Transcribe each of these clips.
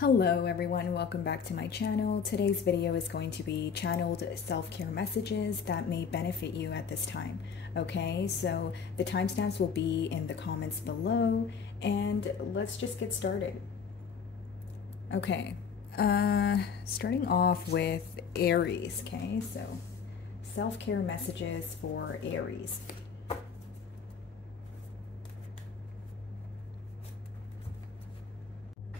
Hello everyone, welcome back to my channel. Today's video is going to be channeled self-care messages that may benefit you at this time. Okay, so the timestamps will be in the comments below and let's just get started. Okay, starting off with Aries, okay, so self-care messages for Aries.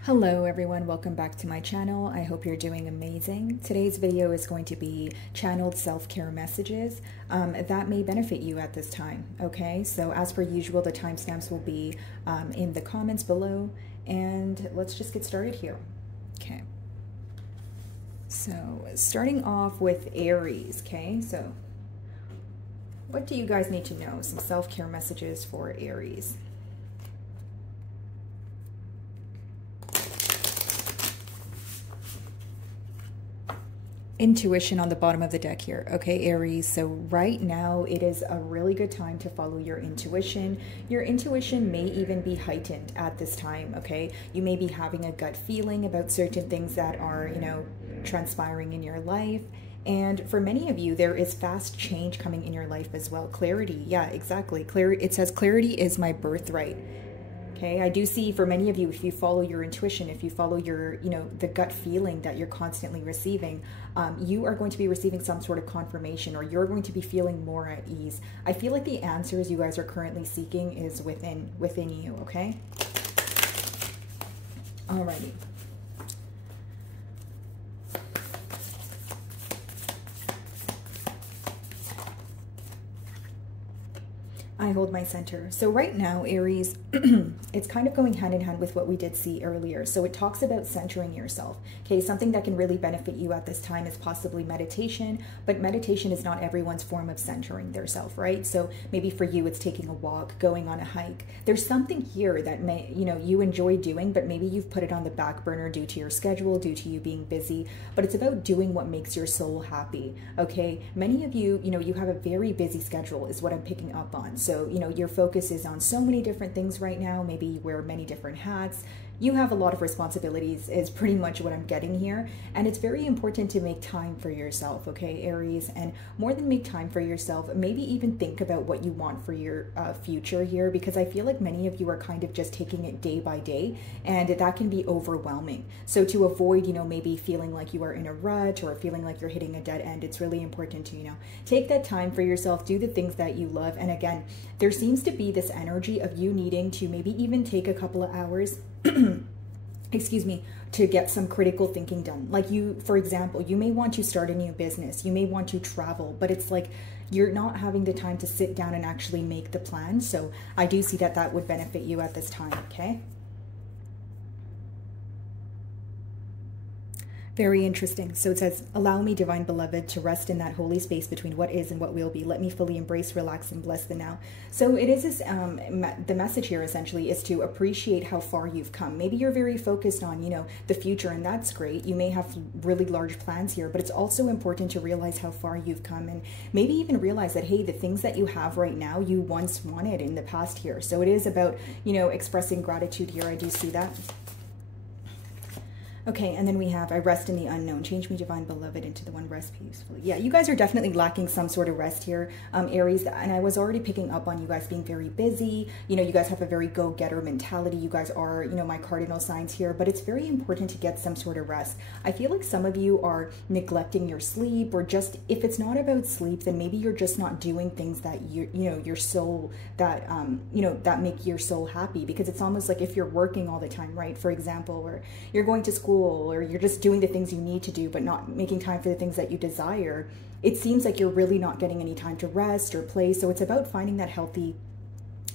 Hello everyone, welcome back to my channel. I hope you're doing amazing. Today's video is going to be channeled self-care messages that may benefit you at this time. Okay, so as per usual, the timestamps will be in the comments below, and let's just get started here. Okay, so starting off with Aries. Okay, so what do you guys need to know? Some self-care messages for Aries. Intuition on the bottom of the deck here. Okay, Aries, so right now it is a really good time to follow your intuition. Your intuition may even be heightened at this time, okay? You may be having a gut feeling about certain things that are, transpiring in your life. And for many of you, there is fast change coming in your life as well. Clarity, yeah, exactly. It says clarity is my birthright. Okay, I do see for many of you, if you follow your intuition, if you follow your, the gut feeling that you're constantly receiving, you are going to be receiving some sort of confirmation, or you're going to be feeling more at ease. I feel like the answers you guys are currently seeking is within you, okay? Alrighty. I hold my center. So right now, Aries, it's kind of going hand in hand with what we did see earlier. So it talks about centering yourself. Okay, something that can really benefit you at this time is possibly meditation, but meditation is not everyone's form of centering their self, right? So maybe for you, it's taking a walk, going on a hike. There's something here that may, you enjoy doing, but maybe you've put it on the back burner due to your schedule, due to you being busy, but it's about doing what makes your soul happy. Okay, many of you, you have a very busy schedule is what I'm picking up on. So, your focus is on so many different things right now. Maybe you wear many different hats. You have a lot of responsibilities is pretty much what I'm getting here. And it's very important to make time for yourself, okay, Aries? And more than make time for yourself, maybe even think about what you want for your future here, because I feel like many of you are kind of just taking it day by day, and that can be overwhelming. So to avoid, maybe feeling like you are in a rut or feeling like you're hitting a dead end, it's really important to, take that time for yourself, do the things that you love. And again, there seems to be this energy of you needing to maybe even take a couple of hours excuse me, to get some critical thinking done. Like for example, you may want to start a new business, you may want to travel, but it's like you're not having the time to sit down and actually make the plan. So I do see that that would benefit you at this time, okay? Very interesting. So it says, allow me, divine beloved, to rest in that holy space between what is and what will be. Let me fully embrace, relax, and bless the now. So it is this, the message here essentially is to appreciate how far you've come. Maybe you're very focused on, the future, and that's great. You may have really large plans here, but it's also important to realize how far you've come, and maybe even realize that, hey, the things that you have right now, you once wanted in the past here. So it is about, expressing gratitude here. I do see that. Okay, and then we have, I rest in the unknown. Change me, divine beloved, into the one rest peacefully. Yeah, you guys are definitely lacking some sort of rest here, Aries. And I was already picking up on you guys being very busy. You guys have a very go-getter mentality. You guys are, my cardinal signs here. But it's very important to get some sort of rest. I feel like some of you are neglecting your sleep, or just, if it's not about sleep, then maybe you're just not doing things that your soul, that, that make your soul happy. Because it's almost like if you're working all the time, right? For example, or you're going to school, or you're just doing the things you need to do but not making time for the things that you desire, it seems like you're really not getting any time to rest or play. So it's about finding that healthy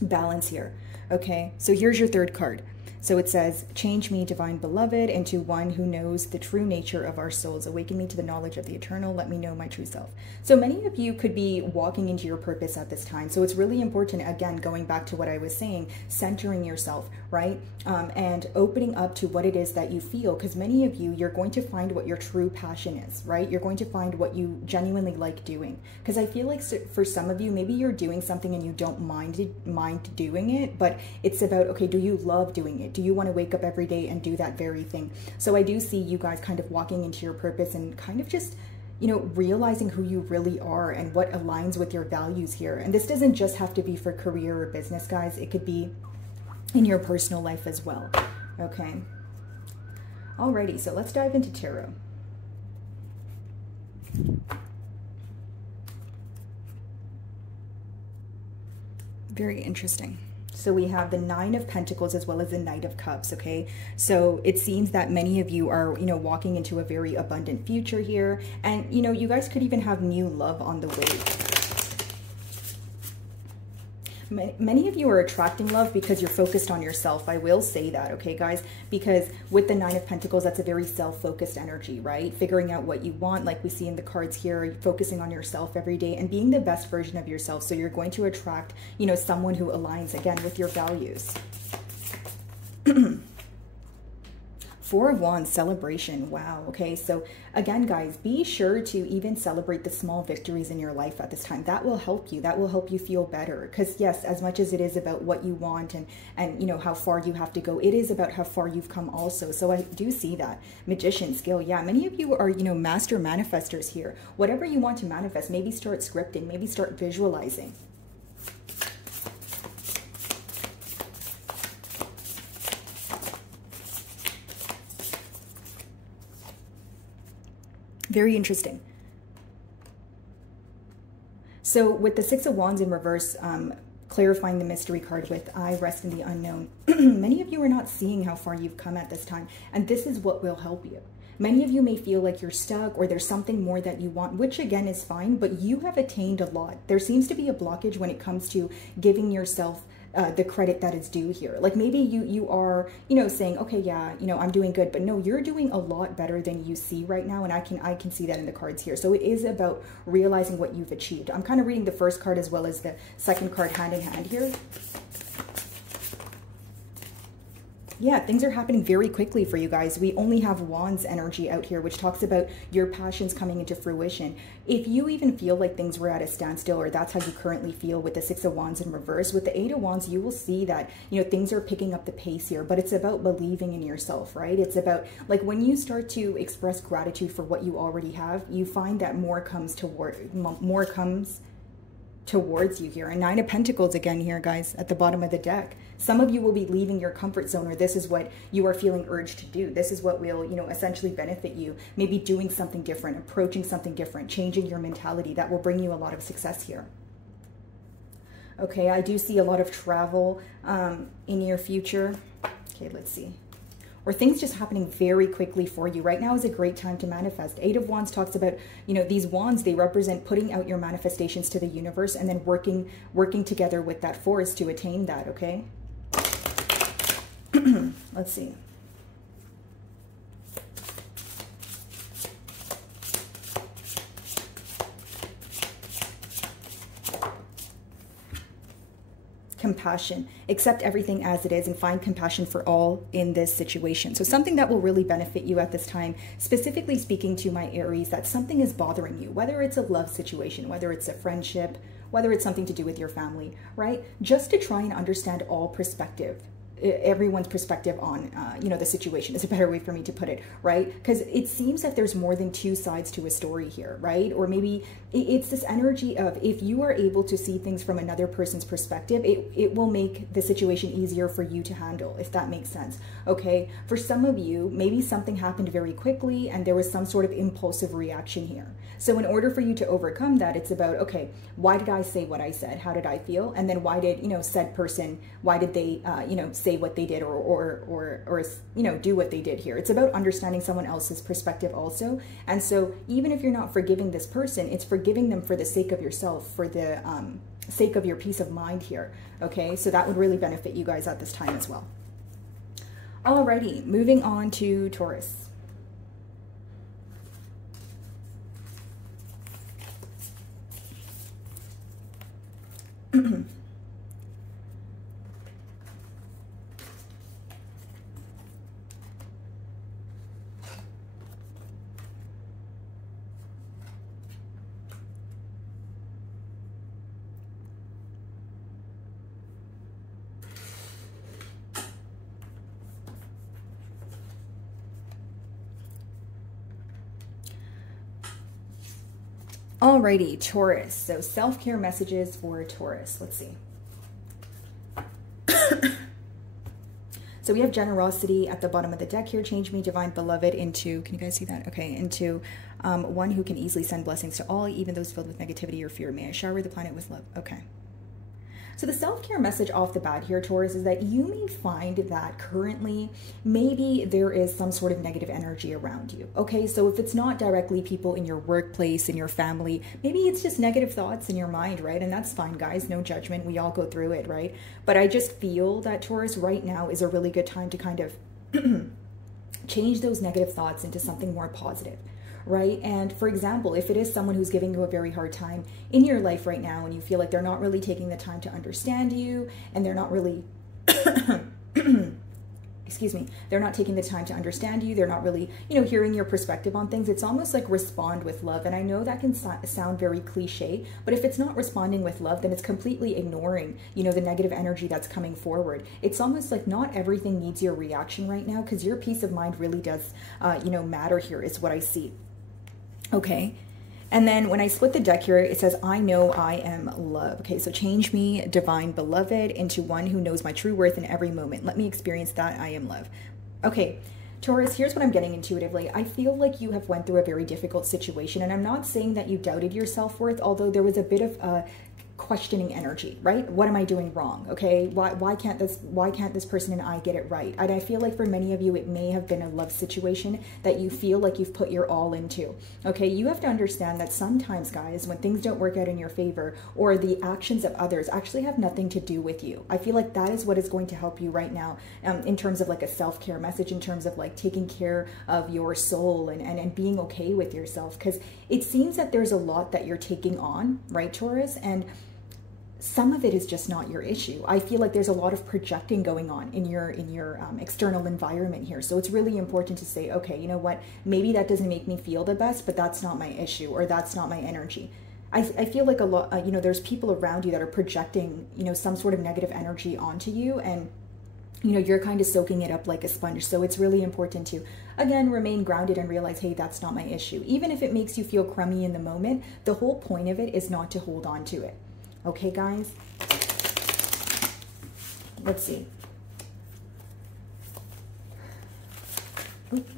balance here. Okay, so here's your third card. So it says, change me, divine beloved, into one who knows the true nature of our souls. Awaken me to the knowledge of the eternal. Let me know my true self. So many of you could be walking into your purpose at this time. So it's really important, again, going back to what I was saying, centering yourself, right? And opening up to what it is that you feel. Because many of you, you're going to find what your true passion is, right? You're going to find what you genuinely like doing. Because I feel like for some of you, maybe you're doing something and you don't mind doing it, but it's about, okay, do you love doing doing it? Do you want to wake up every day and do that very thing? So I do see you guys kind of walking into your purpose and kind of just, you know, realizing who you really are and what aligns with your values here. And this doesn't just have to be for career or business, guys. It could be in your personal life as well. Okay. Alrighty, so let's dive into tarot. Very interesting. So we have the Nine of Pentacles as well as the Knight of Cups, okay? So it seems that many of you are, you know, walking into a very abundant future here. And, you know, you guys could even have new love on the way. Many of you are attracting love because you're focused on yourself. I will say that, okay, guys? Because with the Nine of Pentacles, that's a very self-focused energy, right? Figuring out what you want, like we see in the cards here, focusing on yourself every day and being the best version of yourself. So you're going to attract, you know, someone who aligns, again, with your values. Four of Wands, celebration. Wow. Okay. So again, guys, be sure to even celebrate the small victories in your life at this time. That will help you. That will help you feel better. Because yes, as much as it is about what you want and you know, how far you have to go, it is about how far you've come also. So I do see that. Magician skill. Yeah. Many of you are, you know, master manifestors here. Whatever you want to manifest, maybe start scripting, maybe start visualizing. Very interesting. So with the Six of Wands in reverse, clarifying the mystery card with I rest in the unknown, many of you are not seeing how far you've come at this time. And this is what will help you. Many of you may feel like you're stuck or there's something more that you want, which again is fine, but you have attained a lot. There seems to be a blockage when it comes to giving yourself the credit that is due here. Like maybe you are, you know, saying, okay, yeah, you know, I'm doing good, but no, you're doing a lot better than you see right now. And I can see that in the cards here. So it is about realizing what you've achieved. I'm kind of reading the first card as well as the second card hand in hand here. Yeah, things are happening very quickly for you guys. We only have Wands energy out here, which talks about your passions coming into fruition. If you even feel like things were at a standstill, or that's how you currently feel with the Six of Wands in reverse, with the Eight of Wands, you will see that, you know, things are picking up the pace here, but it's about believing in yourself, right? It's about, like, when you start to express gratitude for what you already have, you find that more comes towards you here. And Nine of Pentacles again here, guys, at the bottom of the deck. Some of you will be leaving your comfort zone, or this is what you are feeling urged to do. This is what will, you know, essentially benefit you. Maybe doing something different, approaching something different, changing your mentality. That will bring you a lot of success here. Okay, I do see a lot of travel in your future. Okay, let's see. Or things just happening very quickly for you. Right now is a great time to manifest. Eight of Wands talks about, you know, these wands, they represent putting out your manifestations to the universe and then working together with that force to attain that, okay? Let's see. Compassion. Accept everything as it is and find compassion for all in this situation. So something that will really benefit you at this time, specifically speaking to my Aries, that something is bothering you, whether it's a love situation, whether it's a friendship, whether it's something to do with your family, right? Just to try and understand all perspective. Everyone's perspective on, you know, the situation is a better way for me to put it, right? Because it seems that there's more than two sides to a story here, right? Or maybe it's this energy of, if you are able to see things from another person's perspective, it will make the situation easier for you to handle, if that makes sense, okay? For some of you, maybe something happened very quickly and there was some sort of impulsive reaction here. So in order for you to overcome that, it's about, okay, why did I say what I said? How did I feel? And then why did, you know, said person, why did they, you know, say what they did or you know, do what they did here? It's about understanding someone else's perspective also. And so even if you're not forgiving this person, it's forgiving them for the sake of yourself, for the sake of your peace of mind here, okay? So that would really benefit you guys at this time as well. Alrighty, moving on to Taurus. Alrighty, Taurus. So self-care messages for Taurus. Let's see. So we have generosity at the bottom of the deck here. Change me, divine beloved, into, can you guys see that? Okay, into one who can easily send blessings to all, even those filled with negativity or fear. May I shower the planet with love? Okay. So the self-care message off the bat here, Taurus, is that you may find that currently maybe there is some sort of negative energy around you. Okay, so if it's not directly people in your workplace, in your family, maybe it's just negative thoughts in your mind, right? And that's fine, guys, no judgment. We all go through it, right? But I just feel that, Taurus, right now is a really good time to kind of change those negative thoughts into something more positive. Right? And for example, if it is someone who's giving you a very hard time in your life right now and you feel like they're not really taking the time to understand you and they're not really, excuse me, they're not taking the time to understand you, they're not really, you know, hearing your perspective on things, it's almost like respond with love. And I know that can sound very cliche, but if it's not responding with love, then it's completely ignoring, you know, the negative energy that's coming forward. It's almost like not everything needs your reaction right now, because your peace of mind really does, you know, matter here, is what I see. Okay, and then when I split the deck here, it says, I know I am love. Okay, so change me, divine beloved, into one who knows my true worth in every moment. Let me experience that I am love. Okay, Taurus, here's what I'm getting intuitively. I feel like you have went through a very difficult situation, and I'm not saying that you doubted your self-worth, although there was a bit of questioning energy, right? What am I doing wrong? Okay, why can't this person and I get it right? And I feel like for many of you, it may have been a love situation that you feel like you've put your all into. Okay, you have to understand that sometimes, guys, when things don't work out in your favor, or the actions of others actually have nothing to do with you. I feel like that is what is going to help you right now, in terms of like a self-care message, in terms of like taking care of your soul and being okay with yourself, because it seems that there's a lot that you're taking on, right, Taurus? And some of it is just not your issue. I feel like there's a lot of projecting going on in your external environment here. So it's really important to say, okay, you know what, maybe that doesn't make me feel the best, but that's not my issue, or that's not my energy. I feel like a lot, you know, there's people around you that are projecting, you know, some sort of negative energy onto you, and you know, you're kind of soaking it up like a sponge. So it's really important to, again, remain grounded and realize, hey, that's not my issue. Even if it makes you feel crummy in the moment, the whole point of it is not to hold on to it. Okay, guys, let's see. Oop.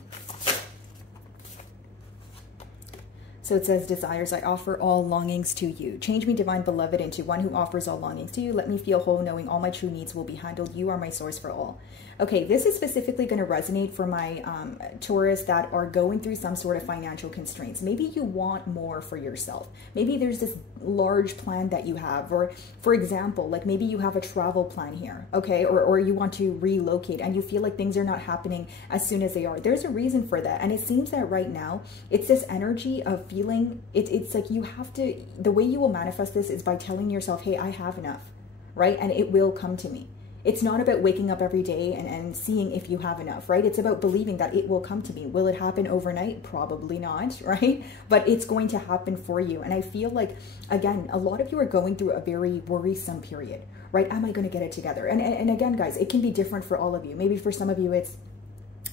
So it says, desires, I offer all longings to you. Change me, divine beloved, into one who offers all longings to you. Let me feel whole, knowing all my true needs will be handled. You are my source for all. Okay, this is specifically going to resonate for my Taurus that are going through some sort of financial constraints. Maybe you want more for yourself. Maybe there's this large plan that you have, or for example, like maybe you have a travel plan here, okay, or you want to relocate and you feel like things are not happening as soon as they are. There's a reason for that, and it seems that right now it's this energy of feeling, it's like you have to, the way you will manifest this is by telling yourself, hey, I have enough, right? And it will come to me. It's not about waking up every day and seeing if you have enough, right? It's about believing that it will come to me. Will it happen overnight? Probably not, right? But it's going to happen for you. And I feel like, again, a lot of you are going through a very worrisome period, right? Am I going to get it together? And again, guys, it can be different for all of you. Maybe for some of you, it's,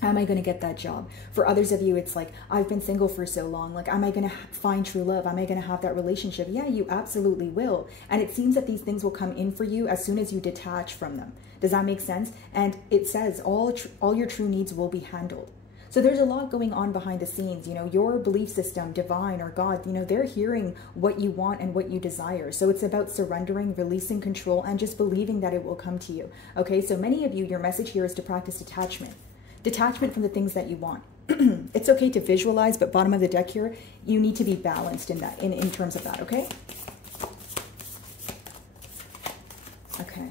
am I going to get that job? For others of you, it's like, I've been single for so long. Like, am I going to find true love? Am I going to have that relationship? Yeah, you absolutely will. And it seems that these things will come in for you as soon as you detach from them. Does that make sense? And it says all your true needs will be handled. So there's a lot going on behind the scenes. You know, your belief system, divine or God, you know, they're hearing what you want and what you desire. So it's about surrendering, releasing control, and just believing that it will come to you. Okay, so many of you, your message here is to practice detachment. Detachment from the things that you want. It's okay to visualize, but bottom of the deck here, you need to be balanced in that, in terms of that, okay? Okay.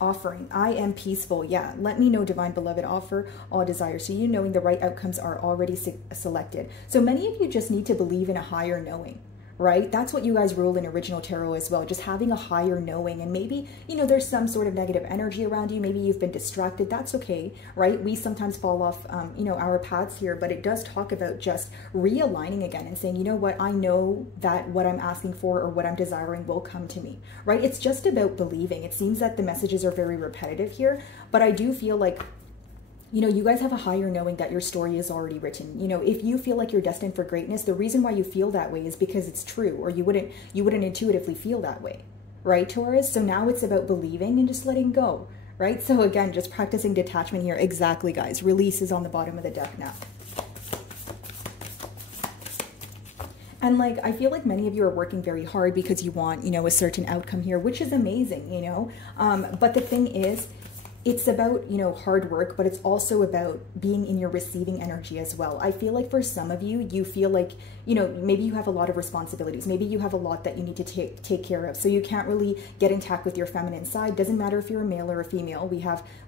Offering, I am peaceful. Yeah, let me know, divine beloved, offer all desires. So you knowing the right outcomes are already selected. So many of you just need to believe in a higher knowing, right? That's what you guys rule in original tarot as well, just having a higher knowing. And maybe, you know, there's some sort of negative energy around you. Maybe you've been distracted. That's okay, right? We sometimes fall off, you know, our paths here, but it does talk about just realigning again and saying, you know what, I know that what I'm asking for or what I'm desiring will come to me, right? It's just about believing. It seems that the messages are very repetitive here, but I do feel like you know, you guys have a higher knowing that your story is already written. You know, if you feel like you're destined for greatness, the reason why you feel that way is because it's true, or you wouldn't intuitively feel that way, right, Taurus? So now it's about believing and just letting go, right? So again, just practicing detachment here. Exactly, guys. Release is on the bottom of the deck now. And like, I feel like many of you are working very hard because you want, you know, a certain outcome here, which is amazing, you know. But the thing is, it's about, you know, hard work, but it's also about being in your receiving energy as well. I feel like for some of you, you feel like, you know, maybe you have a lot of responsibilities. Maybe you have a lot that you need to take care of. So you can't really get intact with your feminine side. Doesn't matter if you're a male or a female.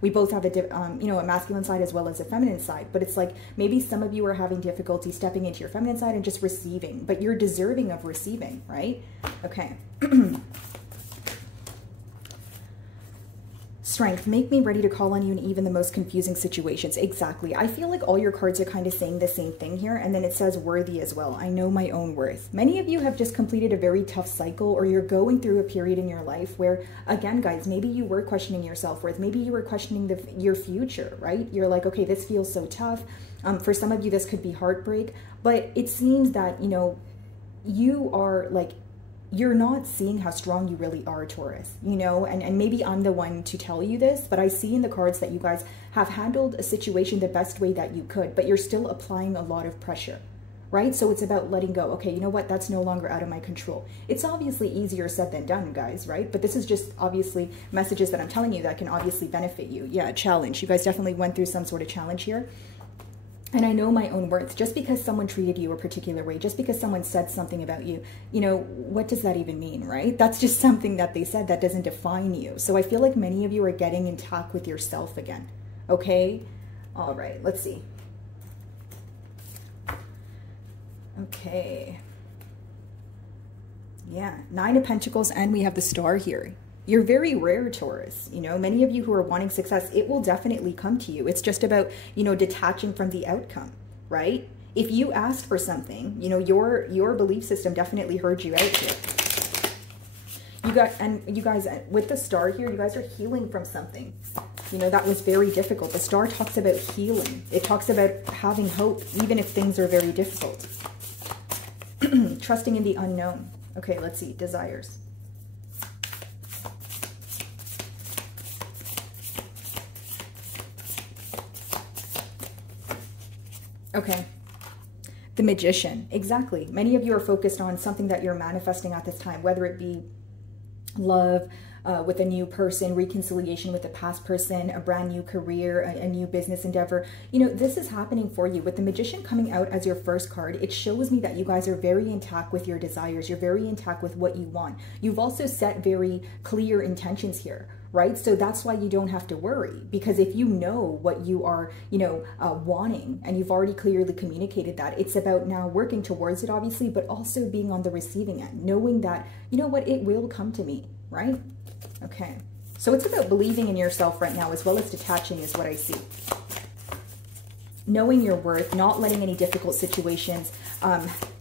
We both have a, you know, a masculine side as well as a feminine side. But it's like, maybe some of you are having difficulty stepping into your feminine side and just receiving, but you're deserving of receiving, right? Okay. Strength, make me ready to call on you in even the most confusing situations. Exactly. I feel like all your cards are kind of saying the same thing here. And then it says worthy as well. I know my own worth. Many of you have just completed a very tough cycle, or you're going through a period in your life where, again, guys, maybe you were questioning your self-worth. Maybe you were questioning your future, right? You're like, okay, this feels so tough. For some of you, this could be heartbreak. But it seems that, you know, you are like, you're not seeing how strong you really are, Taurus, you know, and maybe I'm the one to tell you this, but I see in the cards that you guys have handled a situation the best way that you could, but you're still applying a lot of pressure, right? So it's about letting go. Okay, you know what? That's no longer out of my control. It's obviously easier said than done, guys, right? But this is just obviously messages that I'm telling you that can obviously benefit you. Yeah, challenge. You guys definitely went through some sort of challenge here. And I know my own worth. Just because someone treated you a particular way, just because someone said something about you, you know, what does that even mean, right? That's just something that they said. That doesn't define you. So I feel like many of you are getting in touch with yourself again. Okay? All right, let's see. Okay. Yeah, 9 of Pentacles, and we have the Star here. You're very rare, Taurus. You know, many of you who are wanting success, it will definitely come to you. It's just about, you know, detaching from the outcome, right? If you asked for something, you know, your belief system definitely heard you out here. You guys, with the Star here, you guys are healing from something. You know, that was very difficult. The Star talks about healing. It talks about having hope, even if things are very difficult. Trusting in the unknown. Okay, let's see. Desires. Okay. The Magician. Exactly. Many of you are focused on something that you're manifesting at this time, whether it be love with a new person, reconciliation with a past person, a brand new career, a new business endeavor. You know, this is happening for you. With the Magician coming out as your first card, it shows me that you guys are very intact with your desires. You're very intact with what you want. You've also set very clear intentions here, right? So that's why you don't have to worry, because if you know what you are, you know, wanting, and you've already clearly communicated that, it's about now working towards it, obviously, but also being on the receiving end, knowing that, you know what, it will come to me, right? Okay. So it's about believing in yourself right now, as well as detaching is what I see. Knowing your worth, not letting any difficult situations,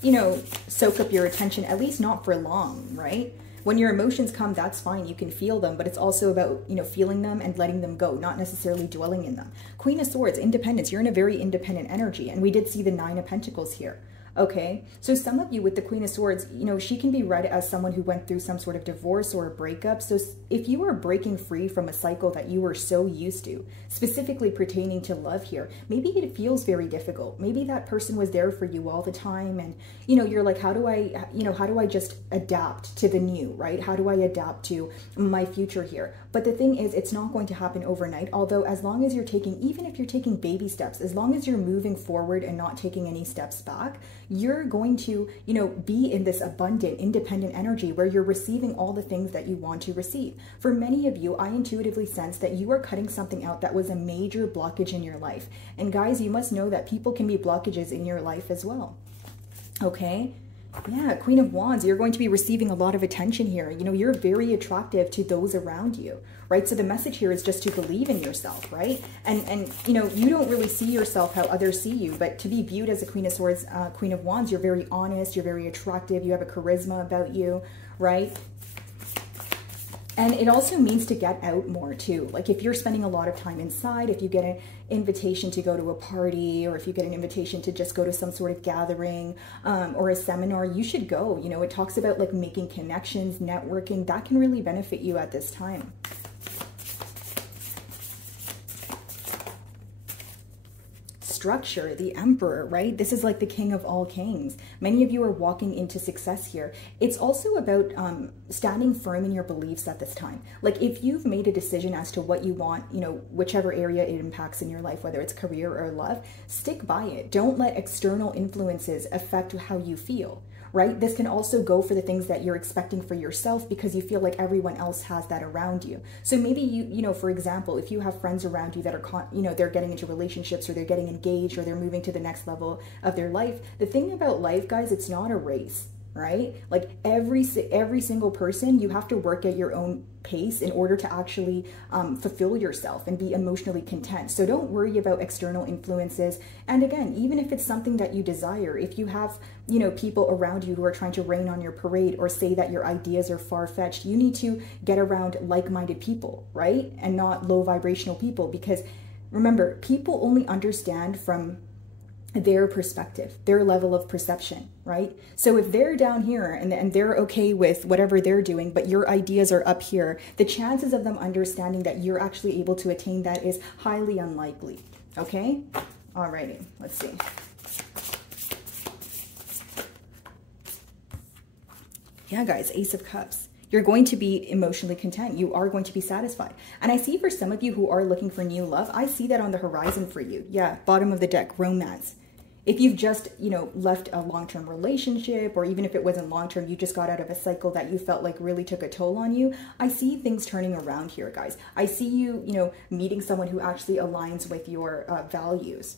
you know, soak up your attention, at least not for long, right? When your emotions come, that's fine. You can feel them, but it's also about, you know, feeling them and letting them go, not necessarily dwelling in them. Queen of Swords, independence. You're in a very independent energy. And we did see the 9 of Pentacles here. Okay, so some of you with the Queen of Swords, you know, she can be read as someone who went through some sort of divorce or a breakup. So if you are breaking free from a cycle that you were so used to, specifically pertaining to love here, maybe it feels very difficult. Maybe that person was there for you all the time, and, you know, you're like, how do I just adapt to the new, right? How do I adapt to my future here? But the thing is, it's not going to happen overnight. Although as long as you're taking, even if you're taking baby steps, as long as you're moving forward and not taking any steps back, you're going to, you know, be in this abundant, independent energy where you're receiving all the things that you want to receive. For many of you, I intuitively sense that you are cutting something out that was a major blockage in your life. And guys, you must know that people can be blockages in your life as well. Okay? Yeah, Queen of Wands, you're going to be receiving a lot of attention here. You know, you're very attractive to those around you, right? So the message here is just to believe in yourself, right? And you know, you don't really see yourself how others see you, but to be viewed as a Queen of Swords, Queen of Wands, you're very honest, you're very attractive, you have a charisma about you, right? And it also means to get out more too. Like if you're spending a lot of time inside, if you get an invitation to go to a party, or if you get an invitation to just go to some sort of gathering or a seminar, you should go. You know, it talks about like making connections, networking. That can really benefit you at this time. Structure, the Emperor, right? This is like the king of all kings. Many of you are walking into success here. It's also about standing firm in your beliefs at this time. Like if you've made a decision as to what you want, you know, whichever area it impacts in your life, whether it's career or love, stick by it. Don't let external influences affect how you feel. Right? This can also go for the things that you're expecting for yourself because you feel like everyone else has that around you. So maybe you know, for example, if you have friends around you that are, you know, they're getting into relationships or they're getting engaged or they're moving to the next level of their life. The thing about life, guys, it's not a race, right? Like every single person, you have to work at your own pace in order to actually fulfill yourself and be emotionally content. So don't worry about external influences. And again, even if it's something that you desire, if you have, you know, people around you who are trying to rain on your parade or say that your ideas are far-fetched, you need to get around like-minded people, right? And not low vibrational people, because remember, people only understand from their perspective, their level of perception, right? So if they're down here and they're okay with whatever they're doing, but your ideas are up here, the chances of them understanding that you're actually able to attain that is highly unlikely, okay? Alrighty, let's see. Yeah, guys, Ace of Cups. You're going to be emotionally content. You are going to be satisfied. And I see for some of you who are looking for new love, I see that on the horizon for you. Yeah, bottom of the deck, romance. If you've just, you know, left a long-term relationship, or even if it wasn't long-term, you just got out of a cycle that you felt like really took a toll on you, I see things turning around here, guys. I see you, you know, meeting someone who actually aligns with your values.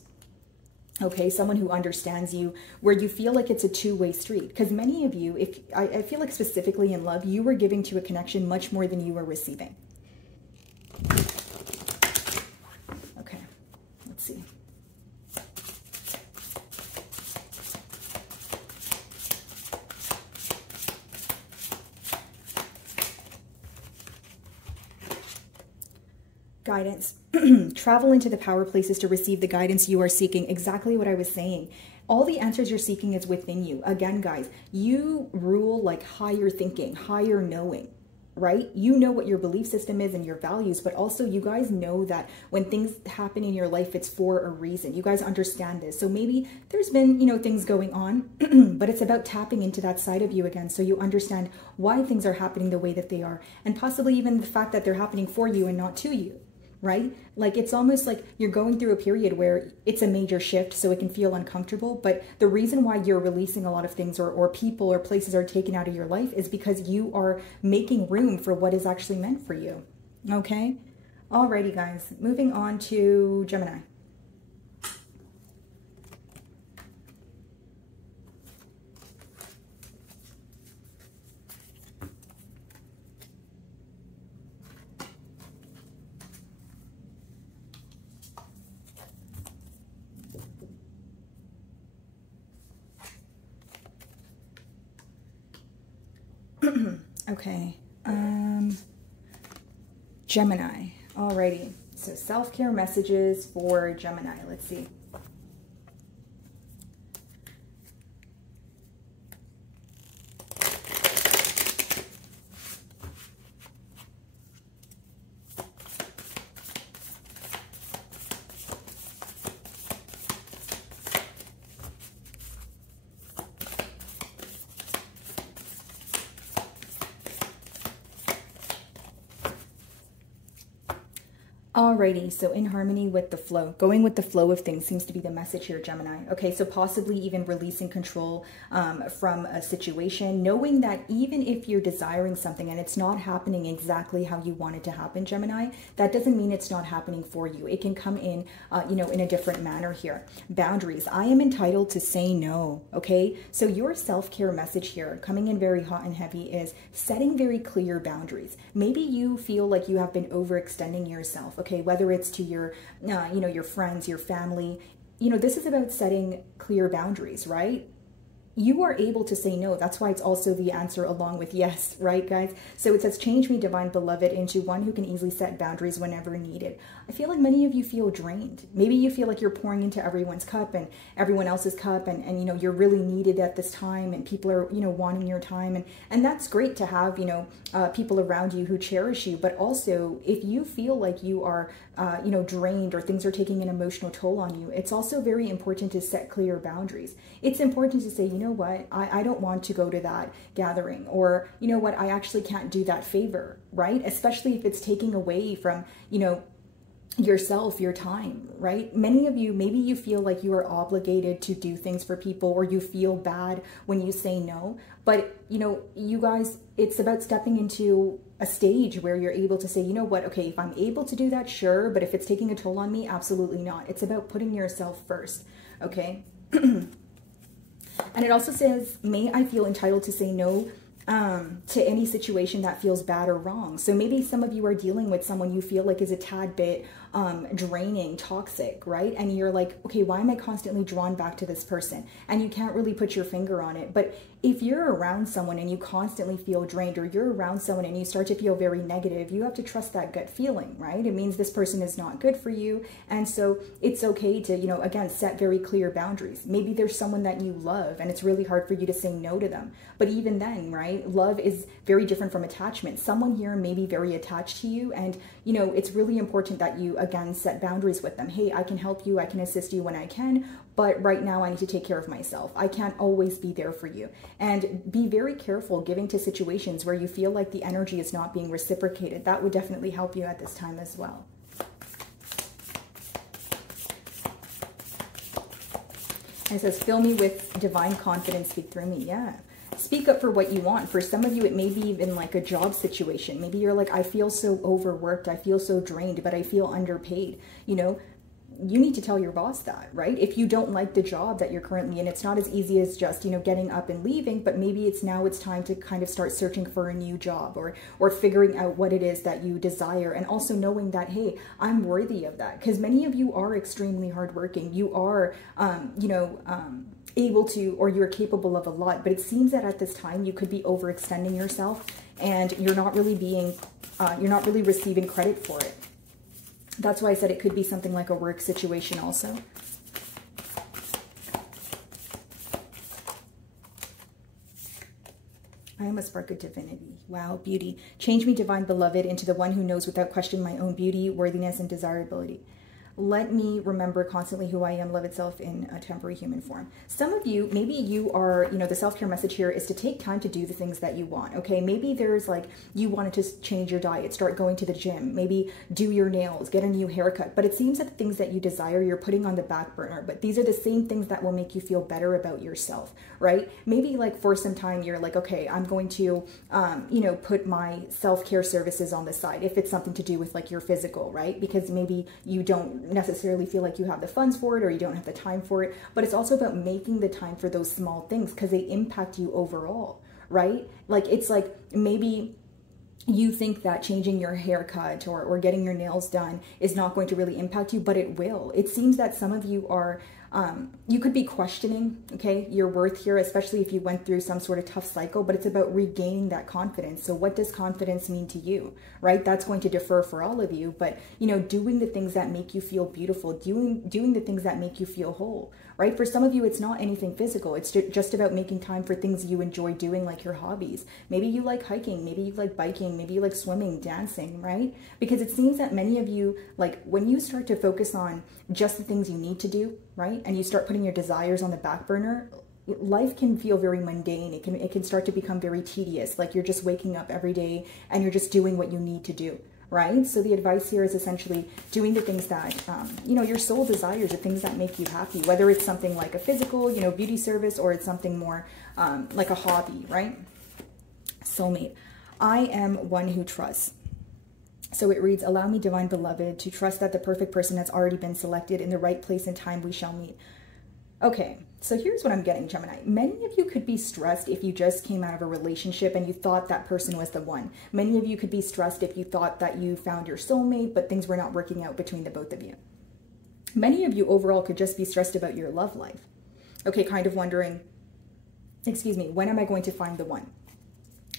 Okay, someone who understands you, where you feel like it's a two-way street. Because many of you, if I feel like specifically in love, you were giving to a connection much more than you were receiving. Okay, let's see. Guidance. Travel into the power places to receive the guidance you are seeking. Exactly what I was saying. All the answers you're seeking is within you. Again, guys, you rule like higher thinking, higher knowing, right? You know what your belief system is and your values, but also you guys know that when things happen in your life, it's for a reason. You guys understand this. So maybe there's been, you know, things going on, but it's about tapping into that side of you again. So you understand why things are happening the way that they are, and possibly even the fact that they're happening for you and not to you. Right? Like it's almost like you're going through a period where it's a major shift, so it can feel uncomfortable. But the reason why you're releasing a lot of things, or people or places are taken out of your life, is because you are making room for what is actually meant for you. Okay? Alrighty, guys. Moving on to Gemini. Okay, Gemini. Alrighty, so self-care messages for Gemini. Let's see. Alrighty, so in harmony with the flow, going with the flow of things seems to be the message here, Gemini. Okay, so possibly even releasing control from a situation, knowing that even if you're desiring something and it's not happening exactly how you want it to happen, Gemini, that doesn't mean it's not happening for you. It can come in, you know, in a different manner here. Boundaries. I am entitled to say no, okay? So your self-care message here, coming in very hot and heavy, is setting very clear boundaries. Maybe you feel like you have been overextending yourself, okay? Whether it's to your, you know, your friends, your family, you know, this is about setting clear boundaries, right? you are able to say no. That's why it's also the answer along with yes, right, guys? So it says, change me, divine beloved, into one who can easily set boundaries whenever needed. I feel like many of you feel drained. Maybe you feel like you're pouring into everyone's cup and everyone else's cup, and you know, you're really needed at this time, and people are, you know, wanting your time. And that's great to have, you know, people around you who cherish you. But also, if you feel like you are, you know, drained, or things are taking an emotional toll on you, it's also very important to set clear boundaries. It's important to say, you know what, I don't want to go to that gathering, or you know what, I actually can't do that favor, right? Especially if it's taking away from, you know, yourself, your time, right? Many of you, maybe you feel like you are obligated to do things for people, or you feel bad when you say no. But, you know, you guys, it's about stepping into a stage where you're able to say, you know what, okay, if I'm able to do that, sure. But if it's taking a toll on me, absolutely not. It's about putting yourself first, okay? And it also says, may I feel entitled to say no to any situation that feels bad or wrong. So maybe some of you are dealing with someone you feel like is a tad bit draining, toxic, right? And you're like, okay, why am I constantly drawn back to this person? And you can't really put your finger on it. But if you're around someone and you constantly feel drained, or you're around someone and you start to feel very negative, you have to trust that gut feeling, right? It means this person is not good for you. And so it's okay to, you know, again, set very clear boundaries. Maybe there's someone that you love and it's really hard for you to say no to them. But even then, right, love is very different from attachment. Someone here may be very attached to you, and, you know, it's really important that you, again, set boundaries with them. Hey, I can help you, I can assist you when I can, but right now I need to take care of myself. I can't always be there for you. And be very careful giving to situations where you feel like the energy is not being reciprocated. That would definitely help you at this time as well. And it says, fill me with divine confidence, speak through me. Yeah. Speak up for what you want. For some of you, it may be even like a job situation. Maybe you're like, I feel so overworked, I feel so drained, but I feel underpaid. You know, you need to tell your boss that, right? If you don't like the job that you're currently in, it's not as easy as just, you know, getting up and leaving, but maybe it's time to kind of start searching for a new job, or figuring out what it is that you desire. And also knowing that, hey, I'm worthy of that. Because many of you are extremely hardworking. You are, you know, able to, or you're capable of a lot, but it seems that at this time you could be overextending yourself, and you're not really being, you're not really receiving credit for it. That's why I said it could be something like a work situation also. I am a spark of divinity. Wow, beauty. Change me, divine beloved, into the one who knows without question my own beauty, worthiness, and desirability. Let me remember constantly who I am, love itself in a temporary human form. Some of you, maybe you are, you know, the self-care message here is to take time to do the things that you want, okay? Maybe there's like, you wanted to change your diet, start going to the gym, maybe do your nails, get a new haircut. But it seems that the things that you desire, you're putting on the back burner. But these are the same things that will make you feel better about yourself, right? Maybe like for some time, you're like, okay, I'm going to, you know, put my self-care services on the side, if it's something to do with like your physical, right? Because maybe you don't necessarily feel like you have the funds for it, or you don't have the time for it. But it's also about making the time for those small things, because they impact you overall, right? Like, it's like, maybe you think that changing your haircut or getting your nails done is not going to really impact you, but it will. It seems that some of you are, you could be questioning, okay, your worth here, especially if you went through some sort of tough cycle, but it's about regaining that confidence. So what does confidence mean to you, right? That's going to differ for all of you, but, you know, doing the things that make you feel beautiful, doing the things that make you feel whole, right? For some of you, it's not anything physical. It's just about making time for things you enjoy doing, like your hobbies. Maybe you like hiking, maybe you like biking, maybe you like swimming, dancing, right? Because it seems that many of you, like, when you start to focus on just the things you need to do, right? And you start putting your desires on the back burner, life can feel very mundane. It can start to become very tedious. Like, you're just waking up every day and you're just doing what you need to do, right? So the advice here is essentially doing the things that, you know, your soul desires, the things that make you happy, whether it's something like a physical, you know, beauty service, or it's something more like a hobby, right? Soulmate. I am one who trusts. So it reads, allow me, divine beloved, to trust that the perfect person has already been selected. In the right place and time we shall meet. Okay, so here's what I'm getting, Gemini. Many of you could be stressed if you just came out of a relationship and you thought that person was the one. Many of you could be stressed if you thought that you found your soulmate, but things were not working out between the both of you. Many of you overall could just be stressed about your love life. Okay, kind of wondering, excuse me, when am I going to find the one?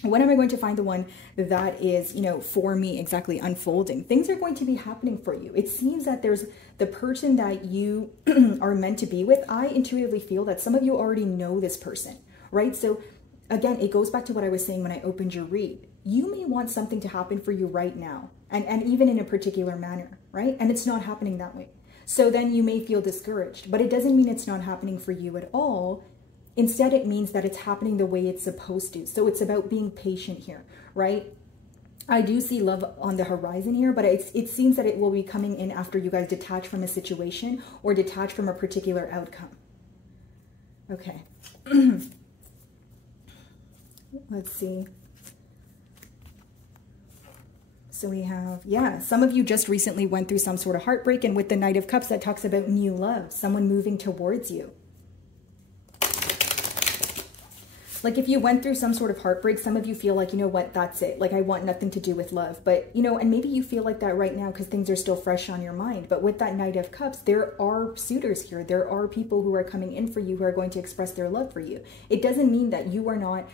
When am I going to find the one that is, you know, for me, exactly, unfolding? Things are going to be happening for you. It seems that there's the person that you are meant to be with. I intuitively feel that some of you already know this person, right? So again, it goes back to what I was saying when I opened your read. You may want something to happen for you right now, and even in a particular manner, right? And it's not happening that way. So then you may feel discouraged, but it doesn't mean it's not happening for you at all. Instead, it means that it's happening the way it's supposed to. So it's about being patient here, right? I do see love on the horizon here, but it seems that it will be coming in after you guys detach from a situation or detach from a particular outcome. Okay. Let's see. So we have, yeah, some of you just recently went through some sort of heartbreak, and with the Knight of Cups, that talks about new love, someone moving towards you. Like if you went through some sort of heartbreak, some of you feel like, you know what, that's it. Like I want nothing to do with love. But, you know, and maybe you feel like that right now because things are still fresh on your mind. But with that Knight of Cups, there are suitors here. There are people who are coming in for you who are going to express their love for you. It doesn't mean that you are not,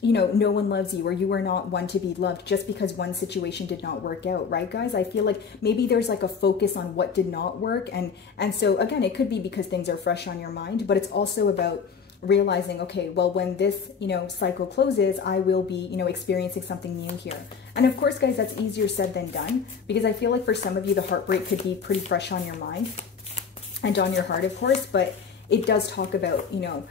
you know, no one loves you or you are not one to be loved just because one situation did not work out, right, guys? I feel like maybe there's like a focus on what did not work. And so, again, it could be because things are fresh on your mind, but it's also about realizing, okay, well, when this, you know, cycle closes, I will be, you know, experiencing something new here. And of course, guys, that's easier said than done, because I feel like for some of you, the heartbreak could be pretty fresh on your mind and on your heart, of course, but it does talk about, you know,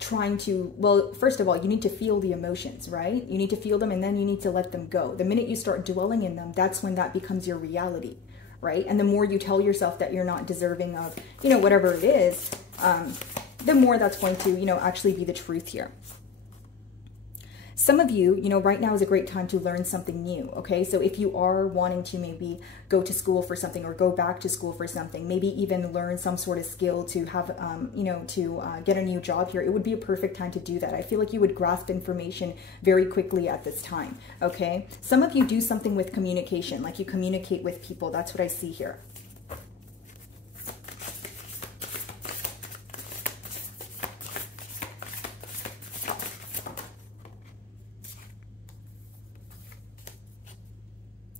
trying to, well, first of all, you need to feel the emotions, right? You need to feel them, and then you need to let them go. The minute you start dwelling in them, that's when that becomes your reality, right? And the more you tell yourself that you're not deserving of, you know, whatever it is, the more that's going to, you know, actually be the truth here. Some of you, you know, right now is a great time to learn something new, okay? So if you are wanting to maybe go to school for something or go back to school for something, maybe even learn some sort of skill to have, you know, to get a new job here, it would be a perfect time to do that. I feel like you would grasp information very quickly at this time, okay? Some of you do something with communication, like you communicate with people. That's what I see here.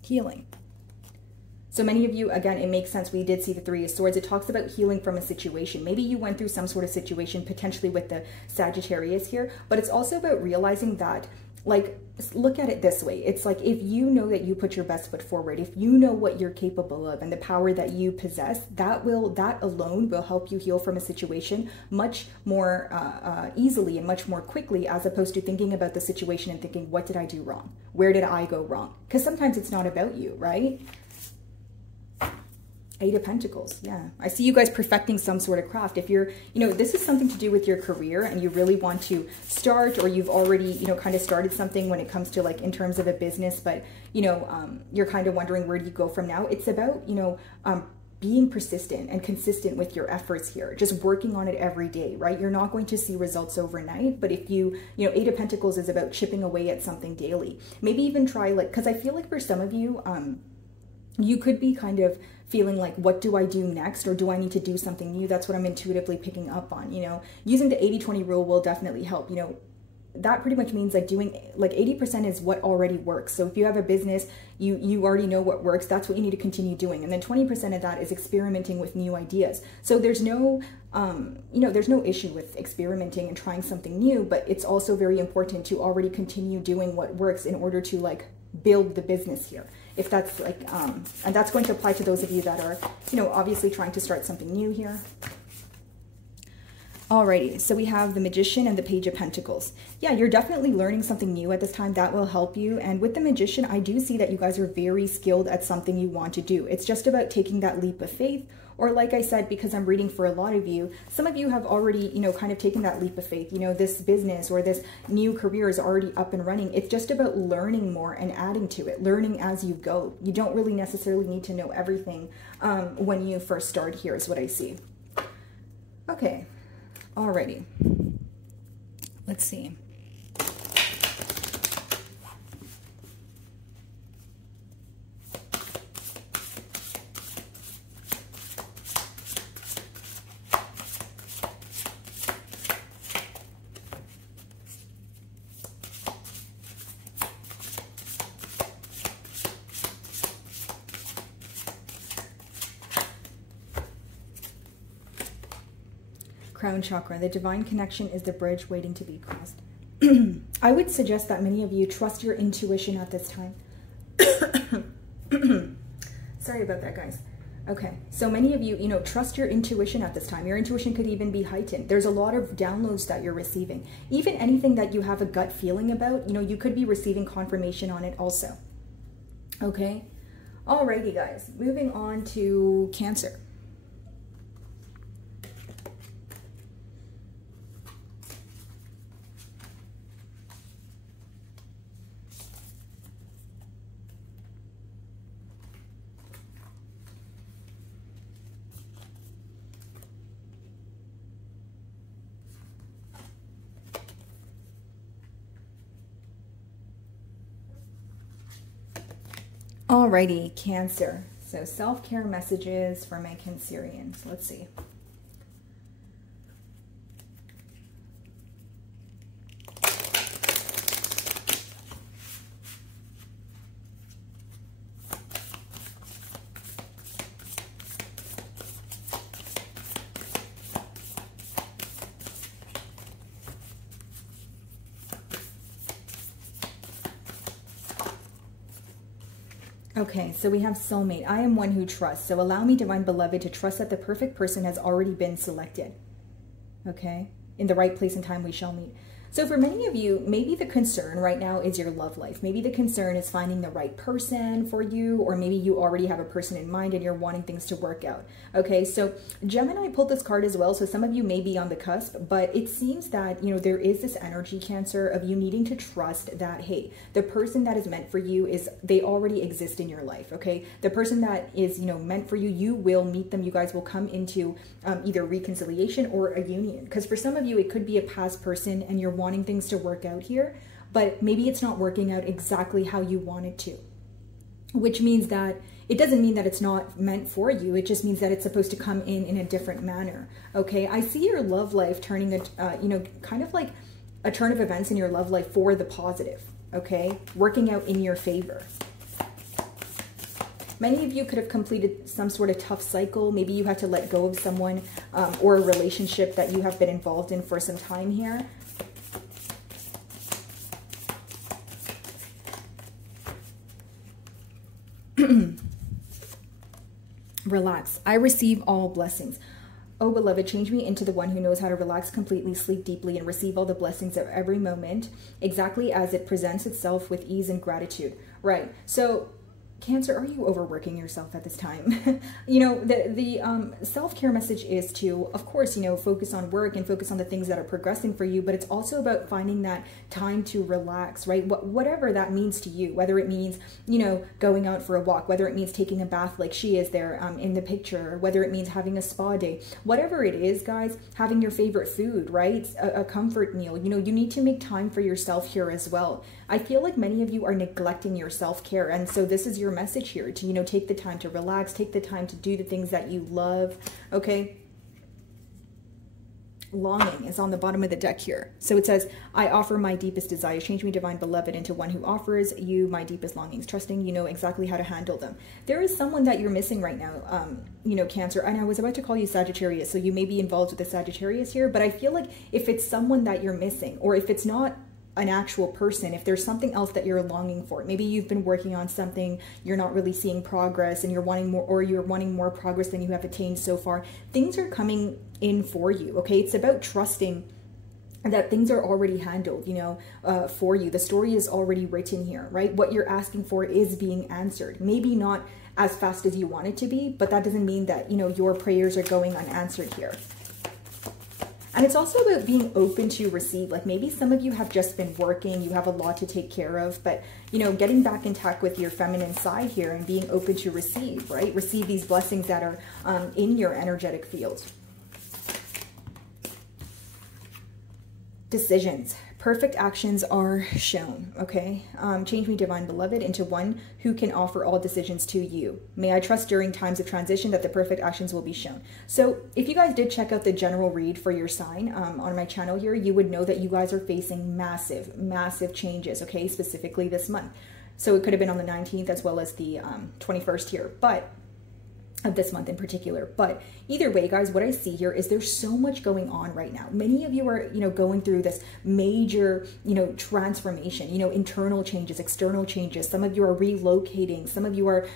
Healing. So many of you, again, it makes sense. We did see the Three of Swords. It talks about healing from a situation. Maybe you went through some sort of situation, potentially with the Sagittarius here, but it's also about realizing that, like, look at it this way. It's like, if you know that you put your best foot forward, if you know what you're capable of and the power that you possess, that alone will help you heal from a situation much more easily and much more quickly, as opposed to thinking about the situation and thinking, what did I do wrong? Where did I go wrong? Because sometimes it's not about you, right? Eight of Pentacles, yeah. I see you guys perfecting some sort of craft. If you're, you know, this is something to do with your career and you really want to start, or you've already, you know, kind of started something when it comes to, like, in terms of a business, but, you know, you're kind of wondering where do you go from now. It's about, you know, being persistent and consistent with your efforts here, just working on it every day, right? You're not going to see results overnight, but if you know, Eight of Pentacles is about chipping away at something daily. Maybe even try, like, because I feel like for some of you, you could be kind of feeling like, what do I do next? Or do I need to do something new? That's what I'm intuitively picking up on, you know. Using the 80-20 rule will definitely help, you know. That pretty much means like doing, like, 80% is what already works. So if you have a business, you already know what works, that's what you need to continue doing. And then 20% of that is experimenting with new ideas. So there's no, you know, there's no issue with experimenting and trying something new, but it's also very important to already continue doing what works in order to, like, build the business here. If that's like, and that's going to apply to those of you that are, you know, obviously trying to start something new here. Alrighty, so we have the Magician and the Page of Pentacles. Yeah, you're definitely learning something new at this time. That will help you. And with the Magician, I do see that you guys are very skilled at something you want to do. It's just about taking that leap of faith. Or like I said, because I'm reading for a lot of you, some of you have already, you know, kind of taken that leap of faith. You know, this business or this new career is already up and running. It's just about learning more and adding to it, learning as you go. You don't really necessarily need to know everything when you first start here, is what I see. Okay, alrighty. Let's see. crown chakra. The divine connection is the bridge waiting to be crossed. I would suggest that many of you trust your intuition at this time. Sorry about that, guys. Okay, so many of you, trust your intuition at this time. Your intuition could even be heightened. There's a lot of downloads that you're receiving. Even anything that you have a gut feeling about, you could be receiving confirmation on it also. Okay, alrighty, guys. Moving on to Cancer. Alrighty, Cancer. So self-care messages for my Cancerians. Let's see. Okay, so we have soulmate. I am one who trusts. So allow me, divine beloved, to trust that the perfect person has already been selected. Okay? In the right place and time we shall meet. So for many of you, maybe the concern right now is your love life. Maybe the concern is finding the right person for you, or maybe you already have a person in mind and you're wanting things to work out. Okay, so Gemini pulled this card as well, so some of you may be on the cusp, but it seems that, there is this energy, Cancer, of you needing to trust that, hey, the person that is meant for you they already exist in your life, okay? The person that is, meant for you, you will meet them. You guys will come into either reconciliation or a union. Because for some of you, it could be a past person and you're wanting things to work out here, but maybe it's not working out exactly how you want it to, which means that it doesn't mean that it's not meant for you. It just means that it's supposed to come in a different manner. Okay, I see your love life turning kind of like a turn of events in your love life for the positive. Okay, working out in your favor. Many of you could have completed some sort of tough cycle. Maybe you had to let go of someone or a relationship that you have been involved in for some time here. Relax. I receive all blessings. Oh, beloved, change me into the one who knows how to relax completely, sleep deeply, and receive all the blessings of every moment, exactly as it presents itself with ease and gratitude. Right. So, Cancer, are you overworking yourself at this time? The self-care message is to, of course, focus on work and focus on the things that are progressing for you, but it's also about finding that time to relax, right? Whatever that means to you, whether it means, going out for a walk, whether it means taking a bath like she is there in the picture, whether it means having a spa day, whatever it is, guys, having your favorite food, right? A comfort meal, you need to make time for yourself here as well. I feel like many of you are neglecting your self-care, and so this is your message here to, take the time to relax, take the time to do the things that you love, okay? Longing is on the bottom of the deck here. So it says, I offer my deepest desires. Change me, divine beloved, into one who offers you my deepest longings, trusting you know exactly how to handle them. There is someone that you're missing right now, Cancer. And I was about to call you Sagittarius, so you may be involved with the Sagittarius here, but I feel like if it's someone that you're missing, or if it's not an actual person, if there's something else that you're longing for, maybe you've been working on something, you're not really seeing progress, and you're wanting more, or you're wanting more progress than you have attained so far, things are coming in for you, okay? It's about trusting that things are already handled, for you. The story is already written here, right? What you're asking for is being answered. Maybe not as fast as you want it to be, but that doesn't mean that, your prayers are going unanswered here. And it's also about being open to receive. Like maybe some of you have just been working, you have a lot to take care of, but getting back in touch with your feminine side here and being open to receive, right? Receive these blessings that are in your energetic field. Decisions. Perfect actions are shown, okay? Change me, divine beloved, into one who can offer all decisions to you. May I trust during times of transition that the perfect actions will be shown. So if you guys did check out the general read for your sign on my channel here, you would know that you guys are facing massive, massive changes, okay? Specifically this month. So it could have been on the 19th as well as the 21st here. But of this month in particular. But either way, guys, what I see here is there's so much going on right now. Many of you are, going through this major, transformation, internal changes, external changes. Some of you are relocating. Some of you are,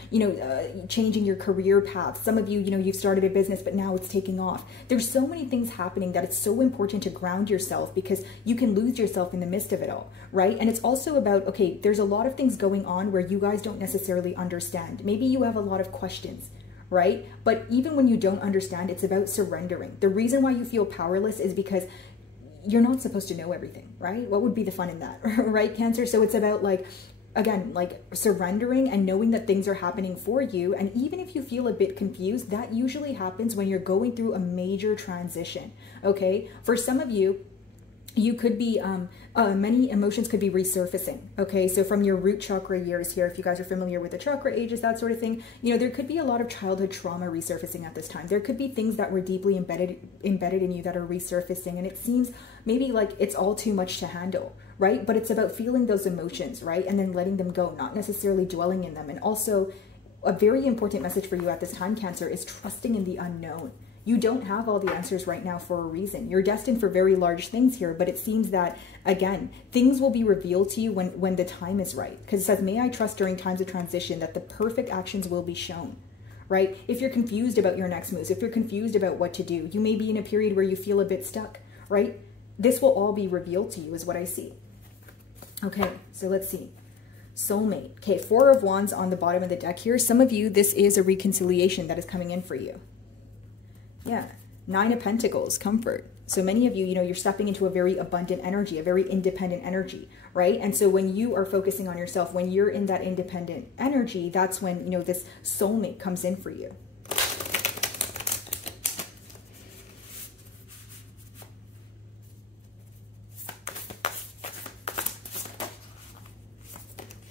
changing your career path. Some of you, you've started a business, but now it's taking off. There's so many things happening that it's so important to ground yourself, because you can lose yourself in the midst of it all, right? And it's also about, okay, there's a lot of things going on where you guys don't necessarily understand. Maybe you have a lot of questions, right? But even when you don't understand, it's about surrendering. The reason why you feel powerless is because you're not supposed to know everything, right? What would be the fun in that, right, Cancer? So it's about again, surrendering and knowing that things are happening for you. And even if you feel a bit confused, that usually happens when you're going through a major transition, okay? For some of you, you could be, many emotions could be resurfacing, okay? So from your root chakra years here, if you guys are familiar with the chakra ages, that sort of thing, there could be a lot of childhood trauma resurfacing at this time. There could be things that were deeply embedded in you that are resurfacing, and it seems maybe like it's all too much to handle, right? But it's about feeling those emotions, right? And then letting them go, not necessarily dwelling in them. And also, a very important message for you at this time, Cancer, is trusting in the unknown. You don't have all the answers right now for a reason. You're destined for very large things here, but it seems that, again, things will be revealed to you when the time is right. Because it says, may I trust during times of transition that the perfect actions will be shown, right? If you're confused about your next moves, if you're confused about what to do, you may be in a period where you feel a bit stuck, right? This will all be revealed to you is what I see. Okay, so let's see. Soulmate. Okay, Four of Wands on the bottom of the deck here. Some of you, this is a reconciliation that is coming in for you. Yeah, Nine of Pentacles, comfort. So many of you, you're stepping into a very abundant energy, a very independent energy, right? And so when you are focusing on yourself, when you're in that independent energy, that's when, this soulmate comes in for you.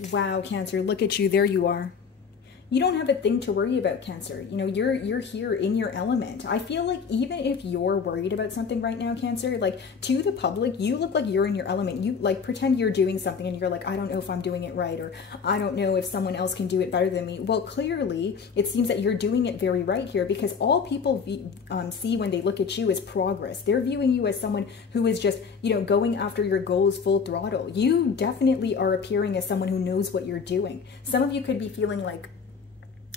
Wow, Cancer, look at you. There you are. You don't have a thing to worry about, Cancer. You're here in your element. I feel like even if you're worried about something right now, Cancer, to the public, you look like you're in your element. You pretend you're doing something and you're like, I don't know if I'm doing it right, or I don't know if someone else can do it better than me. Well, clearly it seems that you're doing it very right here, because all people see when they look at you is progress. They're viewing you as someone who is just, going after your goals full throttle. You definitely are appearing as someone who knows what you're doing. Some of you could be feeling like,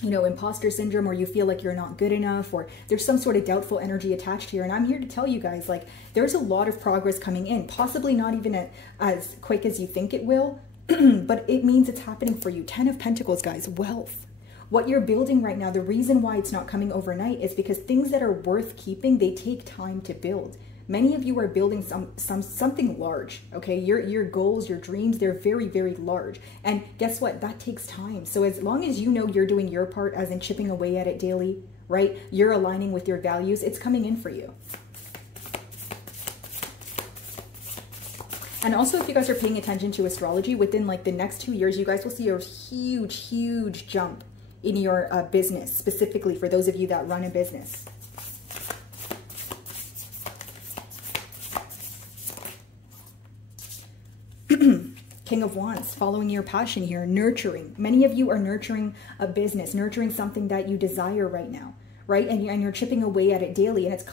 imposter syndrome, or you feel like you're not good enough, or there's some sort of doubtful energy attached here. And I'm here to tell you guys, there's a lot of progress coming in, possibly not even as quick as you think it will, but it means it's happening for you. 10 of Pentacles, guys, wealth. What you're building right now, the reason why it's not coming overnight is because things that are worth keeping, they take time to build. Many of you are building something large, okay? Your goals, your dreams, they're very, very large. And guess what? That takes time. So as long as you know you're doing your part, as in chipping away at it daily, right? You're aligning with your values, it's coming in for you. And also, if you guys are paying attention to astrology, within the next 2 years, you guys will see a huge, huge jump in your business, specifically for those of you that run a business. King of Wands, following your passion here, nurturing. Many of you are nurturing a business, nurturing something that you desire right now, right? And you're chipping away at it daily, and it's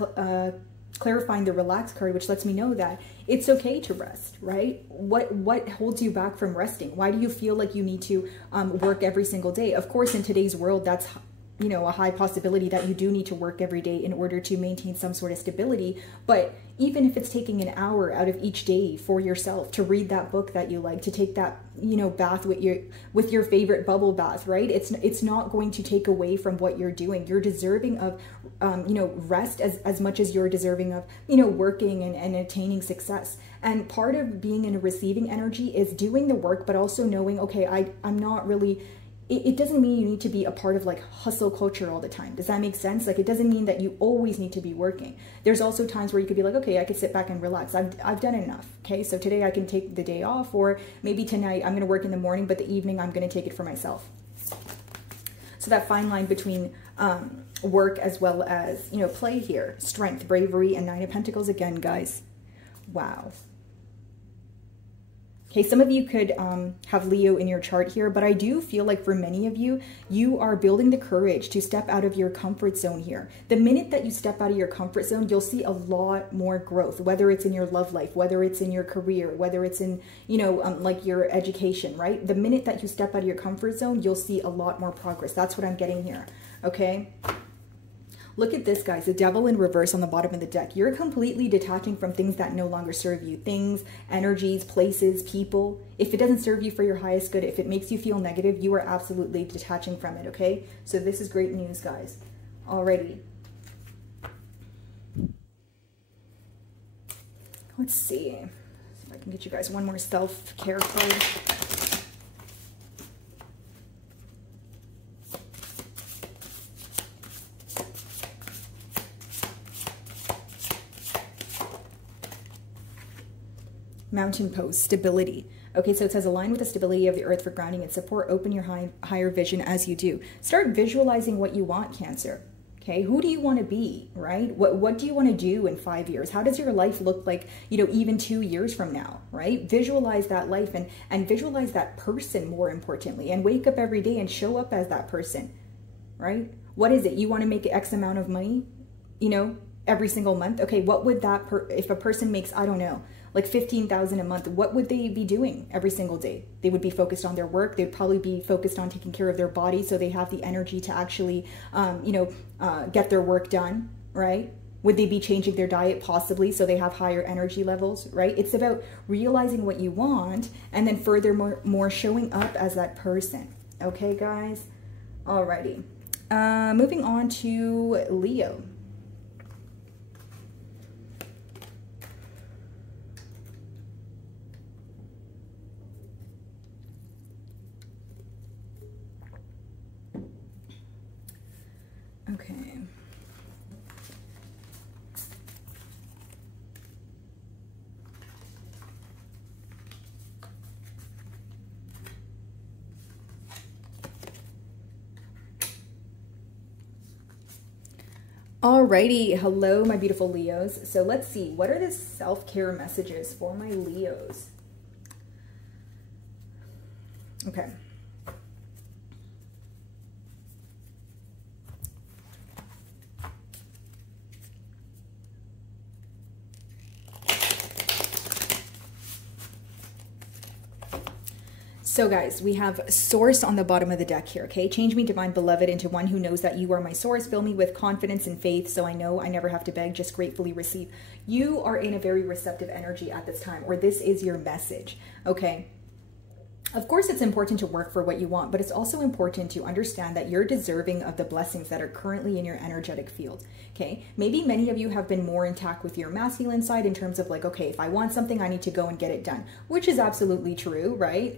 clarifying the relax card, which lets me know that it's okay to rest, right? What holds you back from resting? Why do you feel like you need to work every single day? Of course, in today's world, that's a high possibility that you do need to work every day in order to maintain some sort of stability. But even if it's taking an hour out of each day for yourself to read that book that you like, to take that, bath with your favorite bubble bath, right? It's not going to take away from what you're doing. You're deserving of, rest as much as you're deserving of, working and attaining success. And part of being in a receiving energy is doing the work, but also knowing, okay, I'm not really, it doesn't mean you need to be a part of hustle culture all the time. Does that make sense? It doesn't mean that you always need to be working. There's also times where you could be like, okay, I could sit back and relax. I've done enough. Okay, so today I can take the day off, or maybe tonight I'm going to work in the morning, but the evening I'm going to take it for myself. So that fine line between work as well as, play here. Strength, bravery, and Nine of Pentacles again, guys. Wow. Okay, some of you could have Leo in your chart here, but I do feel like for many of you, you are building the courage to step out of your comfort zone here. The minute that you step out of your comfort zone, you'll see a lot more growth, whether it's in your love life, whether it's in your career, whether it's in, you know, like your education, right? The minute that you step out of your comfort zone, you'll see a lot more progress. That's what I'm getting here, okay? Look at this, guys, the devil in reverse on the bottom of the deck. You're completely detaching from things that no longer serve you. Things, energies, places, people. If it doesn't serve you for your highest good, if it makes you feel negative, you are absolutely detaching from it, okay? So this is great news, guys. Alrighty. Let's see if I can get you guys one more self-care card. Mountain post, stability. Okay, so it says align with the stability of the earth for grounding and support. Open your higher vision as you do. Start visualizing what you want, Cancer. Okay, who do you want to be, right? What do you want to do in 5 years? How does your life look like, you know, even 2 years from now, right? Visualize that life and visualize that person more importantly, and wake up every day and show up as that person, right? What is it? You want to make X amount of money, you know, every single month? Okay, what would that, if a person makes, I don't know, like 15,000 a month, what would they be doing every single day? They would be focused on their work. They'd probably be focused on taking care of their body so they have the energy to actually, get their work done, right? Would they be changing their diet possibly so they have higher energy levels, right? It's about realizing what you want and then furthermore showing up as that person. Okay, guys? Alrighty. Moving on to Leo. Okay. Alrighty, hello my beautiful Leos. So let's see, what are the self-care messages for my Leos? Okay. So guys, we have source on the bottom of the deck here, okay? Change me, divine beloved, into one who knows that you are my source. Fill me with confidence and faith so I know I never have to beg, just gratefully receive. You are in a very receptive energy at this time, or this is your message, okay? Of course, it's important to work for what you want, but it's also important to understand that you're deserving of the blessings that are currently in your energetic field, okay? Maybe many of you have been more intact with your masculine side in terms of like, okay, if I want something, I need to go and get it done, which is absolutely true, right?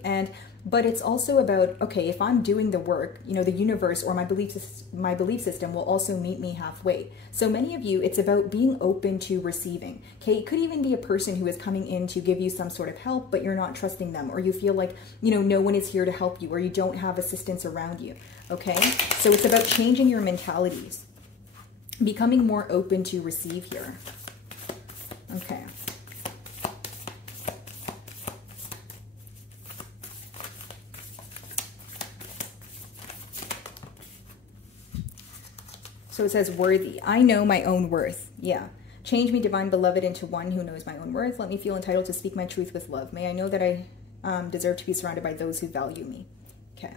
But it's also about, okay, if I'm doing the work, you know, the universe or my belief system will also meet me halfway. So many of you, it's about being open to receiving, okay? It could even be a person who is coming in to give you some sort of help, but you're not trusting them, or you feel like, you know, no one is here to help you, or you don't have assistance around you, okay? So it's about changing your mentalities, becoming more open to receive here, okay? So it says worthy. I know my own worth. Yeah. Change me, divine beloved, into one who knows my own worth. Let me feel entitled to speak my truth with love. May I know that I deserve to be surrounded by those who value me. Okay.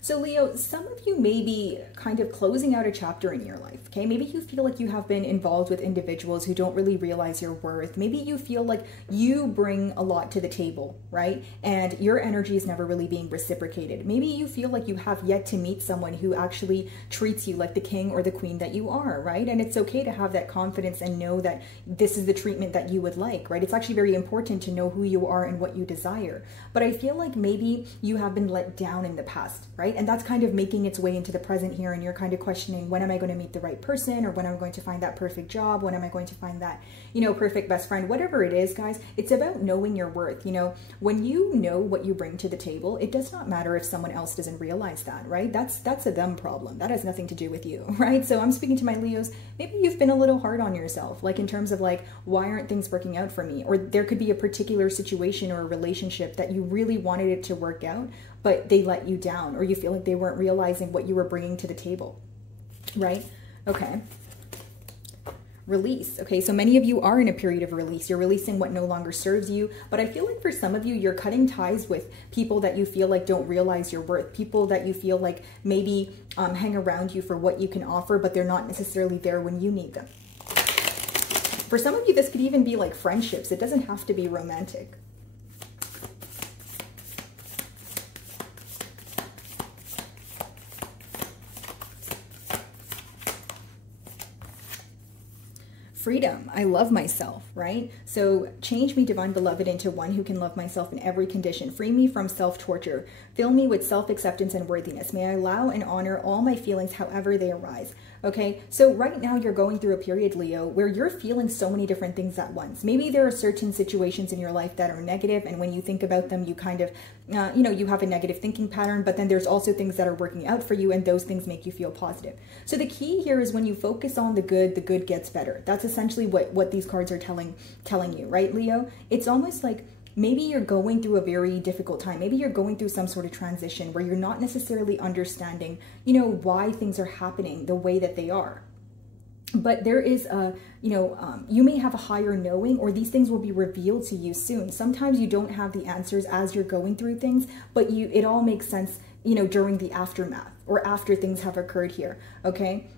So Leo, some of you may be kind of closing out a chapter in your life, okay? Maybe you feel like you have been involved with individuals who don't really realize your worth. Maybe you feel like you bring a lot to the table, right? And your energy is never really being reciprocated. Maybe you feel like you have yet to meet someone who actually treats you like the king or the queen that you are, right? And it's okay to have that confidence and know that this is the treatment that you would like, right? It's actually very important to know who you are and what you desire. But I feel like maybe you have been let down in the past, right? right? And that's kind of making its way into the present here, and you're kind of questioning, when am I going to meet the right person, or when am I going to find that perfect job, when am I going to find that, you know, perfect best friend, whatever it is, guys. It's about knowing your worth. You know, when you know what you bring to the table, it does not matter if someone else doesn't realize that, right? That's a them problem. That has nothing to do with you, right? So I'm speaking to my Leos. Maybe you've been a little hard on yourself, like in terms of like, why aren't things working out for me? Or there could be a particular situation or a relationship that you really wanted it to work out, but they let you down, or you feel like they weren't realizing what you were bringing to the table, right? Okay. Release. Okay, so many of you are in a period of release. You're releasing what no longer serves you, but I feel like for some of you, you're cutting ties with people that you feel like don't realize your worth, people that you feel like maybe hang around you for what you can offer, but they're not necessarily there when you need them. For some of you, this could even be like friendships. It doesn't have to be romantic. Freedom. I love myself, right? So change me, divine beloved, into one who can love myself in every condition. Free me from self-torture. Fill me with self-acceptance and worthiness. May I allow and honor all my feelings however they arise. Okay, so right now you're going through a period, Leo, where you're feeling so many different things at once. Maybe there are certain situations in your life that are negative, and when you think about them, you kind of, you know, you have a negative thinking pattern, but then there's also things that are working out for you, and those things make you feel positive. So the key here is when you focus on the good gets better. That's essentially what these cards are telling you, right, Leo? It's almost like maybe you're going through a very difficult time. Maybe you're going through some sort of transition where you're not necessarily understanding, you know, why things are happening the way that they are. But there is a, you know, you may have a higher knowing, or these things will be revealed to you soon. Sometimes you don't have the answers as you're going through things, but it all makes sense, you know, during the aftermath or after things have occurred here, okay?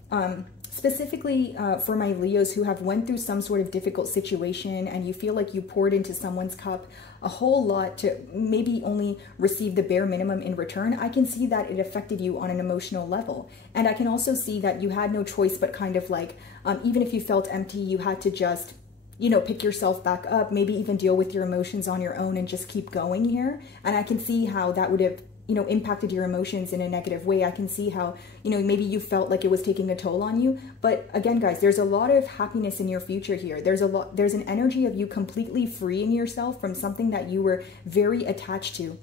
Specifically for my Leos who have went through some sort of difficult situation, and you feel like you poured into someone's cup a whole lot to maybe only receive the bare minimum in return, I can see that it affected you on an emotional level. And I can also see that you had no choice but kind of like, even if you felt empty, you had to just, you know, pick yourself back up, maybe even deal with your emotions on your own and just keep going here. And I can see how that would have, you know, impacted your emotions in a negative way. I can see how, you know, maybe you felt like it was taking a toll on you. But again, guys, there's a lot of happiness in your future here. There's an energy of you completely freeing yourself from something that you were very attached to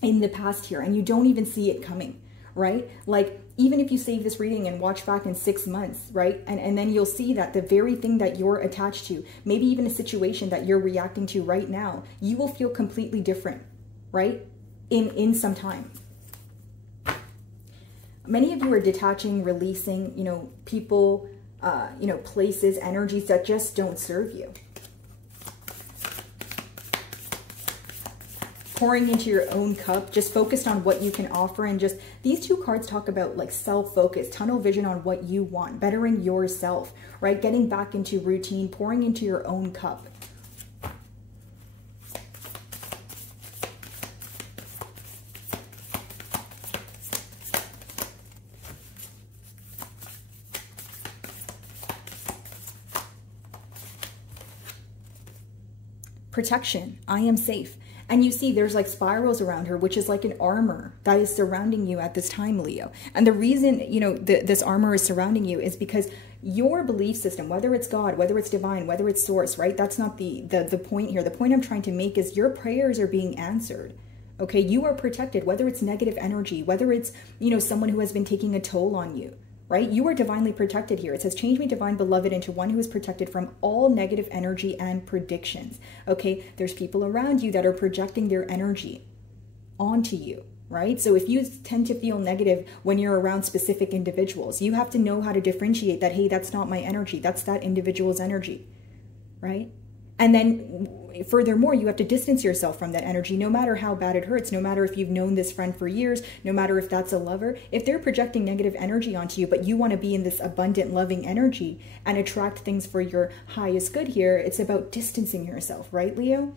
in the past here, and you don't even see it coming, right? Like, even if you save this reading and watch back in 6 months, right? And then you'll see that the very thing that you're attached to, maybe even a situation that you're reacting to right now, you will feel completely different, right? In some time. Many of you are detaching, releasing, you know, people, you know, places, energies that just don't serve you. Pouring into your own cup, just focused on what you can offer, and just these two cards talk about like self-focus, tunnel vision on what you want, bettering yourself, right? Getting back into routine, pouring into your own cup. Protection. I am safe. And you see there's like spirals around her, which is like an armor that is surrounding you at this time, Leo. And the reason, you know, this armor is surrounding you is because your belief system, whether it's God, whether it's divine, whether it's source, right? That's not the point here. The point I'm trying to make is your prayers are being answered. Okay, you are protected, whether it's negative energy, whether it's, you know, someone who has been taking a toll on you. Right? You are divinely protected here. It says, change me, divine beloved, into one who is protected from all negative energy and predictions. Okay? There's people around you that are projecting their energy onto you, right? So if you tend to feel negative when you're around specific individuals, you have to know how to differentiate that, hey, that's not my energy. That's that individual's energy, right? And then furthermore, you have to distance yourself from that energy, no matter how bad it hurts, no matter if you've known this friend for years, no matter if that's a lover. If they're projecting negative energy onto you, but you want to be in this abundant, loving energy and attract things for your highest good here, it's about distancing yourself, right, Leo?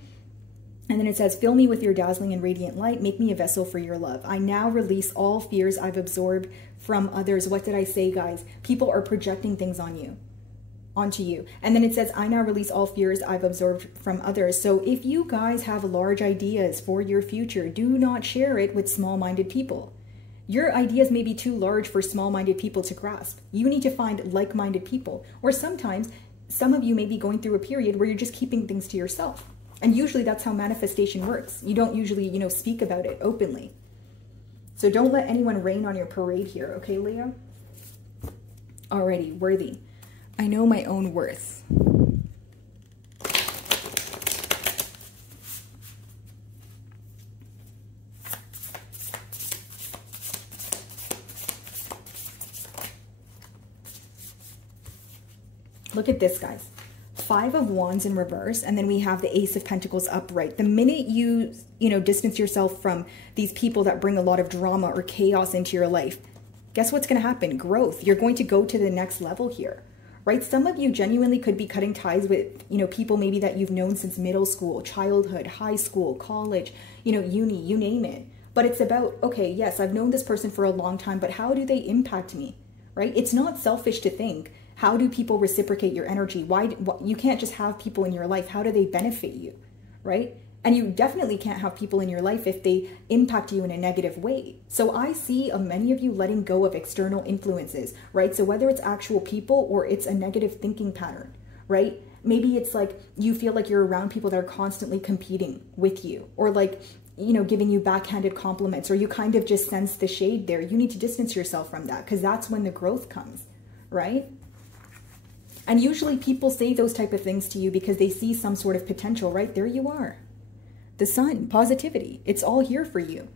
And then it says, fill me with your dazzling and radiant light. Make me a vessel for your love. I now release all fears I've absorbed from others. What did I say, guys? People are projecting things onto you. And then it says, I now release all fears I've absorbed from others. So if you guys have large ideas for your future, do not share it with small-minded people. Your ideas may be too large for small-minded people to grasp. You need to find like-minded people. Or sometimes, some of you may be going through a period where you're just keeping things to yourself. And usually that's how manifestation works. You don't usually, you know, speak about it openly. So don't let anyone rain on your parade here, okay, Leo? Alrighty, worthy. I know my own worth. Look at this, guys. 5 of Wands in reverse, and then we have the Ace of Pentacles upright. The minute you distance yourself from these people that bring a lot of drama or chaos into your life, guess what's going to happen? Growth. You're going to go to the next level here, right? Some of you genuinely could be cutting ties with, you know, people maybe that you've known since middle school, childhood, high school, college, you know, uni, you name it. But it's about, okay, yes, I've known this person for a long time, but how do they impact me, right? It's not selfish to think, how do people reciprocate your energy? Why you can't just have people in your life. How do they benefit you, right? And you definitely can't have people in your life if they impact you in a negative way. So I see many of you letting go of external influences, right? So whether it's actual people or it's a negative thinking pattern, right? Maybe it's like you feel like you're around people that are constantly competing with you, or like, you know, giving you backhanded compliments, or you kind of just sense the shade there. You need to distance yourself from that, because that's when the growth comes, right? And usually people say those type of things to you because they see some sort of potential, right? There you are. The sun, positivity, it's all here for you.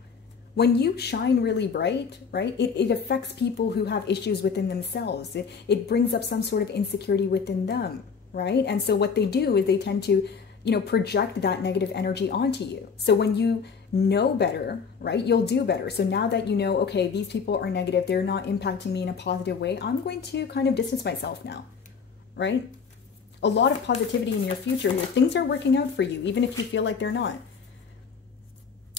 When you shine really bright, right, it affects people who have issues within themselves. It brings up some sort of insecurity within them, right? And so what they do is they tend to, you know, project that negative energy onto you. So when you know better, right, you'll do better. So now that you know, okay, these people are negative, they're not impacting me in a positive way, I'm going to kind of distance myself now. Right? A lot of positivity in your future here. Things are working out for you, even if you feel like they're not.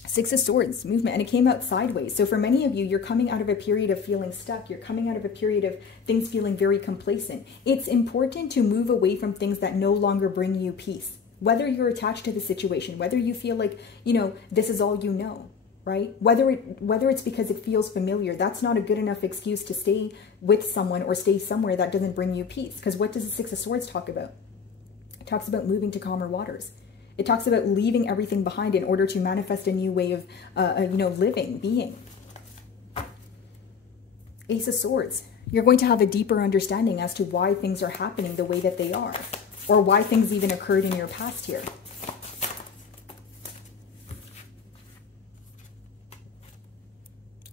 6 of Swords, movement, and it came out sideways. So for many of you, you're coming out of a period of feeling stuck. You're coming out of a period of things feeling very complacent. It's important to move away from things that no longer bring you peace. Whether you're attached to the situation, whether you feel like, you know, this is all you know, right? Whether it's because it feels familiar, that's not a good enough excuse to stay with someone or stay somewhere that doesn't bring you peace. Because what does the 6 of Swords talk about? It talks about moving to calmer waters. It talks about leaving everything behind in order to manifest a new way of, you know, living, being. Ace of Swords. You're going to have a deeper understanding as to why things are happening the way that they are, or why things even occurred in your past here.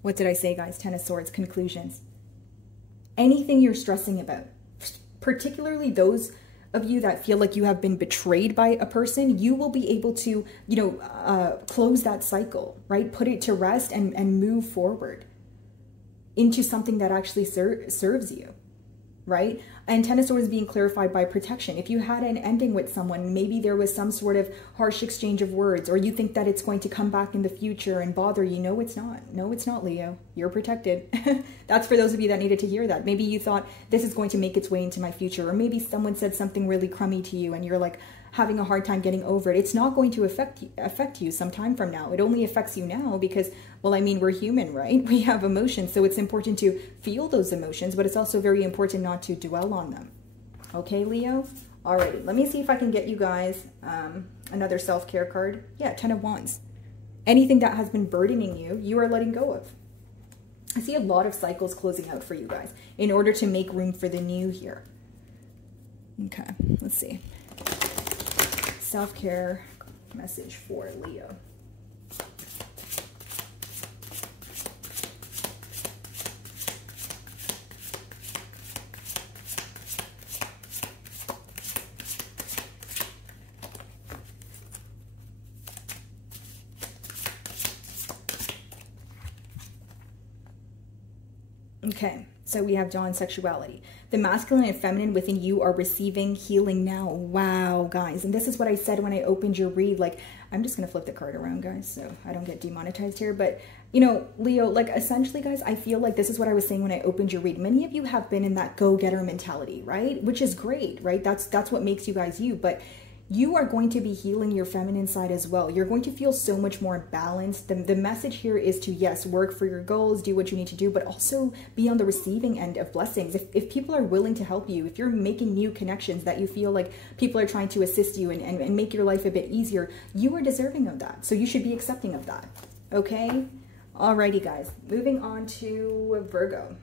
What did I say, guys? 10 of Swords, conclusions. Anything you're stressing about, particularly those of you that feel like you have been betrayed by a person, you will be able to, you know, close that cycle, right? Put it to rest and move forward into something that actually serves you, right? And 10 of Swords being clarified by protection. If you had an ending with someone, maybe there was some sort of harsh exchange of words, or you think that it's going to come back in the future and bother you. No, it's not. No, it's not, Leo. You're protected. That's for those of you that needed to hear that. Maybe you thought this is going to make its way into my future, or maybe someone said something really crummy to you and you're like having a hard time getting over it. It's not going to affect you some time from now. It only affects you now because, well, I mean, we're human, right? We have emotions, so it's important to feel those emotions, but it's also very important not to dwell on them. Okay, Leo? All right, let me see if I can get you guys another self-care card. Yeah, 10 of Wands. Anything that has been burdening you, you are letting go of. I see a lot of cycles closing out for you guys in order to make room for the new here. Okay, let's see. Self-care message for Leo. Okay, so we have dawn sexuality. The masculine and feminine within you are receiving healing now. Wow, guys. And this is what I said when I opened your read. Like, I'm just going to flip the card around, guys, so I don't get demonetized here. But, you know, Leo, like, essentially, guys, I feel like this is what I was saying when I opened your read. Many of you have been in that go-getter mentality, right? Which is great, right? That's what makes you guys you. But you are going to be healing your feminine side as well. You're going to feel so much more balanced. The message here is to, yes, work for your goals, do what you need to do, but also be on the receiving end of blessings. If people are willing to help you, if you're making new connections that you feel like people are trying to assist you and make your life a bit easier, you are deserving of that. So you should be accepting of that. Okay? Alrighty, guys. Moving on to Virgo.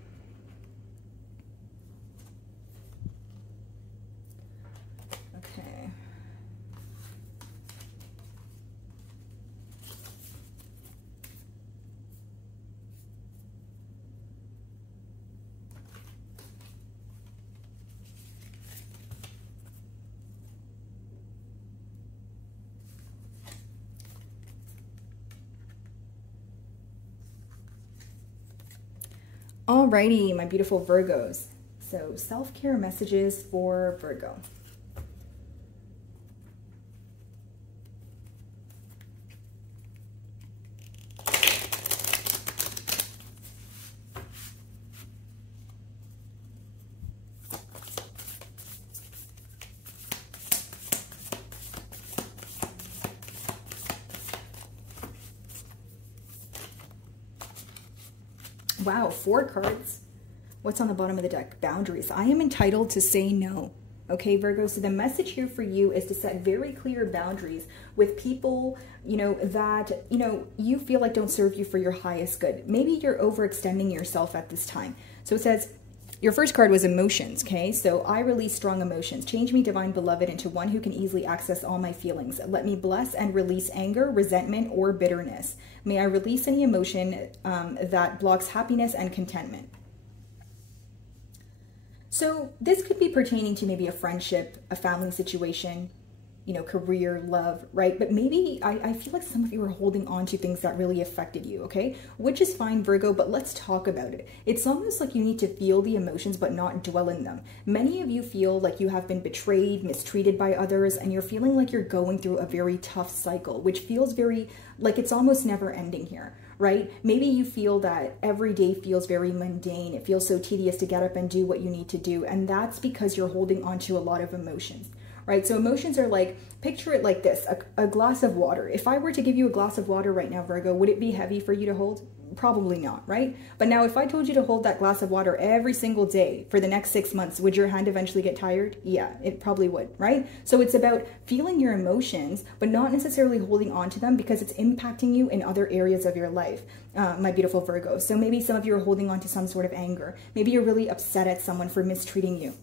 Alrighty, my beautiful Virgos. So self-care messages for Virgo. Wow, 4 cards. What's on the bottom of the deck? Boundaries. I am entitled to say no. Okay, Virgo, so the message here for you is to set very clear boundaries with people, that, you feel like don't serve you for your highest good. Maybe you're overextending yourself at this time. So it says, your first card was emotions, okay? So I release strong emotions. Change me, divine beloved, into one who can easily access all my feelings. Let me bless and release anger, resentment, or bitterness. May I release any emotion that blocks happiness and contentment. So this could be pertaining to maybe a friendship, a family situation, career, love, right? But maybe I feel like some of you are holding on to things that really affected you, okay? Which is fine, Virgo, but let's talk about it. It's almost like you need to feel the emotions, but not dwell in them. Many of you feel like you have been betrayed, mistreated by others, and you're feeling like you're going through a very tough cycle, which feels very like it's almost never ending here, right? Maybe you feel that every day feels very mundane. It feels so tedious to get up and do what you need to do. And that's because you're holding on to a lot of emotions. Right? So emotions are like, picture it like this, a glass of water. If I were to give you a glass of water right now, Virgo, would it be heavy for you to hold? Probably not, right? But now if I told you to hold that glass of water every single day for the next 6 months, would your hand eventually get tired? Yeah, it probably would, right? So it's about feeling your emotions, but not necessarily holding on to them because it's impacting you in other areas of your life, my beautiful Virgo. So maybe some of you are holding on to some sort of anger. Maybe you're really upset at someone for mistreating you.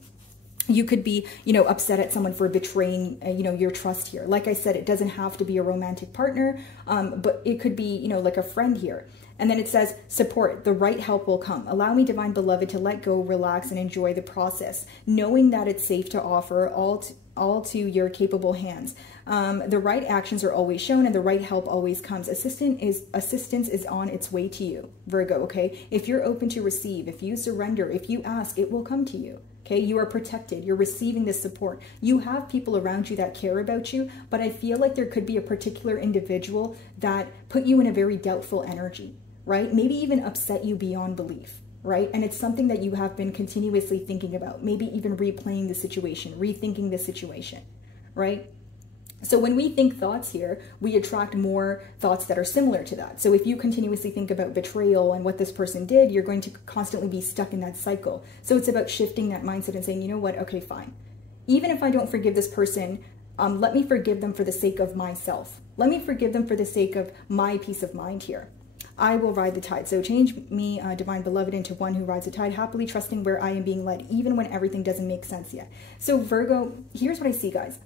You could be, upset at someone for betraying, your trust here. Like I said, it doesn't have to be a romantic partner, but it could be, like a friend here. And then it says, support, the right help will come. Allow me, divine beloved, to let go, relax, and enjoy the process, knowing that it's safe to offer all to your capable hands. The right actions are always shown and the right help always comes. Assistance is on its way to you, Virgo, okay? If you're open to receive, if you surrender, if you ask, it will come to you. Okay, you are protected. You're receiving this support. You have people around you that care about you, but I feel like there could be a particular individual that put you in a very doubtful energy, right? Maybe even upset you beyond belief, right? And it's something that you have been continuously thinking about, maybe even replaying the situation, rethinking the situation, right? So when we think thoughts here, we attract more thoughts that are similar to that. So if you continuously think about betrayal and what this person did, you're going to constantly be stuck in that cycle. So it's about shifting that mindset and saying, you know what, okay, fine. Even if I don't forgive this person, let me forgive them for the sake of myself. Let me forgive them for the sake of my peace of mind here. I will ride the tide. So change me, divine beloved, into one who rides the tide, happily trusting where I am being led, even when everything doesn't make sense yet. So Virgo, here's what I see, guys.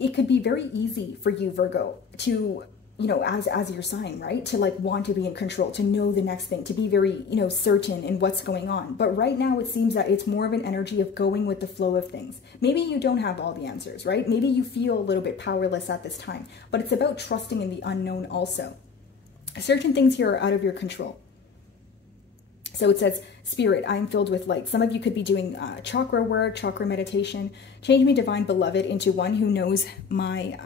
It could be very easy for you, Virgo, to, as your sign, right? To like want to be in control, to know the next thing, to be very, certain in what's going on. But right now it seems that it's more of an energy of going with the flow of things. Maybe you don't have all the answers, right? Maybe you feel a little bit powerless at this time, but it's about trusting in the unknown also. Certain things here are out of your control. So it says, Spirit, I am filled with light. Some of you could be doing chakra work, chakra meditation. Change me, divine beloved, into one who knows my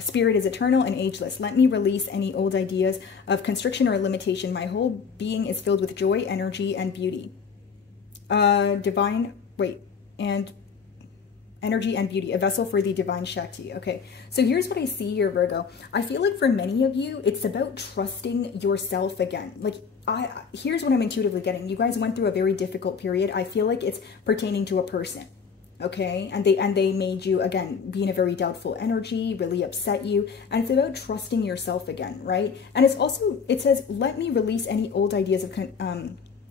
spirit is eternal and ageless. Let me release any old ideas of constriction or limitation. My whole being is filled with joy, energy, and beauty. energy and beauty, a vessel for the divine Shakti. Okay, so here's what I see here, Virgo. I feel like for many of you, it's about trusting yourself again. Like, here's what I'm intuitively getting. You guys went through a very difficult period. I feel like it's pertaining to a person. Okay, and they made you, again, be in a very doubtful energy, really upset you, and it's about trusting yourself again, right? And it's also, it says, let me release any old ideas of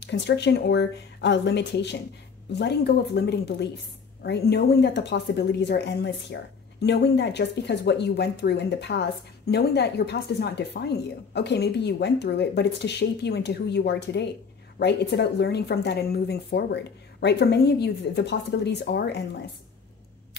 constriction or limitation, letting go of limiting beliefs, right? Knowing that the possibilities are endless here, knowing that just because what you went through in the past, knowing that your past does not define you. Okay, maybe you went through it, but it's to shape you into who you are today, right? It's about learning from that and moving forward, right? For many of you, the possibilities are endless,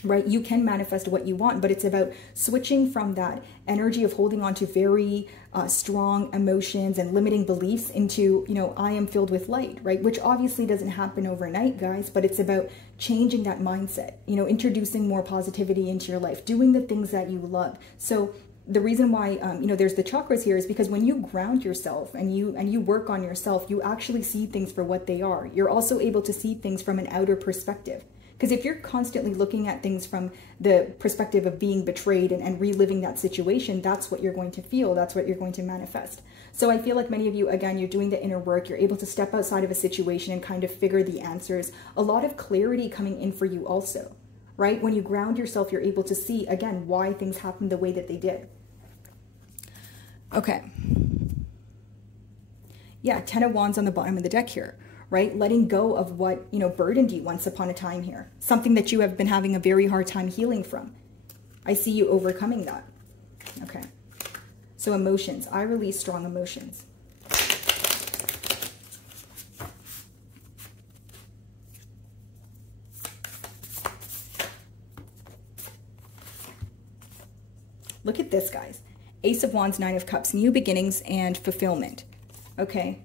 right? You can manifest what you want, but it's about switching from that energy of holding on to very strong emotions and limiting beliefs into, you know, I am filled with light, right? Which obviously doesn't happen overnight, guys, but it's about changing that mindset, you know, introducing more positivity into your life, doing the things that you love. So the reason why, you know, there's the chakras here is because when you ground yourself and you work on yourself, you actually see things for what they are. You're also able to see things from an outer perspective. Because if you're constantly looking at things from the perspective of being betrayed and reliving that situation, that's what you're going to feel. That's what you're going to manifest. So I feel like many of you, again, you're doing the inner work. You're able to step outside of a situation and kind of figure the answers. A lot of clarity coming in for you also, right? When you ground yourself, you're able to see, again, why things happened the way that they did. Okay. Yeah, 10 of Wands on the bottom of the deck here, right? Letting go of what, you know, burdened you once upon a time here. Something that you have been having a very hard time healing from. I see you overcoming that. Okay. So emotions. I release strong emotions. Look at this, guys. Ace of Wands, Nine of Cups, new beginnings and fulfillment. Okay.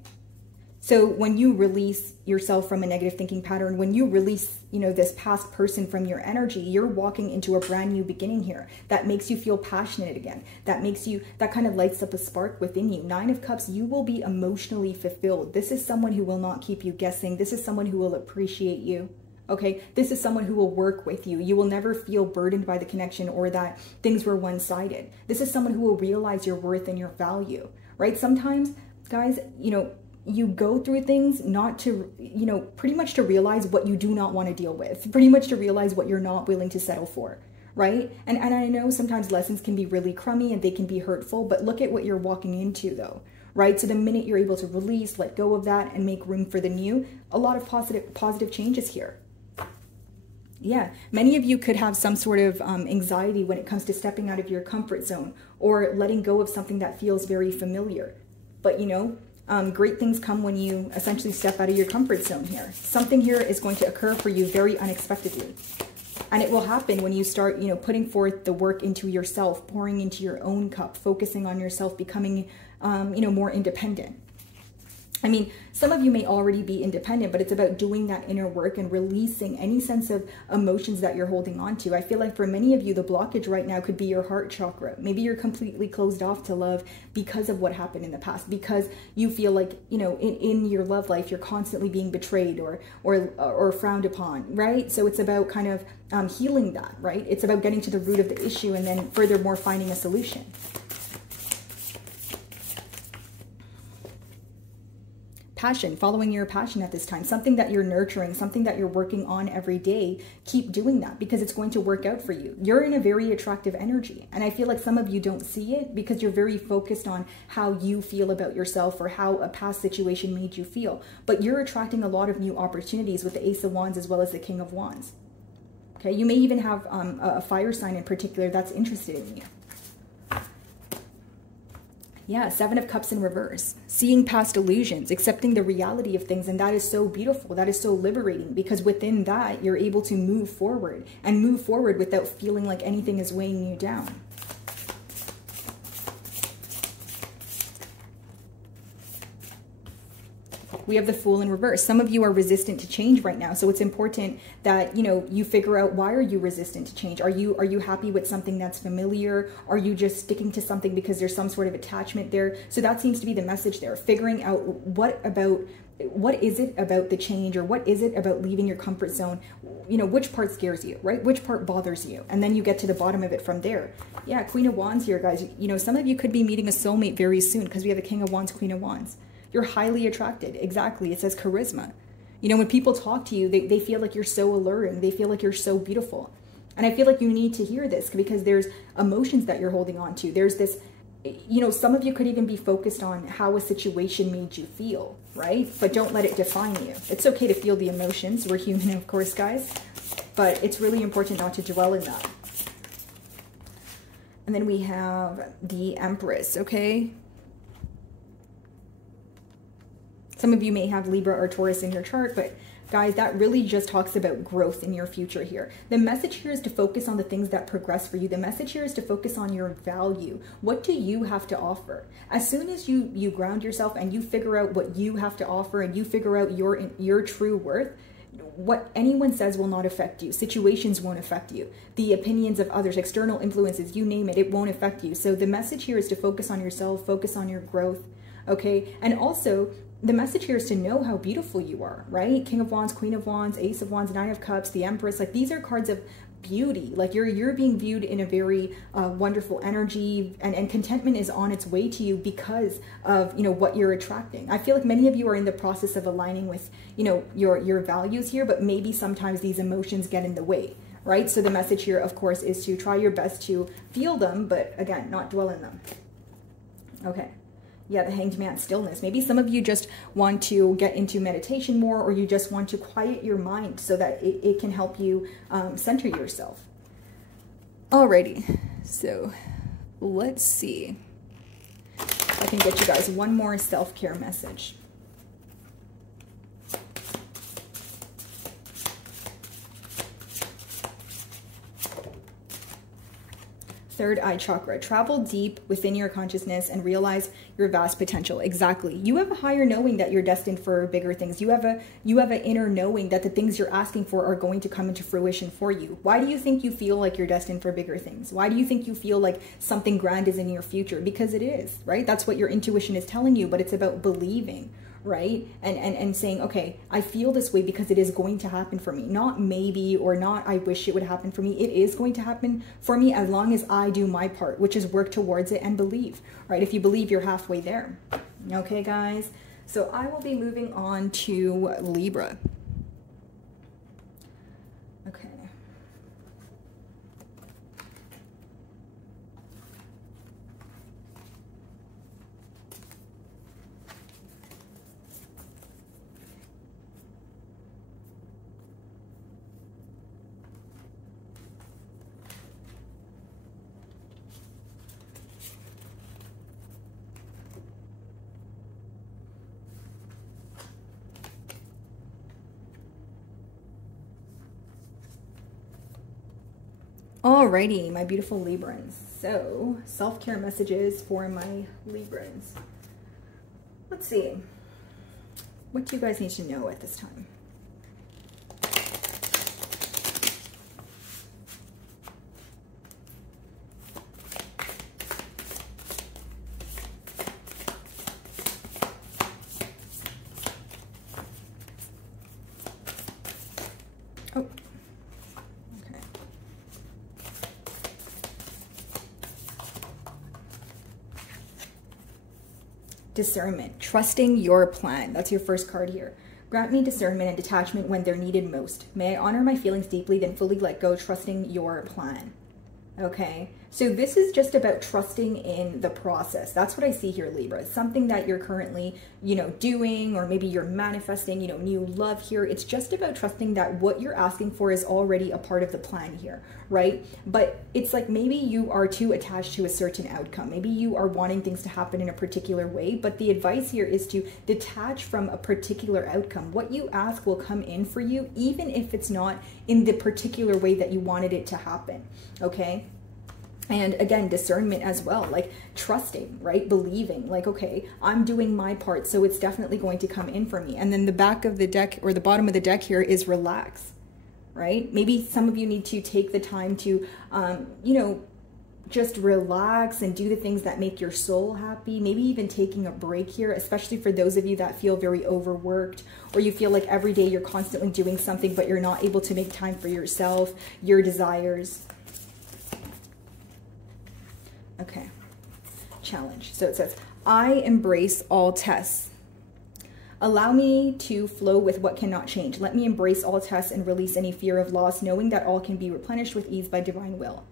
So when you release yourself from a negative thinking pattern, when you release, you know, this past person from your energy, you're walking into a brand new beginning here. That makes you feel passionate again. That makes you, that kind of lights up a spark within you. Nine of Cups, you will be emotionally fulfilled. This is someone who will not keep you guessing. This is someone who will appreciate you. Okay, this is someone who will work with you. You will never feel burdened by the connection or that things were one-sided. This is someone who will realize your worth and your value, right? Sometimes, guys, you know, you go through things not to, you know, pretty much to realize what you do not want to deal with, pretty much to realize what you're not willing to settle for, right? And I know sometimes lessons can be really crummy and they can be hurtful, but look at what you're walking into though, right? So the minute you're able to release, let go of that and make room for the new, a lot of positive changes here. Yeah, many of you could have some sort of anxiety when it comes to stepping out of your comfort zone or letting go of something that feels very familiar. But, you know, great things come when you essentially step out of your comfort zone here. Something here is going to occur for you very unexpectedly. And it will happen when you start, you know, putting forth the work into yourself, pouring into your own cup, focusing on yourself, becoming, you know, more independent. I mean, some of you may already be independent, but it's about doing that inner work and releasing any sense of emotions that you're holding on to. I feel like for many of you, the blockage right now could be your heart chakra. Maybe you're completely closed off to love because of what happened in the past, because you feel like, you know, in your love life, you're constantly being betrayed or frowned upon, right? So it's about kind of healing that, right? It's about getting to the root of the issue and then furthermore finding a solution. Passion, following your passion at this time, something that you're nurturing, something that you're working on every day. Keep doing that because it's going to work out for you. You're in a very attractive energy. And I feel like some of you don't see it because you're very focused on how you feel about yourself or how a past situation made you feel. But you're attracting a lot of new opportunities with the Ace of Wands as well as the King of Wands. Okay, you may even have a fire sign in particular that's interested in you. Yeah, Seven of Cups in reverse. Seeing past illusions, accepting the reality of things. And that is so beautiful. That is so liberating because within that, you're able to move forward and move forward without feeling like anything is weighing you down. We have the Fool in reverse. Some of you are resistant to change right now. So it's important that, you know, you figure out, why are you resistant to change? Are you happy with something that's familiar? Are you just sticking to something because there's some sort of attachment there? So that seems to be the message there. Figuring out what about what is it about the change, or what is it about leaving your comfort zone? You know, which part scares you, right? Which part bothers you? And then you get to the bottom of it from there. Yeah, Queen of Wands here, guys. You know, some of you could be meeting a soulmate very soon, because we have a King of Wands, Queen of Wands. You're highly attracted. Exactly. It says charisma. You know, when people talk to you, they feel like you're so alluring. They feel like you're so beautiful. And I feel like you need to hear this, because there's emotions that you're holding on to. There's this, you know, some of you could even be focused on how a situation made you feel, right? But don't let it define you. It's okay to feel the emotions. We're human, of course, guys. But it's really important not to dwell in that. And then we have the Empress, okay? Some of you may have Libra or Taurus in your chart, but guys, that really just talks about growth in your future here. The message here is to focus on the things that progress for you. The message here is to focus on your value. What do you have to offer? As soon as you ground yourself and you figure out what you have to offer, and you figure out your true worth, what anyone says will not affect you. Situations won't affect you. The opinions of others, external influences, you name it, it won't affect you. So the message here is to focus on yourself, focus on your growth, okay? And also, the message here is to know how beautiful you are, right? King of Wands, Queen of Wands, Ace of Wands, Nine of Cups, the Empress. Like, these are cards of beauty. Like, you're being viewed in a very wonderful energy, and contentment is on its way to you because of, you know, what you're attracting. I feel like many of you are in the process of aligning with, you know, your values here, but maybe sometimes these emotions get in the way, right? So the message here, of course, is to try your best to feel them, but again, not dwell in them. Okay. Yeah, the Hanged Man, stillness. Maybe some of you just want to get into meditation more, or you just want to quiet your mind so that it can help you center yourself. Alrighty, so let's see if I can get you guys one more self-care message. Third eye chakra. Travel deep within your consciousness and realize your vast potential. Exactly. You have a higher knowing that you're destined for bigger things. You have an inner knowing that the things you're asking for are going to come into fruition for you. Why do you think you feel like you're destined for bigger things? Why do you think you feel like something grand is in your future? Because it is, right? That's what your intuition is telling you, but it's about believing, right? And saying, okay, I feel this way because it is going to happen for me. Not maybe, or not I wish it would happen for me. It is going to happen for me as long as I do my part, which is work towards it and believe, right? If you believe, you're halfway there. Okay, guys? So I will be moving on to Libra. Okay. Alrighty, my beautiful Librans. So, self-care messages for my Librans. Let's see. What do you guys need to know at this time? Oh. Discernment, trusting your plan. That's your first card here. Grant me discernment and detachment when they're needed most. May I honor my feelings deeply, then fully let go, trusting your plan. Okay, so this is just about trusting in the process. That's what I see here, Libra. It's something that you're currently, doing, or maybe you're manifesting, new love here. It's just about trusting that what you're asking for is already a part of the plan here, right? But it's like maybe you are too attached to a certain outcome. Maybe you are wanting things to happen in a particular way, but the advice here is to detach from a particular outcome. What you ask will come in for you, even if it's not in the particular way that you wanted it to happen, okay? And again, discernment as well, like trusting, right? Believing, like, okay, I'm doing my part, so it's definitely going to come in for me. And then the back of the deck, or the bottom of the deck here, is relax, right? Maybe some of you need to take the time to, just relax and do the things that make your soul happy. Maybe even taking a break here, especially for those of you that feel very overworked, or you feel like every day you're constantly doing something, but you're not able to make time for yourself, your desires. Okay, challenge. So it says, I embrace all tests. Allow me to flow with what cannot change. Let me embrace all tests and release any fear of loss, knowing that all can be replenished with ease by divine will.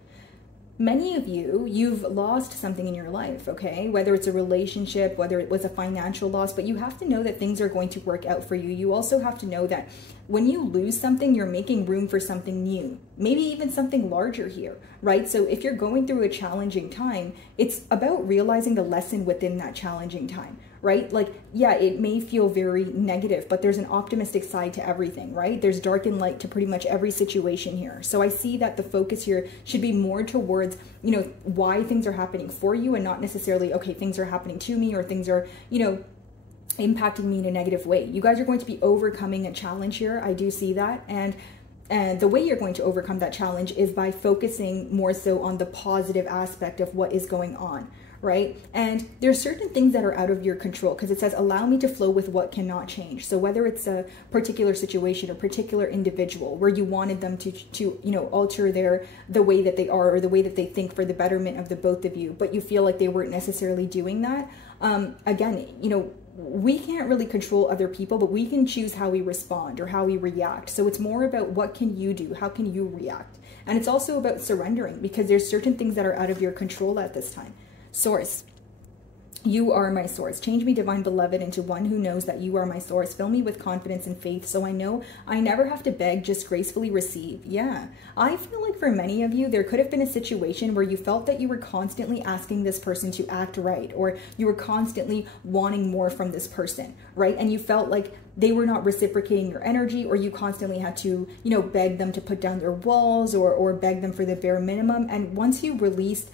Many of you, you've lost something in your life, okay? Whether it's a relationship, whether it was a financial loss, but you have to know that things are going to work out for you. You also have to know that when you lose something, you're making room for something new, maybe even something larger here, right? So if you're going through a challenging time, it's about realizing the lesson within that challenging time, right? Like, yeah, it may feel very negative, but there's an optimistic side to everything, right? There's dark and light to pretty much every situation here. So I see that the focus here should be more towards, you know, why things are happening for you, and not necessarily, okay, things are happening to me, or things are, you know, impacting me in a negative way. You guys are going to be overcoming a challenge here. I do see that. And the way you're going to overcome that challenge is by focusing more so on the positive aspect of what is going on, right? And there's certain things that are out of your control, because it says, allow me to flow with what cannot change. So whether it's a particular situation or particular individual where you wanted them to you know, alter the way that they are, or the way that they think for the betterment of the both of you, but you feel like they weren't necessarily doing that. Again, you know, we can't really control other people, but we can choose how we respond or how we react. So it's more about what can you do? How can you react? And it's also about surrendering, because there's certain things that are out of your control at this time. Source. You are my source. Change me, divine beloved, into one who knows that you are my source. Fill me with confidence and faith, so I know I never have to beg, just gracefully receive. Yeah, I feel like for many of you, there could have been a situation where you felt that you were constantly asking this person to act right, or you were constantly wanting more from this person, right? And you felt like they were not reciprocating your energy, or you constantly had to, you know, beg them to put down their walls, or beg them for the bare minimum. And once you released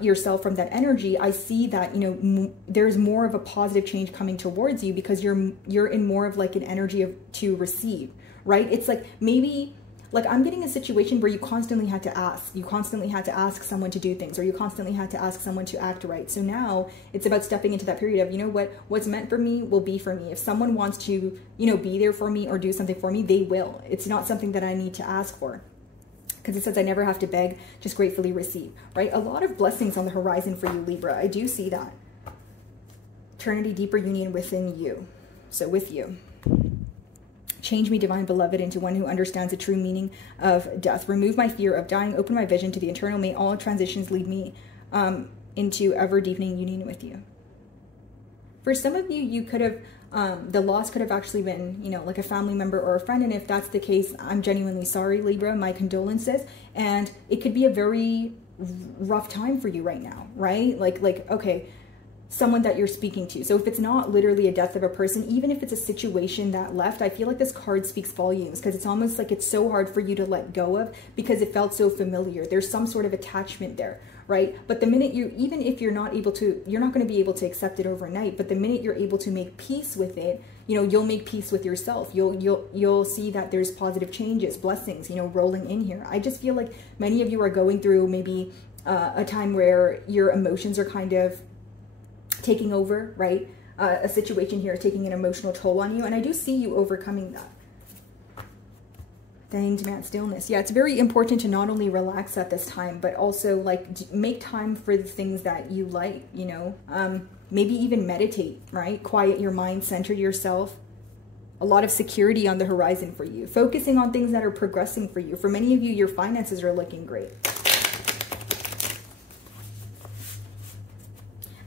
yourself from that energy, I see that, you know, there's more of a positive change coming towards you, because you're in more of like an energy of to receive, right? It's like, maybe like I'm getting a situation where you constantly had to ask someone to do things, or you constantly had to ask someone to act right. So now it's about stepping into that period of, you know what's meant for me will be for me. If someone wants to, you know, be there for me or do something for me, they will. It's not something that I need to ask for, because it says I never have to beg, just gratefully receive, right? A lot of blessings on the horizon for you, Libra. I do see that. Eternity, deeper union within you. So with you. Change me, divine beloved, into one who understands the true meaning of death. Remove my fear of dying. Open my vision to the eternal. May all transitions lead me into ever-deepening union with you. For some of you, you could have, the loss could have actually been, you know, like a family member or a friend. And if that's the case, I'm genuinely sorry, Libra. My condolences. And it could be a very rough time for you right now, right? Like, okay, someone that you're speaking to. So if it's not literally a death of a person, even if it's a situation that left, I feel like this card speaks volumes, because it's almost like it's so hard for you to let go of, because it felt so familiar. There's some sort of attachment there, right? But the minute even if you're not able to, you're not going to be able to accept it overnight, but the minute you're able to make peace with it, you know, you'll make peace with yourself. You'll see that there's positive changes, blessings, you know, rolling in here. I just feel like many of you are going through maybe a time where your emotions are kind of taking over, right? A situation here taking an emotional toll on you, and I do see you overcoming that. The Hanged Man, stillness. Yeah, it's very important to not only relax at this time, but also like make time for the things that you like, you know, maybe even meditate, right? Quiet your mind, center yourself. A lot of security on the horizon for you, focusing on things that are progressing for you. For many of you, your finances are looking great.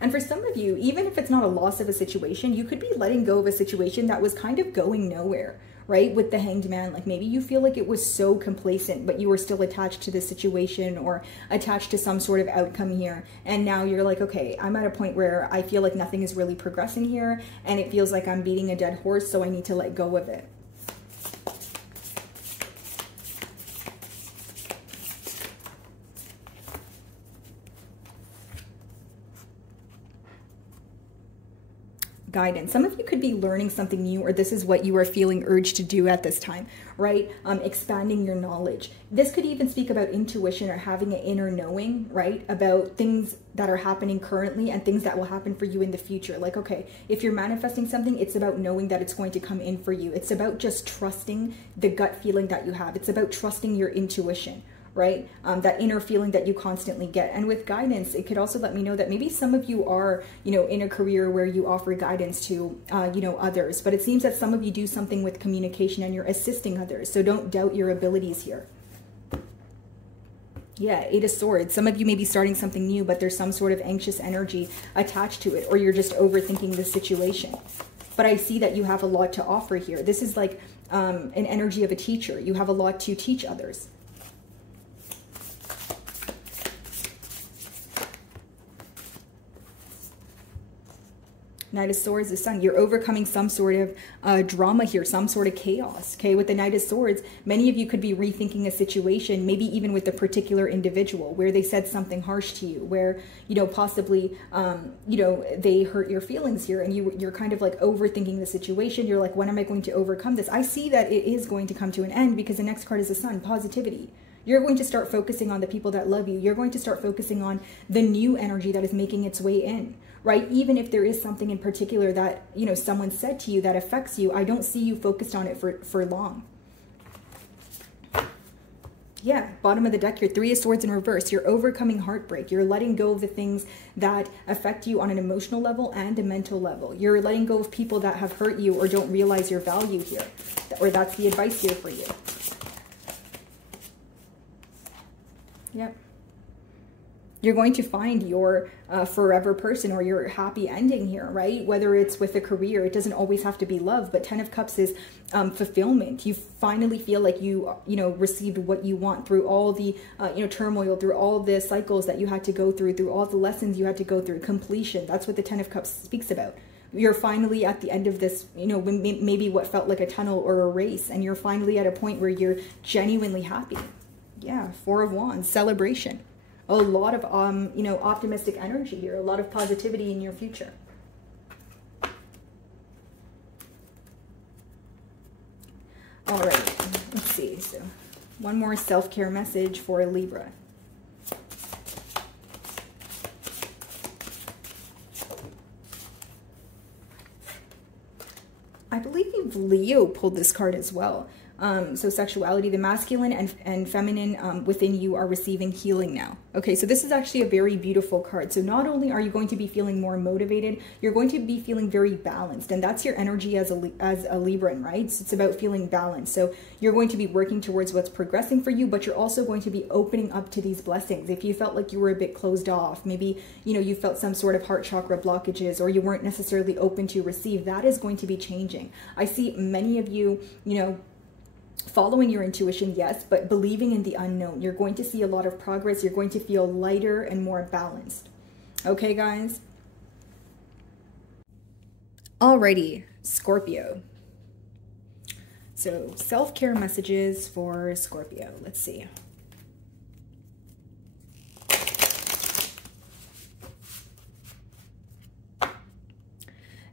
And for some of you, even if it's not a loss of a situation, you could be letting go of a situation that was kind of going nowhere, right? With the Hanged Man, like maybe you feel like it was so complacent, but you were still attached to the situation or attached to some sort of outcome here. And now you're like, okay, I'm at a point where I feel like nothing is really progressing here, and it feels like I'm beating a dead horse, so I need to let go of it. guidance. Some of you could be learning something new, or this is what you are feeling urged to do at this time, right? Expanding your knowledge. This could even speak about intuition or having an inner knowing, right? About things that are happening currently and things that will happen for you in the future. Like, okay, if you're manifesting something, it's about knowing that it's going to come in for you. It's about just trusting the gut feeling that you have. It's about trusting your intuition, right? That inner feeling that you constantly get. And with guidance, it could also let me know that maybe some of you are, you know, in a career where you offer guidance to, you know, others. But it seems that some of you do something with communication and you're assisting others. So don't doubt your abilities here. Yeah, Eight of Swords. Some of you may be starting something new, but there's some sort of anxious energy attached to it, or you're just overthinking the situation. But I see that you have a lot to offer here. This is like an energy of a teacher. You have a lot to teach others. Knight of Swords, the Sun. You're overcoming some sort of drama here, some sort of chaos. Okay, with the Knight of Swords, many of you could be rethinking a situation, maybe even with a particular individual where they said something harsh to you, where, you know, possibly, you know, they hurt your feelings here, and you're kind of like overthinking the situation. You're like, when am I going to overcome this? I see that it is going to come to an end, because the next card is the Sun, positivity. You're going to start focusing on the people that love you. You're going to start focusing on the new energy that is making its way in, right? Even if there is something in particular that, you know, someone said to you that affects you, I don't see you focused on it for long. Yeah, bottom of the deck here, Three of Swords in reverse. You're overcoming heartbreak. You're letting go of the things that affect you on an emotional level and a mental level. You're letting go of people that have hurt you or don't realize your value here, or that's the advice here for you. Yep. You're going to find your forever person or your happy ending here, right? Whether it's with a career, it doesn't always have to be love, but Ten of Cups is fulfillment. You finally feel like you know, received what you want through all the, you know, turmoil, through all the cycles that you had to go through all the lessons you had to go through. Completion. That's what the Ten of Cups speaks about. You're finally at the end of this, you know, maybe what felt like a tunnel or a race, and you're finally at a point where you're genuinely happy. Yeah, Four of Wands, celebration. A lot of, you know, optimistic energy here, a lot of positivity in your future. All right, let's see. So one more self-care message for Libra. I believe Leo pulled this card as well. So sexuality, the masculine and feminine within you are receiving healing now. Okay, so this is actually a very beautiful card. So not only are you going to be feeling more motivated, you're going to be feeling very balanced. And that's your energy as a Libran, right? So it's about feeling balanced. So you're going to be working towards what's progressing for you, but you're also going to be opening up to these blessings. If you felt like you were a bit closed off, maybe, you know, you felt some sort of heart chakra blockages, or you weren't necessarily open to receive, that is going to be changing. I see many of you, you know, following your intuition, yes, but believing in the unknown. You're going to see a lot of progress. You're going to feel lighter and more balanced. Okay, guys? Alrighty, Scorpio. So, self-care messages for Scorpio. Let's see.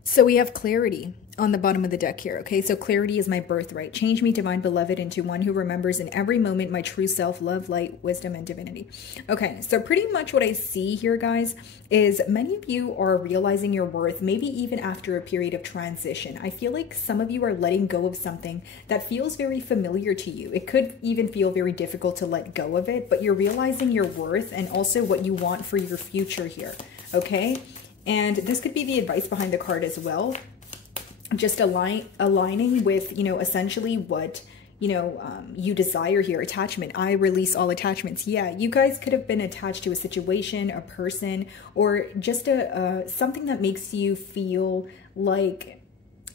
So we have clarity on the bottom of the deck here, okay? So clarity is my birthright. Change me, divine beloved, into one who remembers in every moment my true self, love, light, wisdom, and divinity. Okay, so pretty much what I see here, guys, is many of you are realizing your worth, maybe even after a period of transition. I feel like some of you are letting go of something that feels very familiar to you. It could even feel very difficult to let go of it, but you're realizing your worth and also what you want for your future here, okay? And this could be the advice behind the card as well. Just aligning with, you know, essentially what, you know, you desire here. Attachment. I release all attachments. Yeah, you guys could have been attached to a situation, a person, or just something that makes you feel like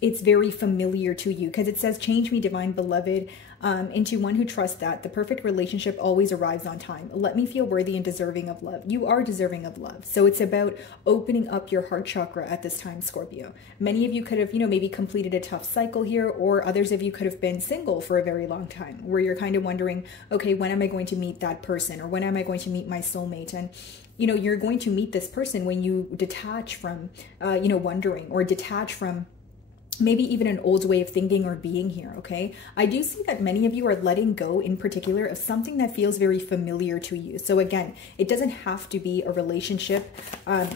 it's very familiar to you, because it says, change me, divine beloved, into one who trusts that the perfect relationship always arrives on time. Let me feel worthy and deserving of love. You are deserving of love. So it's about opening up your heart chakra at this time, Scorpio. Many of you could have, you know, maybe completed a tough cycle here, or others of you could have been single for a very long time, where you're kind of wondering, okay, when am I going to meet that person? Or when am I going to meet my soulmate? And, you know, you're going to meet this person when you detach from, you know, wondering, or detach from maybe even an old way of thinking or being here, okay? I do see that many of you are letting go in particular of something that feels very familiar to you. So again, it doesn't have to be a relationship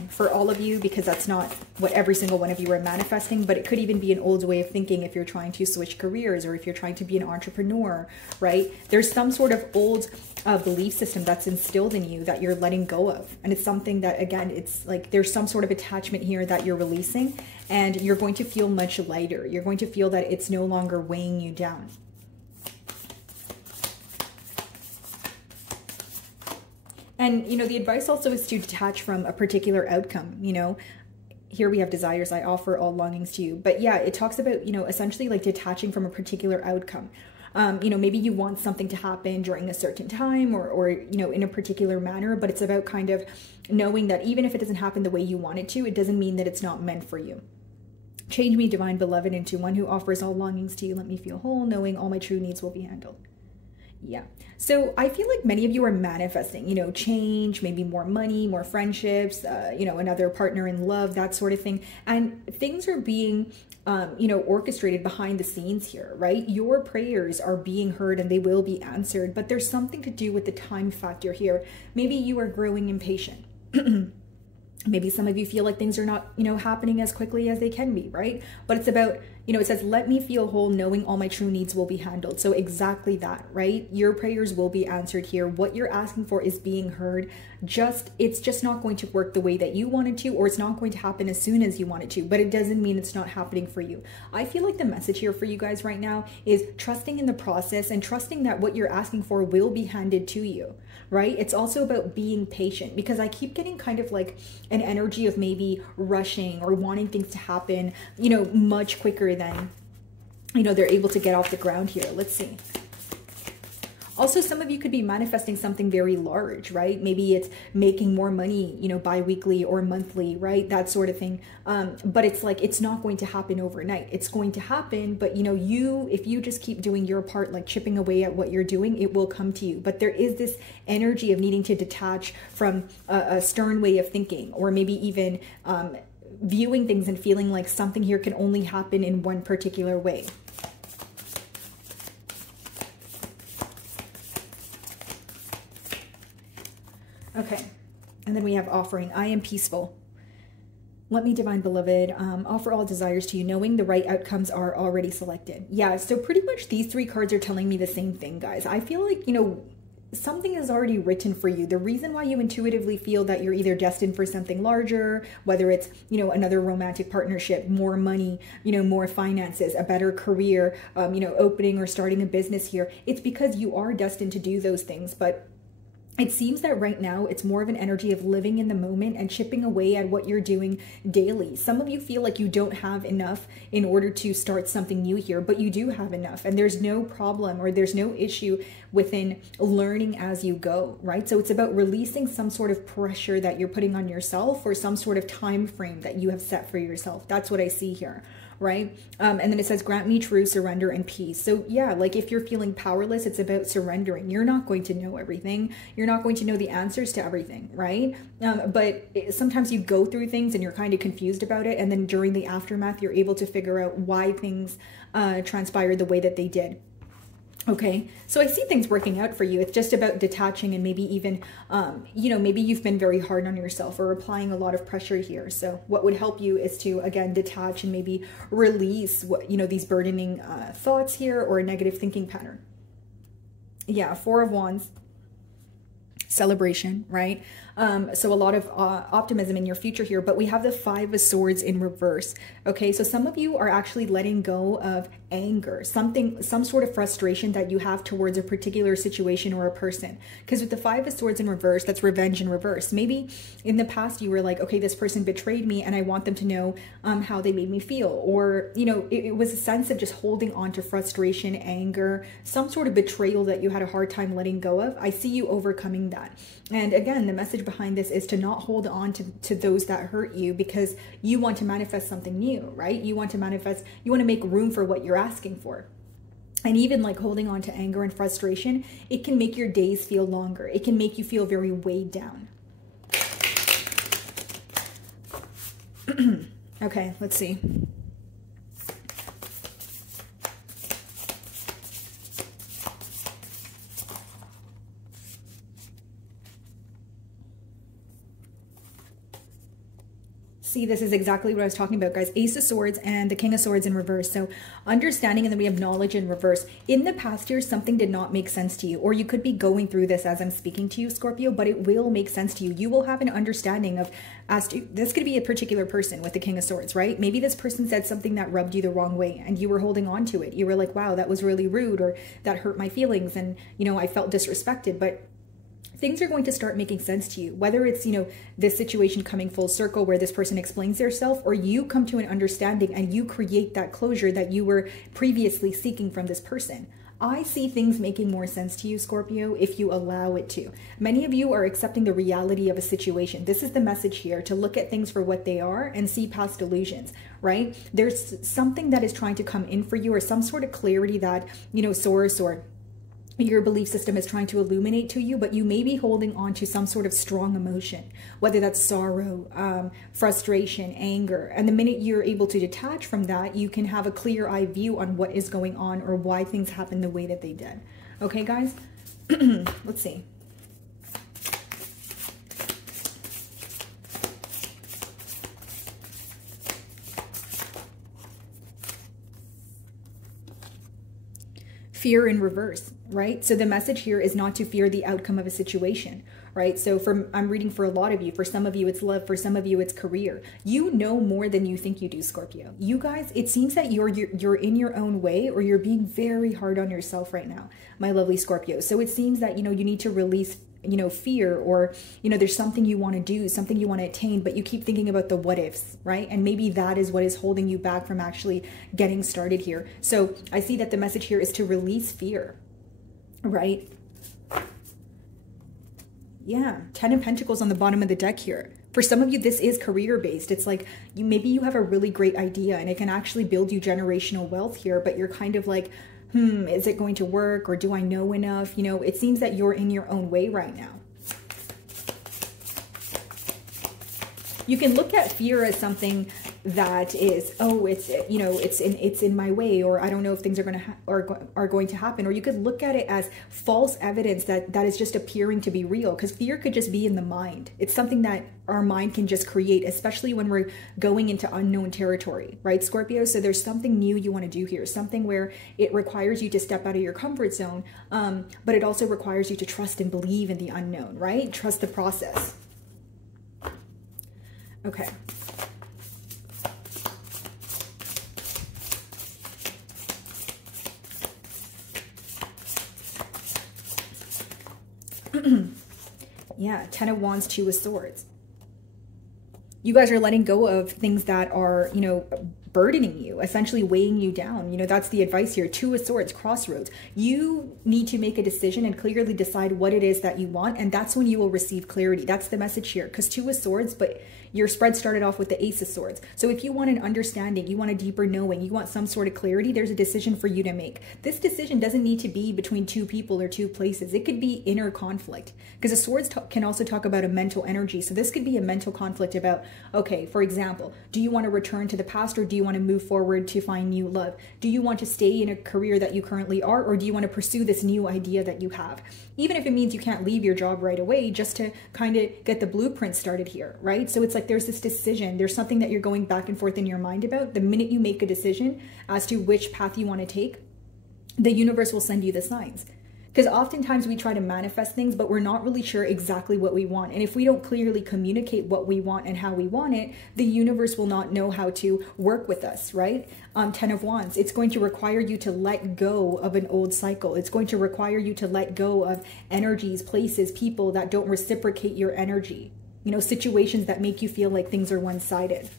for all of you, because that's not what every single one of you are manifesting, but it could even be an old way of thinking if you're trying to switch careers, or if you're trying to be an entrepreneur, right? There's some sort of old belief system that's instilled in you that you're letting go of. And it's something that, again, it's like there's some sort of attachment here that you're releasing, and you're going to feel much lighter. You're going to feel that it's no longer weighing you down. And, you know, the advice also is to detach from a particular outcome, you know. Here we have desires, I offer all longings to you. But yeah, it talks about, you know, essentially like detaching from a particular outcome. You know, maybe you want something to happen during a certain time, or, you know, in a particular manner, but it's about kind of knowing that even if it doesn't happen the way you want it to, it doesn't mean that it's not meant for you. Change me, divine beloved, into one who offers all longings to you. Let me feel whole, knowing all my true needs will be handled. Yeah. So I feel like many of you are manifesting, you know, change, maybe more money, more friendships, you know, another partner in love, that sort of thing. And things are being, you know, orchestrated behind the scenes here, right? Your prayers are being heard and they will be answered, but there's something to do with the time factor here. Maybe you are growing impatient. Maybe some of you feel like things are not, you know, happening as quickly as they can be, right? But it's about, you know, it says, let me feel whole, knowing all my true needs will be handled. So exactly that, right? Your prayers will be answered here. What you're asking for is being heard. It's just not going to work the way that you wanted to, or it's not going to happen as soon as you want it to, but it doesn't mean it's not happening for you. I feel like the message here for you guys right now is trusting in the process and trusting that what you're asking for will be handed to you, right? It's also about being patient, because I keep getting kind of like an energy of maybe rushing or wanting things to happen, you know, much quicker than, you know, they're able to get off the ground here. Let's see. Also, some of you could be manifesting something very large, right? Maybe it's making more money, you know, bi-weekly or monthly, right? That sort of thing. But it's like, it's not going to happen overnight. It's going to happen, but you know, if you just keep doing your part, like chipping away at what you're doing, it will come to you. But there is this energy of needing to detach from a stern way of thinking, or maybe even viewing things and feeling like something here can only happen in one particular way. Okay, and then we have offering. I am peaceful. Let me, divine beloved, offer all desires to you, knowing the right outcomes are already selected. Yeah, so pretty much these three cards are telling me the same thing, guys. I feel like, you know, something is already written for you. The reason why you intuitively feel that you're either destined for something larger, whether it's, you know, another romantic partnership, more money, you know, more finances, a better career, you know, opening or starting a business here, it's because you are destined to do those things. But it seems that right now it's more of an energy of living in the moment and chipping away at what you're doing daily. Some of you feel like you don't have enough in order to start something new here, but you do have enough, and there's no problem or there's no issue within learning as you go, right? So it's about releasing some sort of pressure that you're putting on yourself, or some sort of time frame that you have set for yourself. That's what I see here. Right? And then it says, grant me true surrender and peace. So yeah, like if you're feeling powerless, it's about surrendering. You're not going to know everything. You're not going to know the answers to everything, right? But sometimes you go through things and you're kind of confused about it. And then during the aftermath, you're able to figure out why things transpired the way that they did. Okay, so I see things working out for you. It's just about detaching, and maybe even, you know, maybe you've been very hard on yourself or applying a lot of pressure here. So what would help you is to, again, detach and maybe release what, you know, these burdening thoughts here, or a negative thinking pattern. Yeah, Four of Wands. Celebration, right? So a lot of optimism in your future here, but we have the Five of Swords in reverse. Okay, so some of you are actually letting go of anger, some sort of frustration that you have towards a particular situation or a person. Because with the Five of Swords in reverse, that's revenge in reverse. Maybe in the past you were like, okay, this person betrayed me and I want them to know how they made me feel. Or, you know, it was a sense of just holding on to frustration, anger, some sort of betrayal that you had a hard time letting go of. I see you overcoming that. And again, the message behind this is to not hold on to those that hurt you, because you want to manifest something new, right? You want to manifest, you want to make room for what you're asking for. And even like holding on to anger and frustration, it can make your days feel longer. It can make you feel very weighed down. Okay, let's see. See, this is exactly what I was talking about, guys. Ace of Swords and the King of Swords in reverse. So understanding, and then we have knowledge in reverse. In the past year, something did not make sense to you, or you could be going through this as I'm speaking to you, Scorpio, but it will make sense to you. You will have an understanding of, as to, this could be a particular person with the King of Swords, right? Maybe this person said something that rubbed you the wrong way and you were holding on to it. You were like, wow, that was really rude, or that hurt my feelings, and, you know, I felt disrespected. But things are going to start making sense to you, whether it's, you know, this situation coming full circle where this person explains themselves, or you come to an understanding and you create that closure that you were previously seeking from this person. I see things making more sense to you, Scorpio, if you allow it to. Many of you are accepting the reality of a situation. This is the message here, to look at things for what they are and see past illusions, right? There's something that is trying to come in for you, or some sort of clarity that, you know, source or your belief system is trying to illuminate to you, but you may be holding on to some sort of strong emotion, whether that's sorrow, frustration, anger. And the minute you're able to detach from that, you can have a clear eye view on what is going on or why things happen the way that they did. Okay, guys? Let's see. Fear in reverse, right? So the message here is not to fear the outcome of a situation, right? So I'm reading for a lot of you. For some of you, it's love. For some of you, it's career. You know more than you think you do, Scorpio. You guys, it seems that you're in your own way, or you're being very hard on yourself right now, my lovely Scorpio. So it seems that, you know, you need to release, you know, fear, or, you know, there's something you want to do, something you want to attain, but you keep thinking about the what ifs, right? And maybe that is what is holding you back from actually getting started here. So I see that the message here is to release fear, right? Yeah, 10 of Pentacles on the bottom of the deck here. For some of you, this is career-based. It's like maybe you have a really great idea and it can actually build you generational wealth here, but you're kind of like, is it going to work, or do I know enough? You know, it seems that you're in your own way right now. You can look at fear as something that is, oh, it's, you know, it's in my way, or I don't know if things are going to happen. Or you could look at it as false evidence that is just appearing to be real, because fear could just be in the mind. It's something that our mind can just create, especially when we're going into unknown territory, right, Scorpio? So there's something new you want to do here, something where it requires you to step out of your comfort zone, but it also requires you to trust and believe in the unknown, right? Trust the process. Okay. Yeah, 10 of Wands, 2 of Swords. You guys are letting go of things that are, you know, burdening you, essentially weighing you down. You know, that's the advice here. 2 of Swords, crossroads. You need to make a decision and clearly decide what it is that you want, and that's when you will receive clarity. That's the message here, because 2 of Swords, but your spread started off with the Ace of Swords. So if you want an understanding, you want a deeper knowing, you want some sort of clarity, there's a decision for you to make. This decision doesn't need to be between two people or two places. It could be inner conflict, because the swords can also talk about a mental energy. So this could be a mental conflict about, okay, for example, do you want to return to the past, or do you want to move forward to find new love? Do you want to stay in a career that you currently are, or do you want to pursue this new idea that you have? Even if it means you can't leave your job right away, just to kind of get the blueprint started here, right? So it's like there's this decision, there's something that you're going back and forth in your mind about. The minute you make a decision as to which path you want to take, the universe will send you the signs. Because oftentimes we try to manifest things, but we're not really sure exactly what we want. And if we don't clearly communicate what we want and how we want it, the universe will not know how to work with us, right? 10 of Wands, it's going to require you to let go of an old cycle. It's going to require you to let go of energies, places, people that don't reciprocate your energy. You know, situations that make you feel like things are one-sided.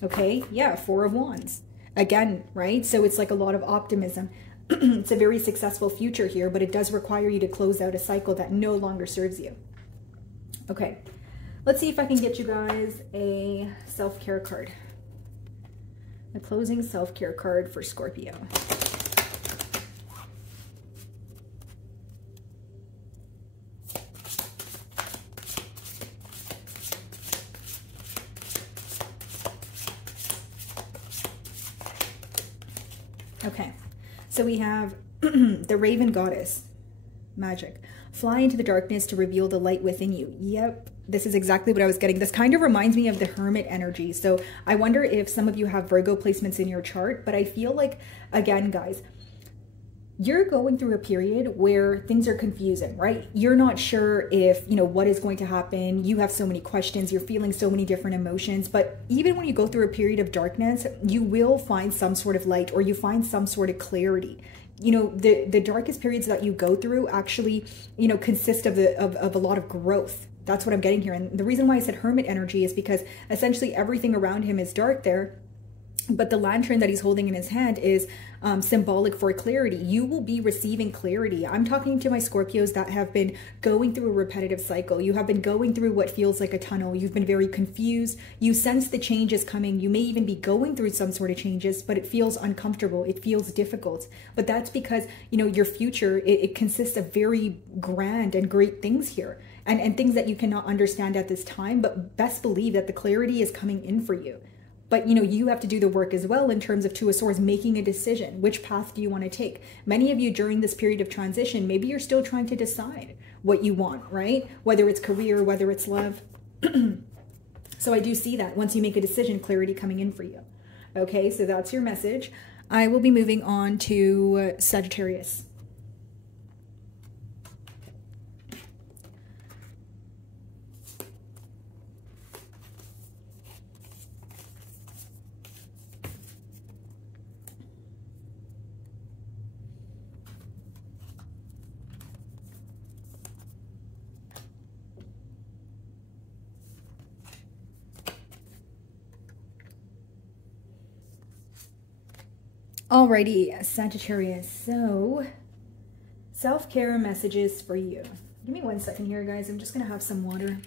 Okay, yeah, 4 of Wands. Again, right? So it's like a lot of optimism. It's a very successful future here, but it does require you to close out a cycle that no longer serves you. Okay, let's see if I can get you guys a self-care card. A closing self-care card for Scorpio. Okay, so we have the Raven Goddess. Magic. Fly into the darkness to reveal the light within you. Yep, this is exactly what I was getting. This kind of reminds me of the Hermit energy. So I wonder if some of you have Virgo placements in your chart, but I feel like, again, guys, you're going through a period where things are confusing, right? You're not sure if, you know, what is going to happen. You have so many questions. You're feeling so many different emotions. But even when you go through a period of darkness, you will find some sort of light, or you find some sort of clarity. You know, the darkest periods that you go through actually, you know, consist of a lot of growth. That's what I'm getting here. And the reason why I said Hermit energy is because essentially everything around him is dark there. But the lantern that he's holding in his hand is symbolic for clarity. You will be receiving clarity. I'm talking to my Scorpios that have been going through a repetitive cycle. You have been going through what feels like a tunnel. You've been very confused. You sense the changes coming. You may even be going through some sort of changes, but it feels uncomfortable. It feels difficult. But that's because, you know, your future, it consists of very grand and great things here. And things that you cannot understand at this time, but best believe that the clarity is coming in for you. But, you know, you have to do the work as well in terms of Two of Swords, making a decision. Which path do you want to take? Many of you during this period of transition, maybe you're still trying to decide what you want, right? Whether it's career, whether it's love. So I do see that once you make a decision, clarity coming in for you. Okay, so that's your message. I will be moving on to Sagittarius. Alrighty, Sagittarius. So, self-care messages for you. Give me 1 second here, guys. I'm just going to have some water.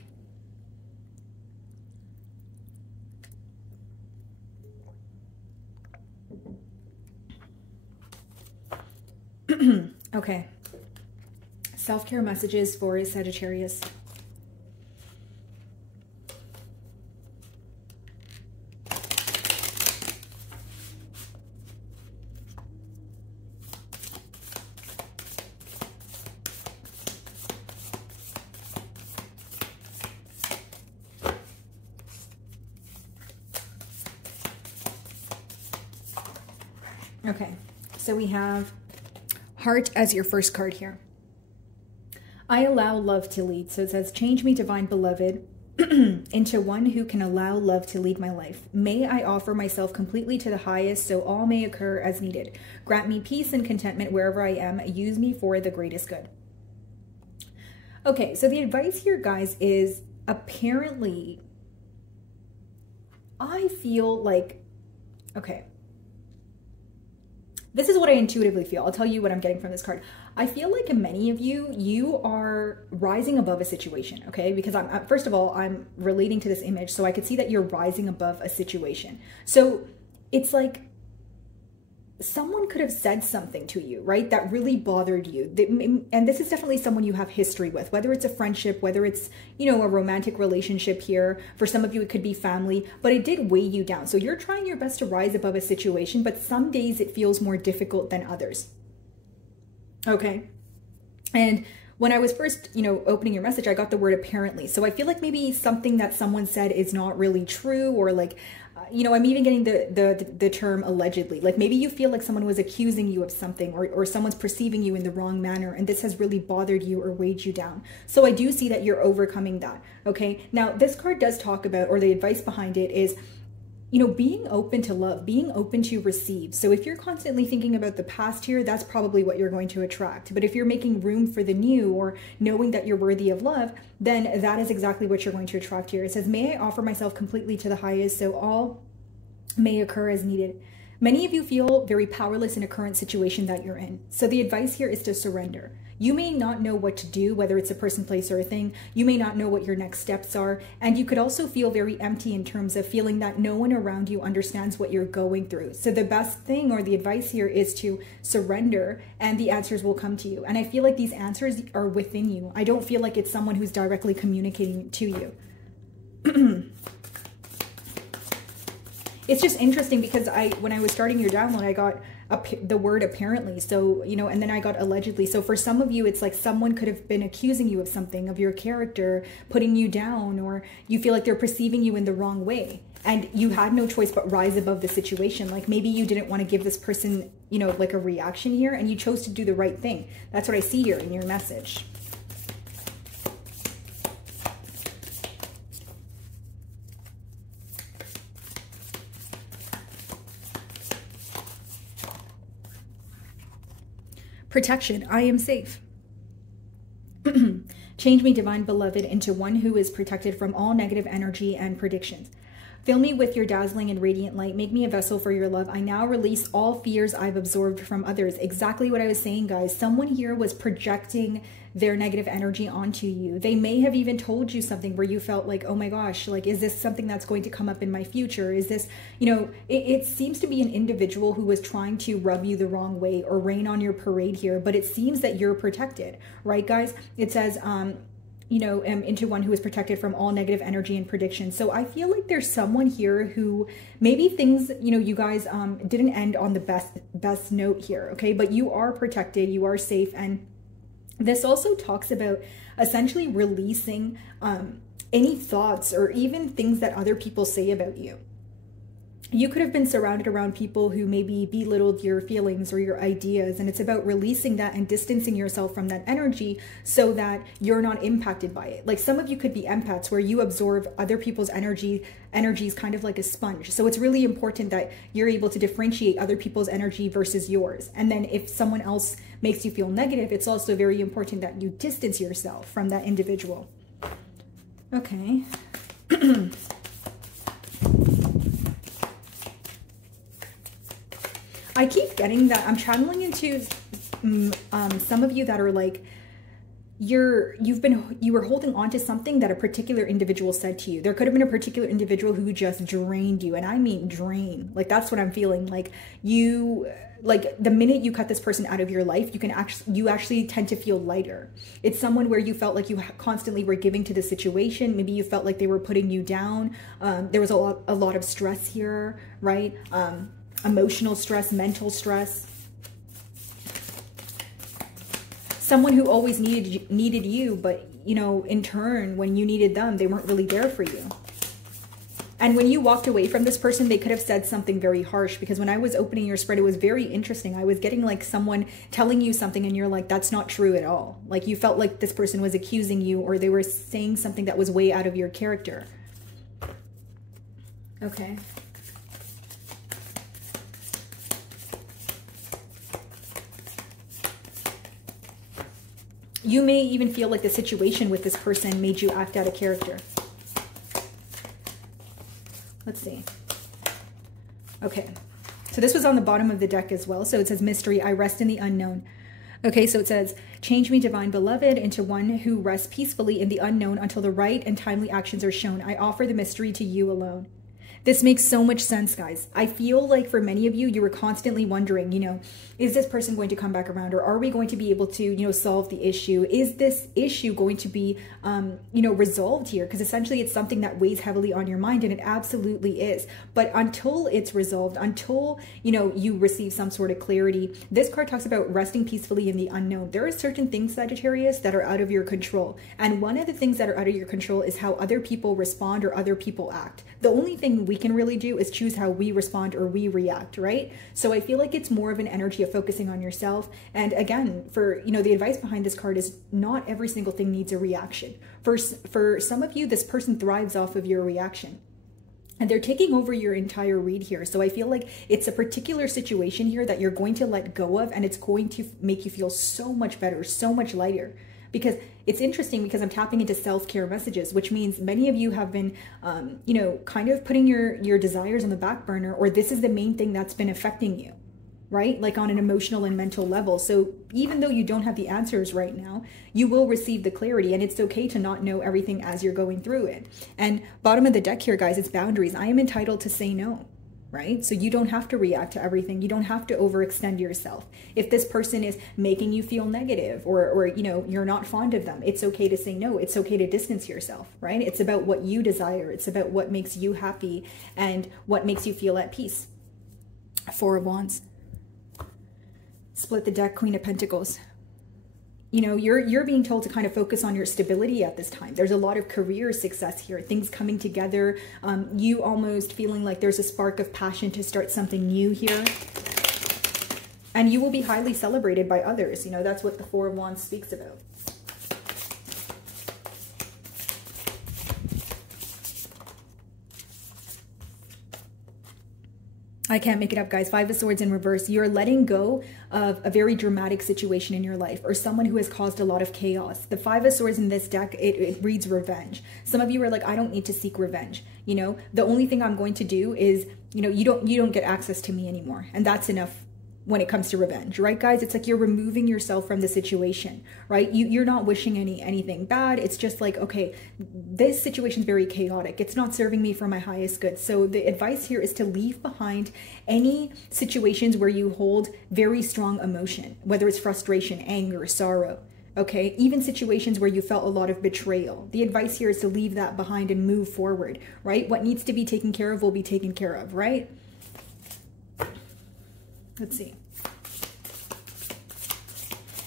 Okay. Self-care messages for Sagittarius. Okay, so we have Heart as your first card here. I allow love to lead. So it says, change me, divine beloved, into one who can allow love to lead my life. May I offer myself completely to the highest, so all may occur as needed. Grant me peace and contentment wherever I am. Use me for the greatest good. Okay, so the advice here, guys, is apparently, I feel like, okay, this is what I intuitively feel. I'll tell you what I'm getting from this card. I feel like in many of you, you are rising above a situation, okay? Because first of all, I'm relating to this image, so I could see that you're rising above a situation. So it's like someone could have said something to you, right? That really bothered you. And this is definitely someone you have history with, whether it's a friendship, whether it's, you know, a romantic relationship here. For some of you, it could be family, but it did weigh you down. So you're trying your best to rise above a situation, but some days it feels more difficult than others. Okay. And when I was first, you know, opening your message, I got the word apparently. So I feel like maybe something that someone said is not really true, or like, you know, I'm even getting the term allegedly. Like maybe you feel like someone was accusing you of something, or someone's perceiving you in the wrong manner, and this has really bothered you or weighed you down. So I do see that you're overcoming that. Okay. Now this card does talk about, or the advice behind it is, you know, being open to love, being open to receive. So if you're constantly thinking about the past here, that's probably what you're going to attract. But if you're making room for the new, or knowing that you're worthy of love, then that is exactly what you're going to attract here. It says, may I offer myself completely to the highest, so all may occur as needed. Many of you feel very powerless in a current situation that you're in. So the advice here is to surrender. You may not know what to do, whether it's a person, place, or a thing. You may not know what your next steps are. And you could also feel very empty in terms of feeling that no one around you understands what you're going through. So the best thing, or the advice here, is to surrender, and the answers will come to you. And I feel like these answers are within you. I don't feel like it's someone who's directly communicating to you. It's just interesting because when I was starting your download, I got the word apparently. So, you know, and then I got allegedly. So for some of you, it's like someone could have been accusing you of something, of your character, putting you down, or you feel like they're perceiving you in the wrong way. And you had no choice but rise above the situation. Like maybe you didn't want to give this person, you know, like a reaction here, and you chose to do the right thing. That's what I see here in your message. Protection. I am safe. Change me, divine beloved, into one who is protected from all negative energy and predictions. Fill me with your dazzling and radiant light. Make me a vessel for your love. I now release all fears I've absorbed from others. Exactly what I was saying, guys. Someone here was projecting their negative energy onto you. They may have even told you something where you felt like, oh my gosh, like, is this something that's going to come up in my future? Is this, you know, it seems to be an individual who was trying to rub you the wrong way or rain on your parade here, but it seems that you're protected, right, guys? It says, you know, into one who is protected from all negative energy and predictions. So I feel like there's someone here who maybe things, you know, you guys didn't end on the best note here, okay? But you are protected, you are safe, and this also talks about essentially releasing any thoughts or even things that other people say about you. You could have been surrounded around people who maybe belittled your feelings or your ideas, and it's about releasing that and distancing yourself from that energy so that you're not impacted by it. Like some of you could be empaths where you absorb other people's energies kind of like a sponge. So it's really important that you're able to differentiate other people's energy versus yours. And then if someone else makes you feel negative, it's also very important that you distance yourself from that individual. Okay. I keep getting that I'm channeling into some of you that are like, you were holding on to something that a particular individual said to you. There could have been a particular individual who just drained you, and I mean drain. Like that's what I'm feeling. Like the minute you cut this person out of your life, you actually tend to feel lighter. It's someone where you felt like you constantly were giving to the situation. Maybe you felt like they were putting you down. There was a lot of stress here, right? Emotional stress, mental stress. Someone who always needed you, but, you know, in turn, when you needed them, they weren't really there for you. And when you walked away from this person, they could have said something very harsh, because when I was opening your spread, it was very interesting. I was getting like someone telling you something and you're like, that's not true at all. Like you felt like this person was accusing you, or they were saying something that was way out of your character. Okay. You may even feel like the situation with this person made you act out of character. Let's see. Okay. So this was on the bottom of the deck as well. So it says, mystery, I rest in the unknown. Okay, so it says, change me, divine beloved, into one who rests peacefully in the unknown until the right and timely actions are shown. I offer the mystery to you alone. This makes so much sense, guys. I feel like for many of you, you were constantly wondering, you know, is this person going to come back around, or are we going to be able to, you know, solve the issue? Is this issue going to be, you know, resolved here? Because essentially it's something that weighs heavily on your mind, and it absolutely is. But until it's resolved, until, you know, you receive some sort of clarity, this card talks about resting peacefully in the unknown. There are certain things, Sagittarius, that are out of your control. And one of the things that are out of your control is how other people respond or other people act. The only thing we can really do is choose how we respond or we react, right? So I feel like it's more of an energy of focusing on yourself. And again, for, you know, the advice behind this card is not every single thing needs a reaction. For some of you, this person thrives off of your reaction, and they're taking over your entire read here. So I feel like it's a particular situation here that you're going to let go of, and it's going to make you feel so much better, so much lighter. Because it's interesting, because I'm tapping into self-care messages, which means many of you have been, you know, kind of putting your desires on the back burner, or this is the main thing that's been affecting you, right? Like on an emotional and mental level. So even though you don't have the answers right now, you will receive the clarity, and it's okay to not know everything as you're going through it. And bottom of the deck here, guys, it's boundaries. I am entitled to say no. right? So you don't have to react to everything. You don't have to overextend yourself. If this person is making you feel negative or you know, you're not fond of them, it's okay to say no. It's okay to distance yourself, right? It's about what you desire. It's about what makes you happy and what makes you feel at peace. Four of Wands. Split the deck, Queen of Pentacles. You know, you're being told to kind of focus on your stability at this time. There's a lot of career success here, things coming together, you almost feeling like there's a spark of passion to start something new here. And you will be highly celebrated by others. You know, that's what the Four of Wands speaks about. I can't make it up, guys. Five of Swords in reverse. You're letting go of a very dramatic situation in your life or someone who has caused a lot of chaos. The Five of Swords in this deck, it reads revenge. Some of you are like, I don't need to seek revenge. You know, the only thing I'm going to do is, you know, you don't get access to me anymore. And that's enough when it comes to revenge, right, guys? It's like you're removing yourself from the situation, right? You're not wishing anything bad. It's just like, okay, this situation is very chaotic. It's not serving me for my highest good. So the advice here is to leave behind any situations where you hold very strong emotion, whether it's frustration, anger, sorrow, okay? Even situations where you felt a lot of betrayal. The advice here is to leave that behind and move forward, right? What needs to be taken care of will be taken care of, right? Let's see.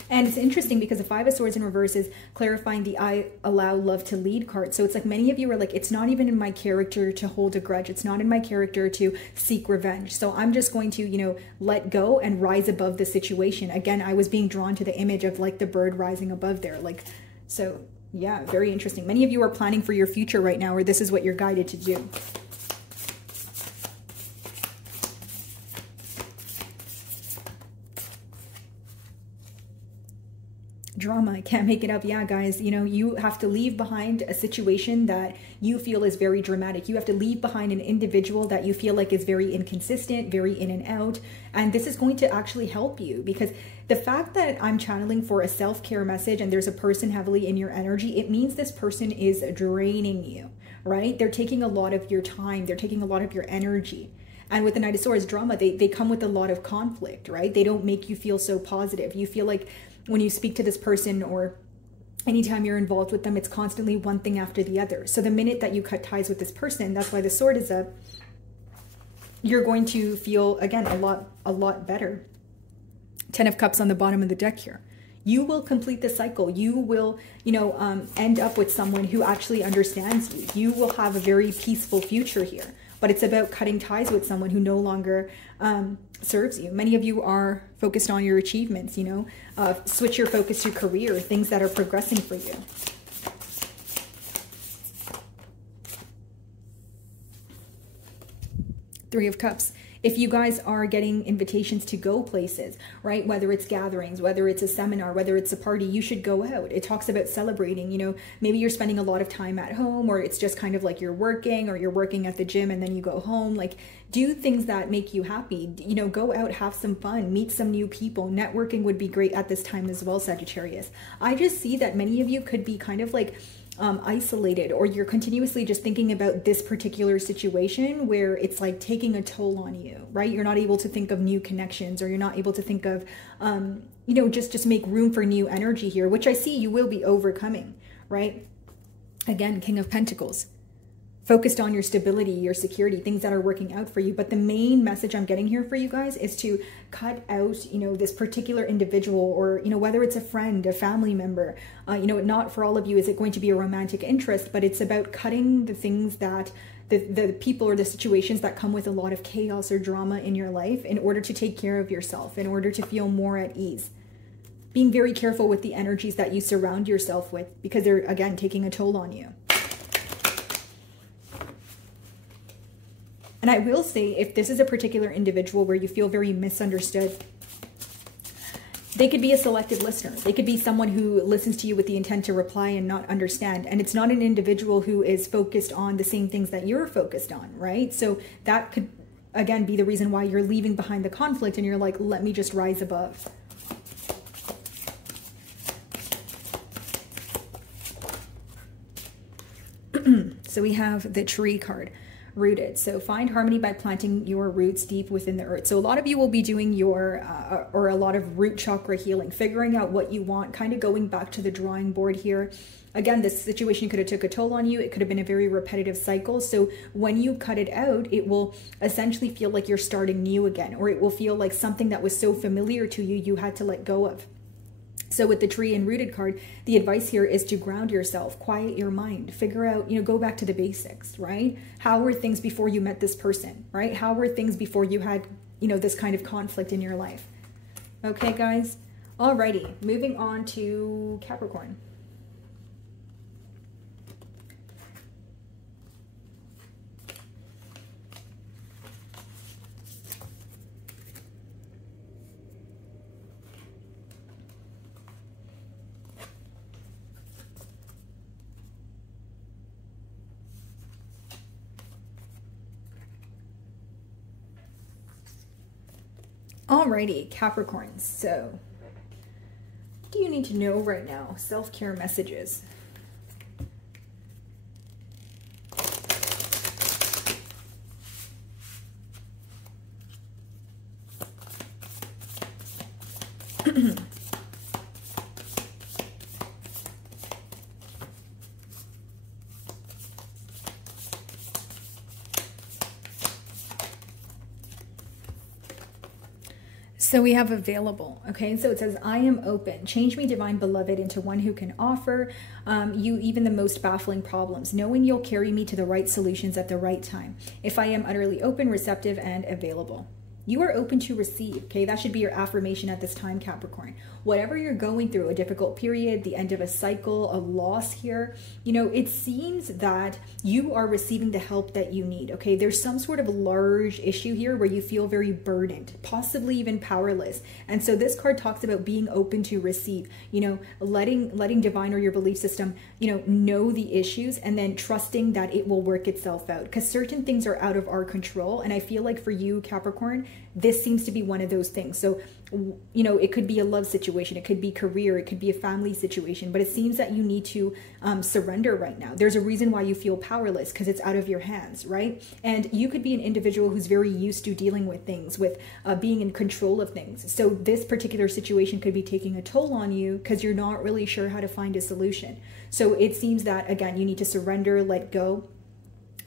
And it's interesting because the Five of Swords in reverse is clarifying the I allow love to lead card. So it's like many of you are like, it's not even in my character to hold a grudge. It's not in my character to seek revenge. So I'm just going to, you know, let go and rise above the situation. Again, I was being drawn to the image of like the bird rising above there. Like, so yeah, very interesting. Many of you are planning for your future right now, or this is what you're guided to do. Drama, I can't make it up. Yeah, guys, you know, you have to leave behind a situation that you feel is very dramatic. You have to leave behind an individual that you feel like is very inconsistent, very in and out. And this is going to actually help you, because the fact that I'm channeling for a self-care message and there's a person heavily in your energy, it means this person is draining you, right? They're taking a lot of your time. They're taking a lot of your energy. And with the Knight of Swords drama, they come with a lot of conflict, right? They don't make you feel so positive. You feel like when you speak to this person or anytime you're involved with them, it's constantly one thing after the other. So the minute that you cut ties with this person, that's why the sword is up, you're going to feel, again, a lot better. 10 of Cups on the bottom of the deck here. You will complete the cycle. You will, you know, end up with someone who actually understands you. You will have a very peaceful future here. But it's about cutting ties with someone who no longer serves you. Many of you are focused on your achievements, you know, switch your focus to career, things that are progressing for you. Three of Cups. If you guys are getting invitations to go places, right? Whether it's gatherings, whether it's a seminar, whether it's a party, you should go out. It talks about celebrating, you know, maybe you're spending a lot of time at home, or it's just kind of like you're working, or you're working at the gym and then you go home. Like, do things that make you happy, you know, go out, have some fun, meet some new people. Networking would be great at this time as well, Sagittarius. I just see that many of you could be kind of like isolated, or you're continuously just thinking about this particular situation where it's like taking a toll on you, right? You're not able to think of new connections, or you're not able to think of, you know, just make room for new energy here, which I see you will be overcoming, right? Again, King of Pentacles. Focused on your stability, your security, things that are working out for you. But the main message I'm getting here for you guys is to cut out, you know, this particular individual, or, you know, whether it's a friend, a family member, you know, not for all of you is it going to be a romantic interest, but it's about cutting the things that the people or the situations that come with a lot of chaos or drama in your life, in order to take care of yourself, in order to feel more at ease. Being very careful with the energies that you surround yourself with, because they're, again, taking a toll on you. And I will say, if this is a particular individual where you feel very misunderstood, they could be a selective listener. They could be someone who listens to you with the intent to reply and not understand. And it's not an individual who is focused on the same things that you're focused on, right? So that could, again, be the reason why you're leaving behind the conflict and you're like, let me just rise above. So we have the Tree card. rooted. So find harmony by planting your roots deep within the earth. So a lot of you will be doing your, or a lot of root chakra healing, figuring out what you want, kind of going back to the drawing board here. Again, this situation could have took a toll on you. It could have been a very repetitive cycle. So when you cut it out, it will essentially feel like you're starting new again, or it will feel like something that was so familiar to you, you had to let go of. So with the tree and rooted card, the advice here is to ground yourself, quiet your mind, figure out, go back to the basics, right? How were things before you met this person, right? How were things before you had, this kind of conflict in your life? Okay, guys. Alrighty, moving on to Capricorn. Alrighty, Capricorns. So, what do you need to know right now? Self-care messages. So we have available, okay? So it says, I am open. Change me, divine beloved, into one who can offer you even the most baffling problems, knowing you'll carry me to the right solutions at the right time. If I am utterly open, receptive, and available. You are open to receive, okay? That should be your affirmation at this time, Capricorn. Whatever you're going through, a difficult period, the end of a cycle, a loss here, it seems that you are receiving the help that you need, okay? There's some sort of large issue here where you feel very burdened, possibly even powerless. And so this card talks about being open to receive, letting divine or your belief system, know the issues and then trusting that it will work itself out, because certain things are out of our control. And I feel like for you, Capricorn, this seems to be one of those things. So, it could be a love situation, it could be career, it could be a family situation, but it seems that you need to surrender right now. There's a reason why you feel powerless, because it's out of your hands, right? And you could be an individual who's very used to dealing with things, with being in control of things. So this particular situation could be taking a toll on you because you're not really sure how to find a solution. So it seems that, again, you need to surrender, let go.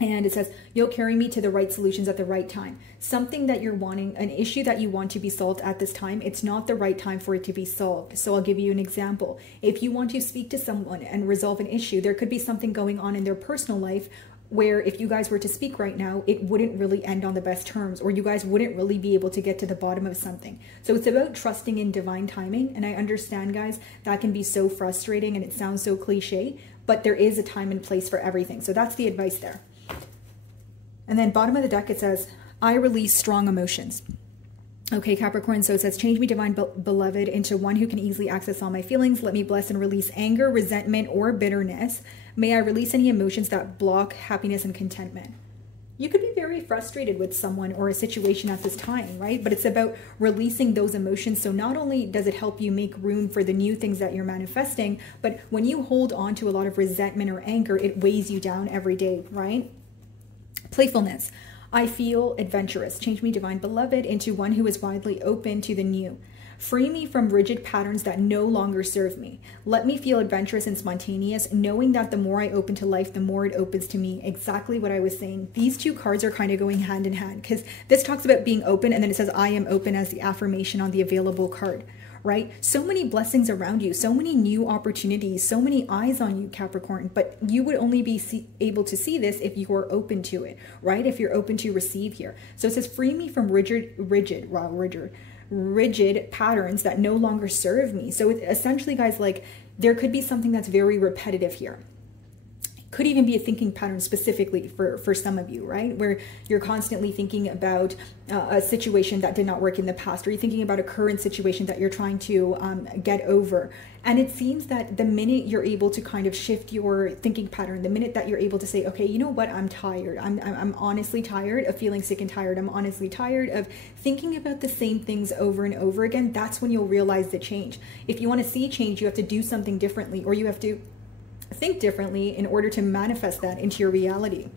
And it says, you'll carry me to the right solutions at the right time. Something that you're wanting, an issue that you want to be solved at this time, it's not the right time for it to be solved. So I'll give you an example. If you want to speak to someone and resolve an issue, there could be something going on in their personal life where if you guys were to speak right now, it wouldn't really end on the best terms, or you guys wouldn't really be able to get to the bottom of something. So it's about trusting in divine timing. And I understand, guys, that can be so frustrating and it sounds so cliche, but there is a time and place for everything. So that's the advice there. And then bottom of the deck, it says, I release strong emotions. Okay, Capricorn, so it says, change me, divine beloved, into one who can easily access all my feelings. Let me bless and release anger, resentment, or bitterness. May I release any emotions that block happiness and contentment. You could be very frustrated with someone or a situation at this time, right? But it's about releasing those emotions. So not only does it help you make room for the new things that you're manifesting, but when you hold on to a lot of resentment or anger, it weighs you down every day, right? Playfulness. I feel adventurous. Change me, divine beloved, into one who is widely open to the new. Free me from rigid patterns that no longer serve me. Let me feel adventurous and spontaneous, knowing that the more I open to life, the more it opens to me. Exactly what I was saying. These two cards are kind of going hand in hand, because this talks about being open, and then it says, I am open as the affirmation on the available card. Right? So many blessings around you, so many new opportunities, so many eyes on you, Capricorn, but you would only be able to see this if you are open to it, right? If you're open to receive here. So it says, free me from rigid patterns that no longer serve me. So it, essentially, guys, like there could be something that's very repetitive here. Could even be a thinking pattern specifically for some of you, right? Where you're constantly thinking about a situation that did not work in the past, or you're thinking about a current situation that you're trying to get over. And it seems that the minute you're able to kind of shift your thinking pattern, the minute that you're able to say, okay, you know what, I'm tired. I'm honestly tired of feeling sick and tired. I'm honestly tired of thinking about the same things over and over again. That's when you'll realize the change. If you want to see change, you have to do something differently, or you have to think differently in order to manifest that into your reality.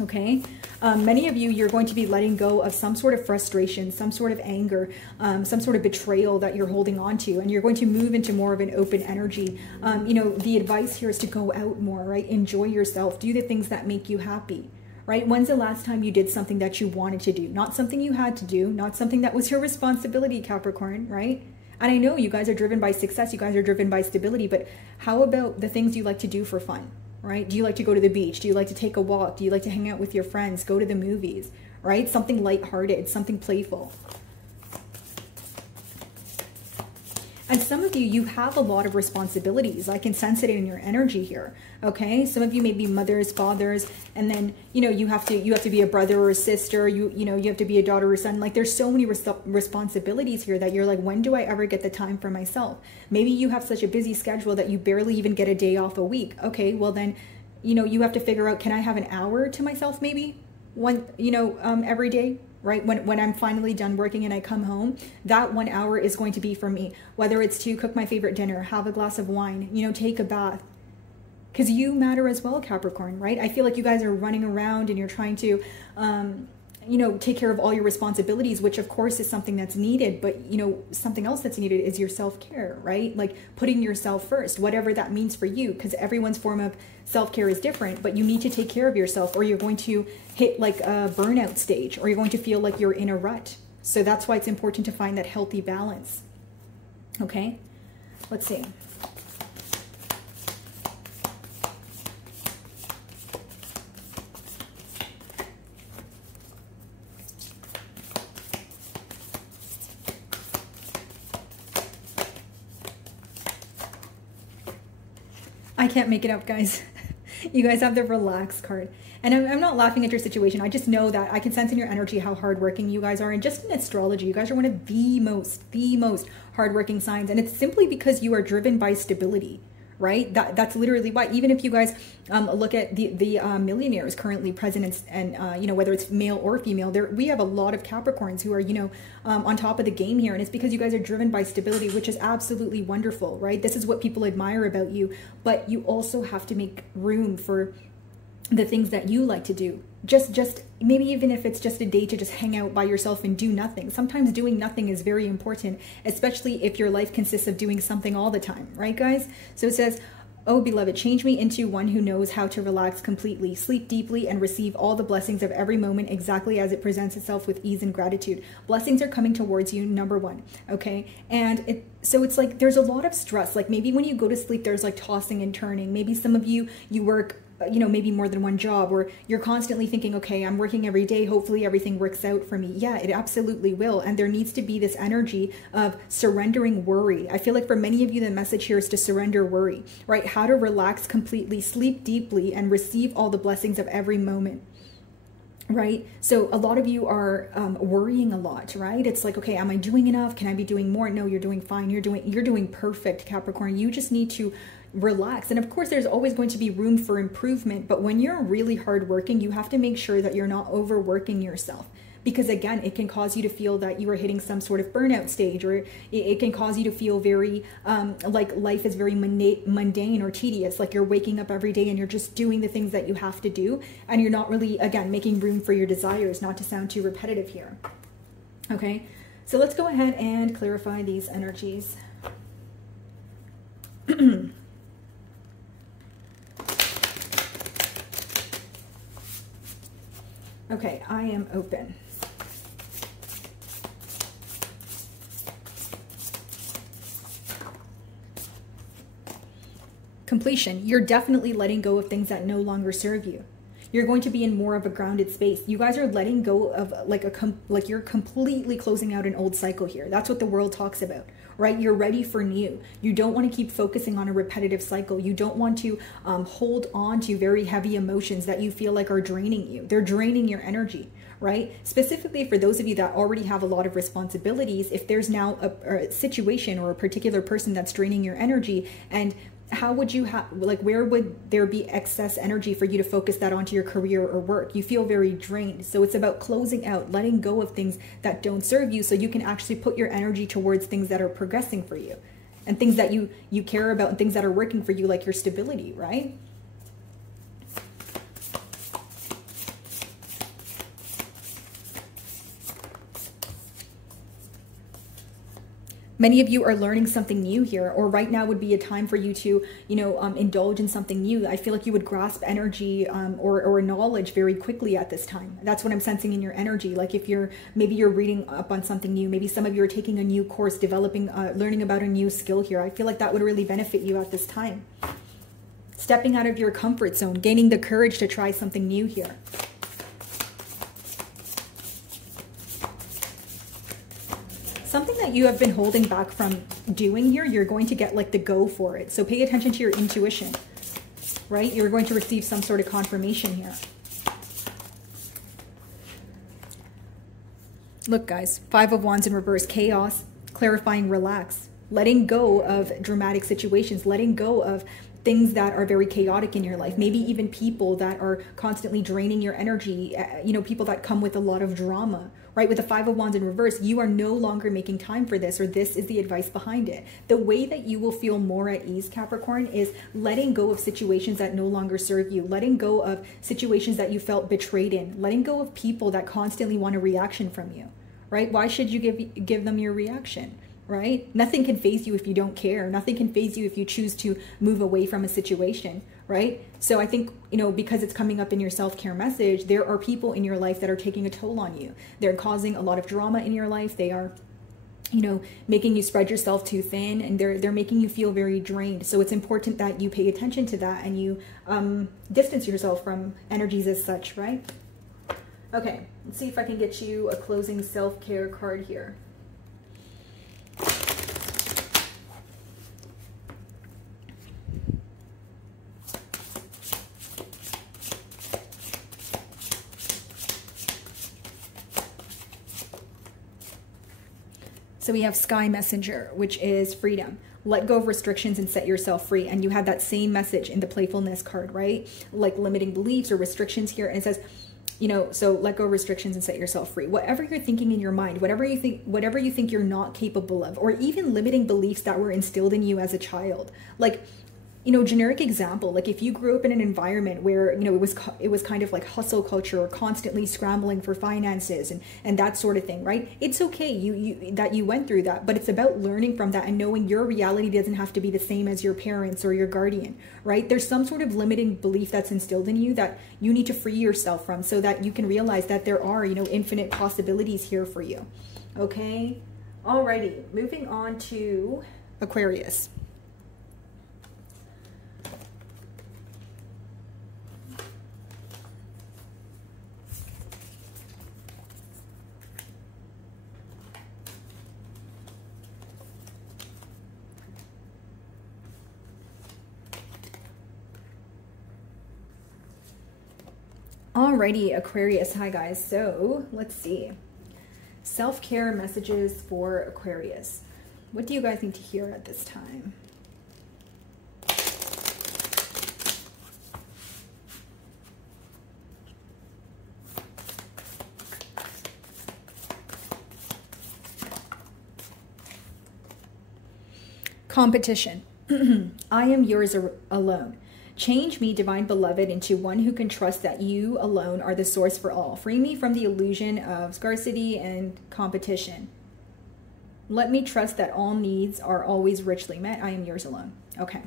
Okay, many of you, you're going to be letting go of some sort of frustration, some sort of anger, some sort of betrayal that you're holding on to, and you're going to move into more of an open energy. You know, the advice here is to go out more, right? Enjoy yourself, do the things that make you happy, right? When's the last time you did something that you wanted to do? Not something you had to do, not something that was your responsibility, Capricorn, right? And I know you guys are driven by success, you guys are driven by stability, but how about the things you like to do for fun? Right? Do you like to go to the beach? Do you like to take a walk? Do you like to hang out with your friends? Go to the movies, right? Something lighthearted, something playful. And some of you, you have a lot of responsibilities. I can sense it in your energy here. Okay, some of you may be mothers, fathers, and then you know you have to be a brother or a sister. You know you have to be a daughter or son. Like there's so many responsibilities here that you're like, when do I ever get the time for myself? Maybe you have such a busy schedule that you barely even get a day off a week. Okay, well then, you know you have to figure out, can I have an hour to myself maybe every day? Right? When I'm finally done working and I come home, that 1 hour is going to be for me, whether it's to cook my favorite dinner, have a glass of wine, you know, take a bath, because you matter as well, Capricorn, right? I feel like you guys are running around and you're trying to, you know, take care of all your responsibilities, which of course is something that's needed, but you know, something else that's needed is your self-care, right? Like putting yourself first, whatever that means for you, because everyone's form of self-care is different, but you need to take care of yourself or you're going to hit like a burnout stage, or you're going to feel like you're in a rut. So that's why it's important to find that healthy balance. Okay, let's see. I can't make it up, guys. You guys have the relax card. And I'm not laughing at your situation. I just know that I can sense in your energy how hardworking you guys are. And just in astrology, you guys are one of the most hardworking signs. And it's simply because you are driven by stability, right? That's literally why. Even if you guys look at the millionaires currently present, and you know, whether it's male or female, we have a lot of Capricorns who are, you know, on top of the game here. And it's because you guys are driven by stability, which is absolutely wonderful, right? This is what people admire about you. But you also have to make room for the things that you like to do. Just maybe even if it's just a day to just hang out by yourself and do nothing. Sometimes doing nothing is very important, especially if your life consists of doing something all the time, right, guys? So it says, "Oh, beloved, change me into one who knows how to relax completely, sleep deeply, and receive all the blessings of every moment exactly as it presents itself with ease and gratitude." Blessings are coming towards you, number one, okay? And so it's like there's a lot of stress. Like maybe when you go to sleep, there's like tossing and turning. Maybe some of you work, you know, maybe more than one job, or you're constantly thinking, okay, I'm working every day, hopefully everything works out for me. Yeah, it absolutely will. And there needs to be this energy of surrendering worry. I feel like for many of you, the message here is to surrender worry, right? How to relax completely, sleep deeply, and receive all the blessings of every moment. Right? So a lot of you are worrying a lot, right? It's like, okay, am I doing enough? Can I be doing more? No, you're doing fine. You're doing perfect, Capricorn. You just need to relax. And of course, there's always going to be room for improvement. But when you're really hardworking, you have to make sure that you're not overworking yourself. Because again, it can cause you to feel that you are hitting some sort of burnout stage, or it can cause you to feel very like life is very mundane or tedious, like you're waking up every day and you're just doing the things that you have to do, and you're not really, again, making room for your desires, not to sound too repetitive here. Okay, so let's go ahead and clarify these energies. Okay, I am open. Completion. You're definitely letting go of things that no longer serve you. You're going to be in more of a grounded space. You guys are letting go of like you're completely closing out an old cycle here. That's what the world talks about, right? You're ready for new. You don't want to keep focusing on a repetitive cycle. You don't want to hold on to very heavy emotions that you feel like are draining you. They're draining your energy, right? Specifically for those of you that already have a lot of responsibilities, if there's now a situation or a particular person that's draining your energy, and how would you have, like, where would there be excess energy for you to focus that onto your career or work? You feel very drained. So it's about closing out, letting go of things that don't serve you, so you can actually put your energy towards things that are progressing for you and things that you care about and things that are working for you, like your stability, right? Many of you are learning something new here, or right now would be a time for you to, indulge in something new. I feel like you would grasp energy or knowledge very quickly at this time. That's what I'm sensing in your energy. Like if maybe you're reading up on something new, maybe some of you are taking a new course, learning about a new skill here. I feel like that would really benefit you at this time. Stepping out of your comfort zone, gaining the courage to try something new here. Something that you have been holding back from doing here, you're going to get like the go for it. So pay attention to your intuition, right? You're going to receive some sort of confirmation here. Look, guys, Five of Wands in reverse, chaos, clarifying, relax, letting go of dramatic situations, letting go of things that are very chaotic in your life, maybe even people that are constantly draining your energy, people that come with a lot of drama, right? With the Five of Wands in reverse, you are no longer making time for this, or this is the advice behind it. The way that you will feel more at ease, Capricorn, is letting go of situations that no longer serve you, letting go of situations that you felt betrayed in, letting go of people that constantly want a reaction from you, right? Why should you give them your reaction? Right? Nothing can faze you if you don't care. Nothing can faze you if you choose to move away from a situation, right? So I think, because it's coming up in your self-care message, there are people in your life that are taking a toll on you. They're causing a lot of drama in your life. They are, making you spread yourself too thin, and they're making you feel very drained. So it's important that you pay attention to that and you distance yourself from energies as such, right? Okay, let's see if I can get you a closing self-care card here. So we have Sky Messenger, which is freedom. Let go of restrictions and set yourself free. And you have that same message in the playfulness card, right? Like limiting beliefs or restrictions here. And it says, so let go of restrictions and set yourself free. Whatever you're thinking in your mind, whatever you think you're not capable of, or even limiting beliefs that were instilled in you as a child. Like, generic example, like if you grew up in an environment where, it was kind of like hustle culture, or constantly scrambling for finances and that sort of thing, right? It's okay that you went through that, but it's about learning from that and knowing your reality doesn't have to be the same as your parents or your guardian, right? There's some sort of limiting belief that's instilled in you that you need to free yourself from, so that you can realize that there are, infinite possibilities here for you. Okay? Alrighty, moving on to Aquarius. Alrighty, Aquarius. Hi, guys. So let's see. Self-care messages for Aquarius. What do you guys need to hear at this time? Competition. I am yours alone. Change me, divine beloved, into one who can trust that you alone are the source for all. Free me from the illusion of scarcity and competition. Let me trust that all needs are always richly met. I am yours alone. Okay.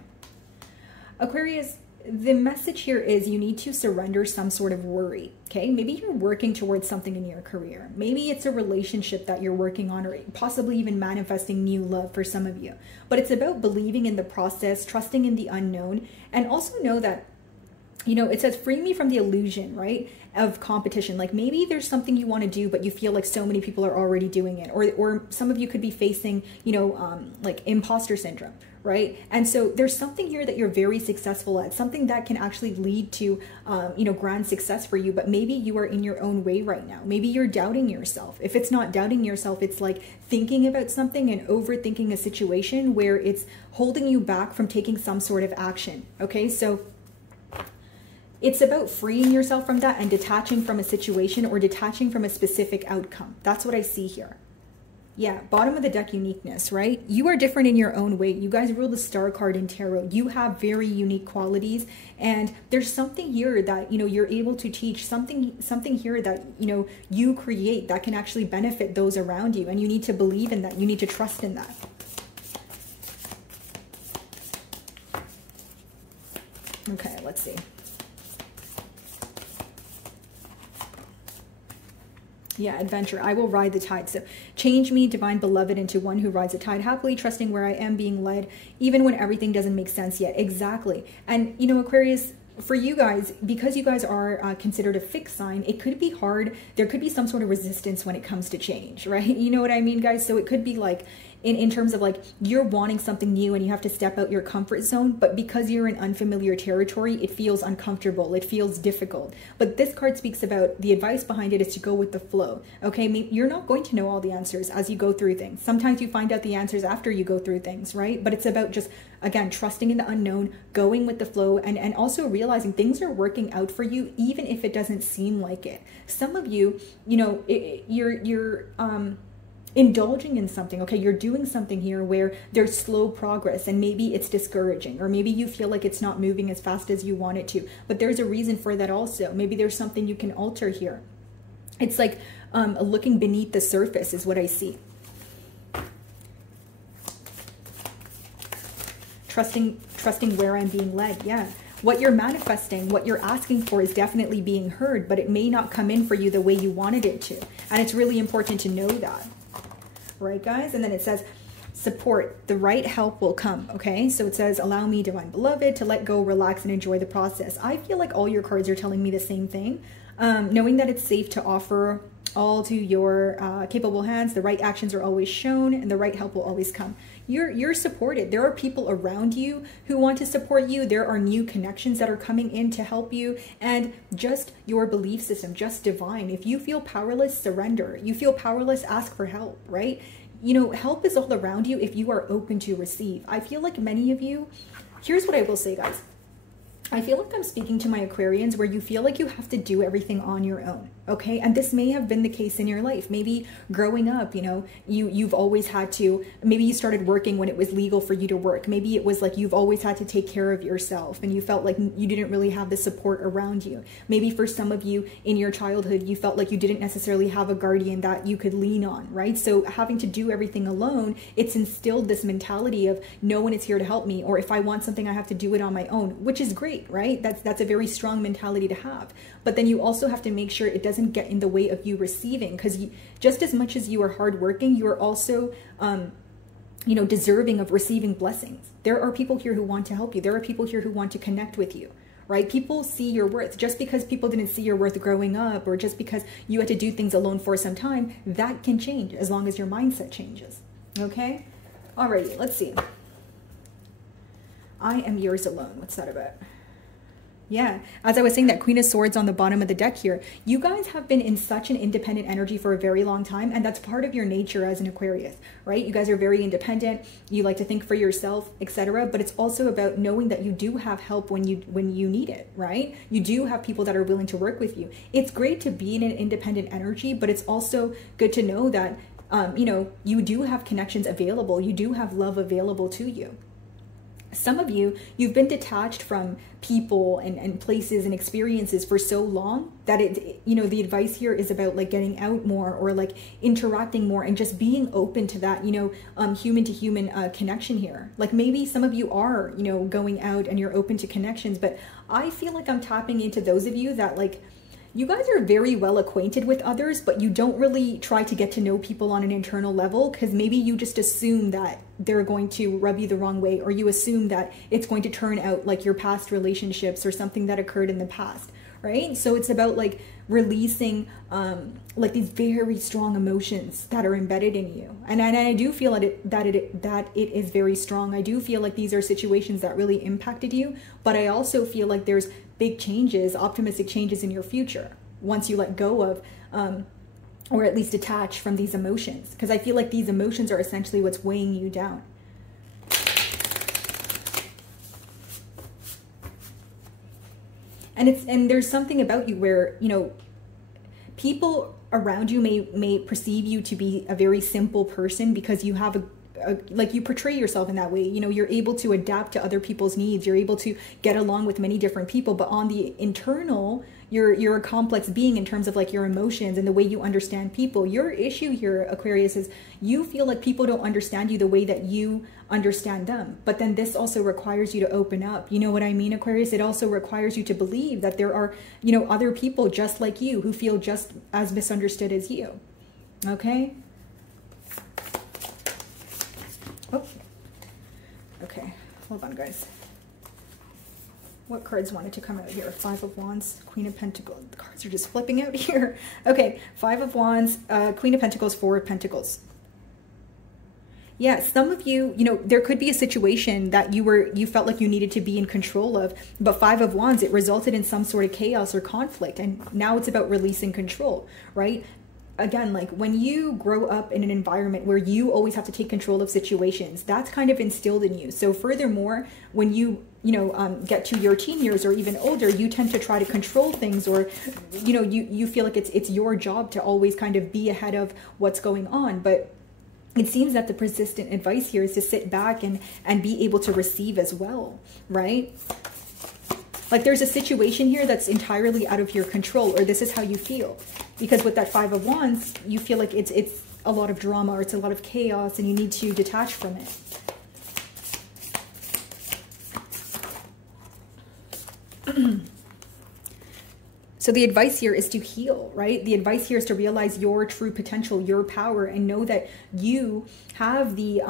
Aquarius, the message here is you need to surrender some sort of worry, okay? Maybe you're working towards something in your career. Maybe it's a relationship that you're working on, or possibly even manifesting new love for some of you. But it's about believing in the process, trusting in the unknown, and also know that, it says free me from the illusion, right, of competition. Like maybe there's something you want to do, but you feel like so many people are already doing it. Or some of you could be facing, like imposter syndrome, right? And so there's something here that you're very successful at, something that can actually lead to, grand success for you, but maybe you are in your own way right now. Maybe you're doubting yourself. If it's not doubting yourself, it's like thinking about something and overthinking a situation where it's holding you back from taking some sort of action, okay? So it's about freeing yourself from that and detaching from a situation or detaching from a specific outcome. That's what I see here. Yeah, bottom of the deck, uniqueness, right? You are different in your own way. You guys rule the star card in tarot. You have very unique qualities, and there's something here that, you're able to teach, something here that, you create that can actually benefit those around you, and you need to believe in that. You need to trust in that. let's see. Yeah, adventure. I will ride the tide. So change me, divine beloved, into one who rides the tide happily, trusting where I am, being led, even when everything doesn't make sense yet. Exactly. And, you know, Aquarius, for you guys, because you guys are considered a fixed sign, it could be hard. There could be some sort of resistance when it comes to change, right? You know what I mean, guys? So it could be like, in terms of like, you're wanting something new and you have to step out your comfort zone, but because you're in unfamiliar territory, it feels uncomfortable, it feels difficult. But this card speaks about the advice behind it is to go with the flow, okay? You're not going to know all the answers as you go through things. Sometimes you find out the answers after you go through things, right? But it's about just, again, trusting in the unknown, going with the flow, and also realizing things are working out for you, even if it doesn't seem like it. Some of you, you know, you're indulging in something, okay? You're doing something here where there's slow progress and maybe it's discouraging, or maybe you feel like it's not moving as fast as you want it to, but there's a reason for that also. Maybe there's something you can alter here. It's like looking beneath the surface is what I see. Trusting where I'm being led. Yeah. What you're manifesting, what you're asking for is definitely being heard, but it may not come in for you the way you wanted it to. And it's really important to know that. Right, guys? And then it says, support, the right help will come. Okay, so it says, allow me, divine beloved, to let go, relax, and enjoy the process. I feel like all your cards are telling me the same thing. Knowing that it's safe to offer all to your capable hands, the right actions are always shown, and the right help will always come. You're supported. There are people around you who want to support you. There are new connections that are coming in to help you, and just your belief system, just divine. If you feel powerless, surrender. You feel powerless, ask for help, right? You know, help is all around you if you are open to receive. I feel like many of you, here's what I will say, guys. I feel like I'm speaking to my Aquarians where you feel like you have to do everything on your own, okay? And this may have been the case in your life. Maybe growing up, you know, you've always had to, maybe you started working when it was legal for you to work. Maybe it was like you've always had to take care of yourself and you felt like you didn't really have the support around you. Maybe for some of you in your childhood, you felt like you didn't necessarily have a guardian that you could lean on, right? So having to do everything alone, it's instilled this mentality of no one is here to help me, or if I want something, I have to do it on my own, which is great. Right? That's a very strong mentality to have. But then you also have to make sure it doesn't get in the way of you receiving, because just as much as you are hardworking, you are also, you know, deserving of receiving blessings. There are people here who want to help you. There are people here who want to connect with you, right? People see your worth. Just because people didn't see your worth growing up, or just because you had to do things alone for some time, that can change as long as your mindset changes. Okay? Alrighty, let's see. I am yours alone. What's that about? Yeah, as I was saying, that Queen of Swords on the bottom of the deck here, you guys have been in such an independent energy for a very long time, and that's part of your nature as an Aquarius, right? You guys are very independent, you like to think for yourself, etc. But it's also about knowing that you do have help when you need it, right? You do have people that are willing to work with you. It's great to be in an independent energy, but it's also good to know that, you know, you do have connections available, you do have love available to you. Some of you, you've been detached from people and places and experiences for so long that it, you know, the advice here is about like getting out more, or like interacting more, and just being open to that, you know, human to human connection here. Like maybe some of you are, you know, going out and you're open to connections, but I feel like I'm tapping into those of you that like, you guys are very well acquainted with others, but you don't really try to get to know people on an internal level, because maybe you just assume that they're going to rub you the wrong way, or you assume that it's going to turn out like your past relationships or something that occurred in the past, right? So it's about like releasing like these very strong emotions that are embedded in you. And I do feel that it is very strong. I do feel like these are situations that really impacted you, but I also feel like there's big changes, optimistic changes in your future once you let go of or at least detach from these emotions, because I feel like these emotions are essentially what's weighing you down. And there's something about you where, you know, people around you may perceive you to be a very simple person because you have like you portray yourself in that way. You know, you're able to adapt to other people's needs. You're able to get along with many different people, but on the internal, you're a complex being in terms of like your emotions and the way you understand people. Your issue here, Aquarius, is you feel like people don't understand you the way that you understand them. But then this also requires you to open up. You know what I mean, Aquarius? It also requires you to believe that there are, you know, other people just like you who feel just as misunderstood as you. Okay? Oh. Okay. Hold on, guys. What cards wanted to come out here? Five of Wands, Queen of Pentacles. The cards are just flipping out here. Okay, Five of Wands, Queen of Pentacles, Four of Pentacles. Yeah, some of you, you know, there could be a situation that you felt like you needed to be in control of, but Five of Wands, it resulted in some sort of chaos or conflict, and now it's about releasing control, right? Again, like when you grow up in an environment where you always have to take control of situations, that's kind of instilled in you. So furthermore, when you get to your teen years or even older, you tend to try to control things, or, you know, you feel like it's your job to always kind of be ahead of what's going on. But it seems that the persistent advice here is to sit back and be able to receive as well, right? Like there's a situation here that's entirely out of your control, or this is how you feel. Because with that Five of Wands, you feel like it's a lot of drama, or it's a lot of chaos, and you need to detach from it. So the advice here is to heal, right? The advice here is to realize your true potential, your power, and know that you have the,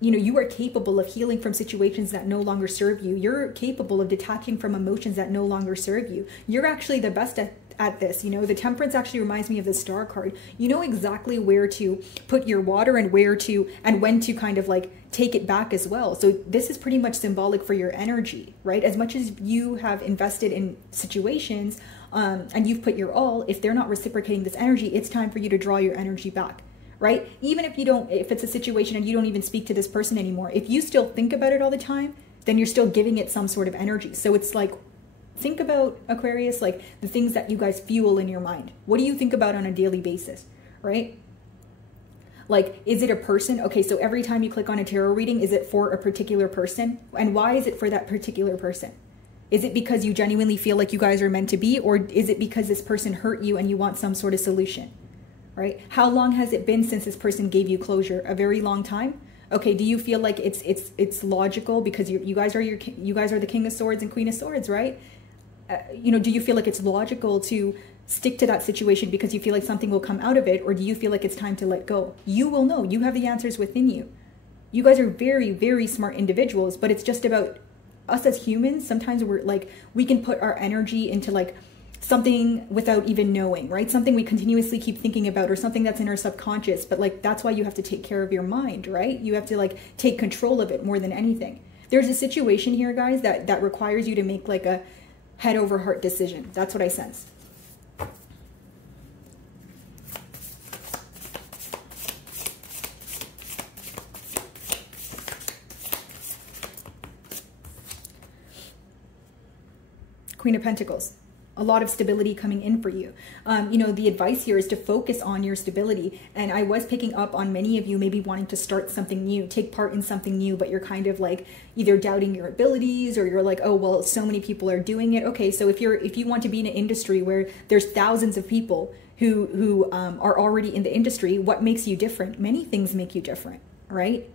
you are capable of healing from situations that no longer serve you. You're capable of detaching from emotions that no longer serve you. You're actually the best at this. You know, the Temperance actually reminds me of the Star card. You know exactly where to put your water and when to kind of like take it back as well. So this is pretty much symbolic for your energy, right? As much as you have invested in situations, and you've put your all, if they're not reciprocating this energy, it's time for you to draw your energy back, right? Even if if it's a situation and you don't even speak to this person anymore, if you still think about it all the time, then you're still giving it some sort of energy. So it's like, think about, Aquarius, like the things that you guys fuel in your mind. What do you think about on a daily basis, right? Like, is it a person? Okay, so every time you click on a tarot reading, is it for a particular person? And why is it for that particular person? Is it because you genuinely feel like you guys are meant to be, or is it because this person hurt you and you want some sort of solution, right? How long has it been since this person gave you closure? A very long time? Okay, do you feel like it's logical because you guys are the King of Swords and Queen of Swords, right? Do you feel like it's logical to stick to that situation because you feel like something will come out of it, or do you feel like it's time to let go? You will know. You have the answers within you. You guys are very, very smart individuals, but it's just about us as humans. Sometimes we can put our energy into like something without even knowing, right? Something we continuously keep thinking about, or something that's in our subconscious. But like, that's why you have to take care of your mind, right? You have to like take control of it more than anything. There's a situation here, guys, that requires you to make like a head over heart decision. That's what I sense. Queen of Pentacles. A lot of stability coming in for you. The advice here is to focus on your stability. And I was picking up on many of you maybe wanting to start something new, take part in something new, but you're kind of like either doubting your abilities, or you're like, oh, well, so many people are doing it. Okay, so if you want to be in an industry where there's thousands of people who are already in the industry, what makes you different? Many things make you different, right?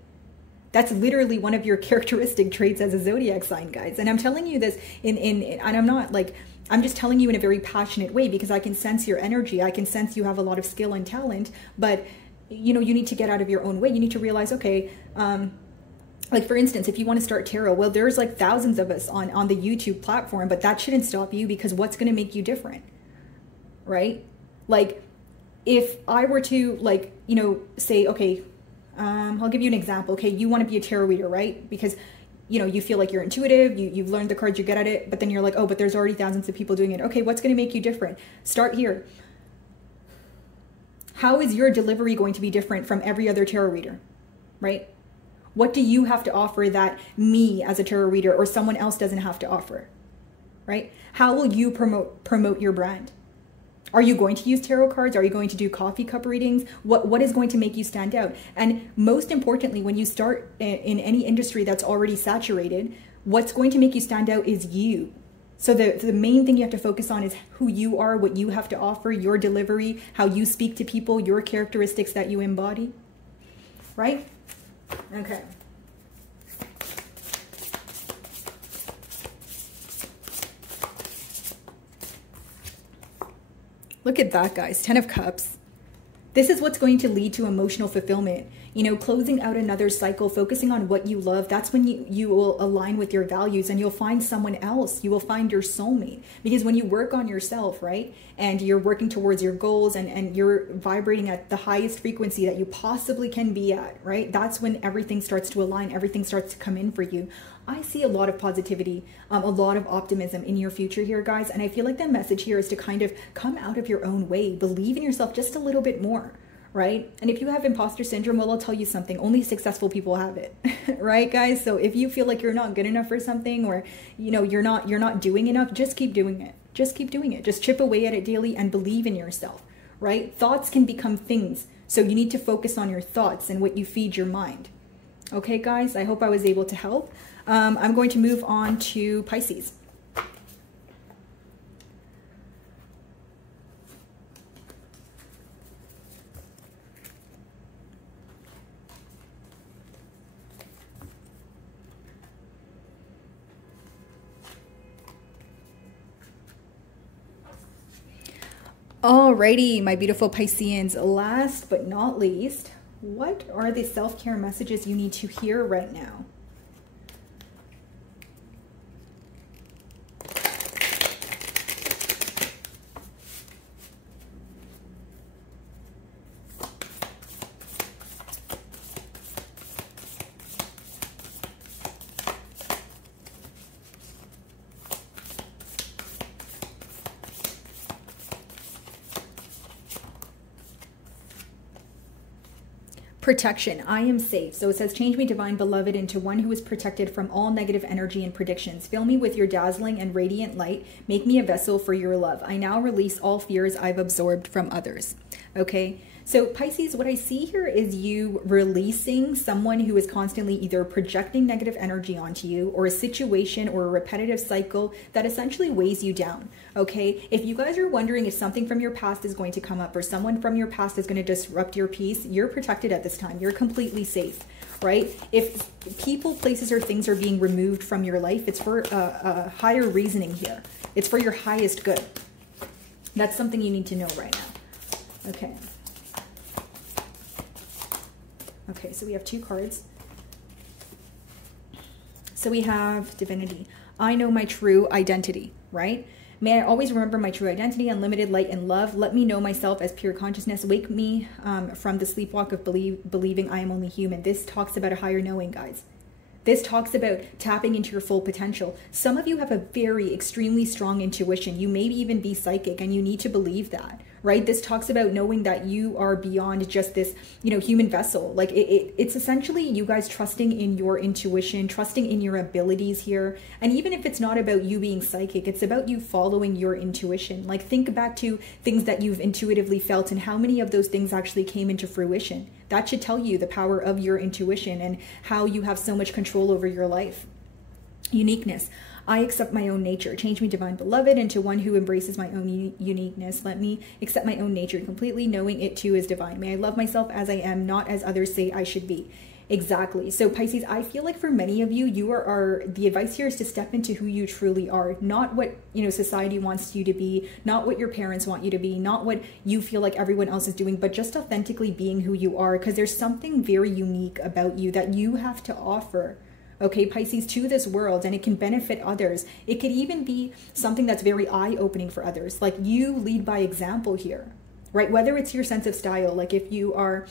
That's literally one of your characteristic traits as a zodiac sign, guys. And I'm telling you this and I'm not like, I'm just telling you in a very passionate way because I can sense your energy. I can sense you have a lot of skill and talent, but you need to get out of your own way. You need to realize, okay, like for instance, if you want to start tarot, well, there's like thousands of us on the YouTube platform, but that shouldn't stop you, because what's going to make you different, right? Like if I were to like, say, okay, I'll give you an example. Okay, you want to be a tarot reader, right? Because you feel like you're intuitive, you've learned the cards, you're good at it, but then you're like, oh, but there's already thousands of people doing it. Okay, what's going to make you different? Start here. How is your delivery going to be different from every other tarot reader, right? What do you have to offer that me as a tarot reader or someone else doesn't have to offer, right? How will you promote your brand? Are you going to use tarot cards? Are you going to do coffee cup readings? What is going to make you stand out? And most importantly, when you start in any industry that's already saturated, what's going to make you stand out is you. So the main thing you have to focus on is who you are, what you have to offer, your delivery, how you speak to people, your characteristics that you embody, right? Okay. Look at that, guys. 10 of Cups. This is what's going to lead to emotional fulfillment. You know, closing out another cycle, focusing on what you love. That's when you will align with your values and you'll find someone else. You will find your soulmate. Because when you work on yourself, right, and you're working towards your goals and you're vibrating at the highest frequency that you possibly can be at, right, that's when everything starts to align, everything starts to come in for you. I see a lot of positivity, a lot of optimism in your future here, guys. And I feel like the message here is to kind of come out of your own way, believe in yourself just a little bit more. Right? And if you have imposter syndrome, well, I'll tell you something, only successful people have it, right, guys? So if you feel like you're not good enough for something, or, you know, you're not doing enough, just keep doing it. Just keep doing it. Just chip away at it daily and believe in yourself, right? Thoughts can become things. So you need to focus on your thoughts and what you feed your mind. Okay, guys, I hope I was able to help. I'm going to move on to Pisces. Alrighty, my beautiful Pisceans, last but not least, what are the self-care messages you need to hear right now? Protection. I am safe. So it says, change me, divine beloved, into one who is protected from all negative energy and predictions. Fill me with your dazzling and radiant light. Make me a vessel for your love. I now release all fears I've absorbed from others. Okay. So Pisces, what I see here is you releasing someone who is constantly either projecting negative energy onto you, or a situation or a repetitive cycle that essentially weighs you down. Okay. If you guys are wondering if something from your past is going to come up, or someone from your past is going to disrupt your peace, you're protected at this time. You're completely safe, right? If people, places, or things are being removed from your life, it's for a higher reasoning here. It's for your highest good. That's something you need to know right now. Okay. Okay, so we have 2 cards. So we have Divinity. I know my true identity, right? May I always remember my true identity, unlimited light and love. Let me know myself as pure consciousness. Wake me from the sleepwalk of believing I am only human. This talks about a higher knowing, guys. This talks about tapping into your full potential. Some of you have a very extremely strong intuition. You may even be psychic, and you need to believe that, right? This talks about knowing that you are beyond just this, you know, human vessel. Like it's essentially you guys trusting in your intuition, trusting in your abilities here. And even if it's not about you being psychic, it's about you following your intuition. Like think back to things that you've intuitively felt and how many of those things actually came into fruition. That should tell you the power of your intuition and how you have so much control over your life. Uniqueness. I accept my own nature. Change me, divine beloved, into one who embraces my own uniqueness. Let me accept my own nature completely, knowing it too is divine. May I love myself as I am, not as others say I should be. Exactly. So Pisces, I feel like for many of you, the advice here is to step into who you truly are, not what, you know, society wants you to be, not what your parents want you to be, not what you feel like everyone else is doing, but just authentically being who you are, because there's something very unique about you that you have to offer. Okay, Pisces, to this world, and it can benefit others. It could even be something that's very eye-opening for others. Like you lead by example here, right? Whether it's your sense of style, like if you are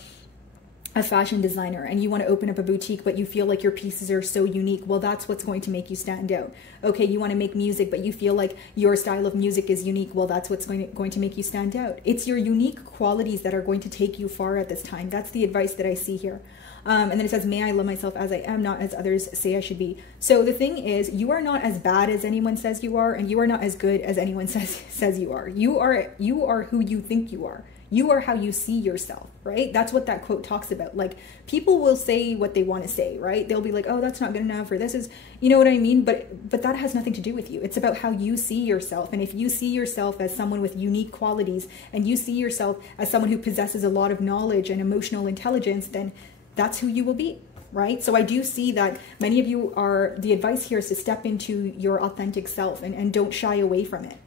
a fashion designer and you want to open up a boutique, but you feel like your pieces are so unique, well, that's what's going to make you stand out. Okay, you want to make music, but you feel like your style of music is unique, well, that's what's going to make you stand out. It's your unique qualities that are going to take you far at this time. That's the advice that I see here. And then it says, may I love myself as I am, not as others say I should be. So the thing is, you are not as bad as anyone says you are, and you are not as good as anyone says you are. You are who you think you are. You are how you see yourself, right? That's what that quote talks about. Like, people will say what they want to say, right? They'll be like, oh, that's not good enough, or this is, you know what I mean? But that has nothing to do with you. It's about how you see yourself. And if you see yourself as someone with unique qualities, and you see yourself as someone who possesses a lot of knowledge and emotional intelligence, then that's who you will be, right? So I do see that many of you are, the advice here is to step into your authentic self and don't shy away from it.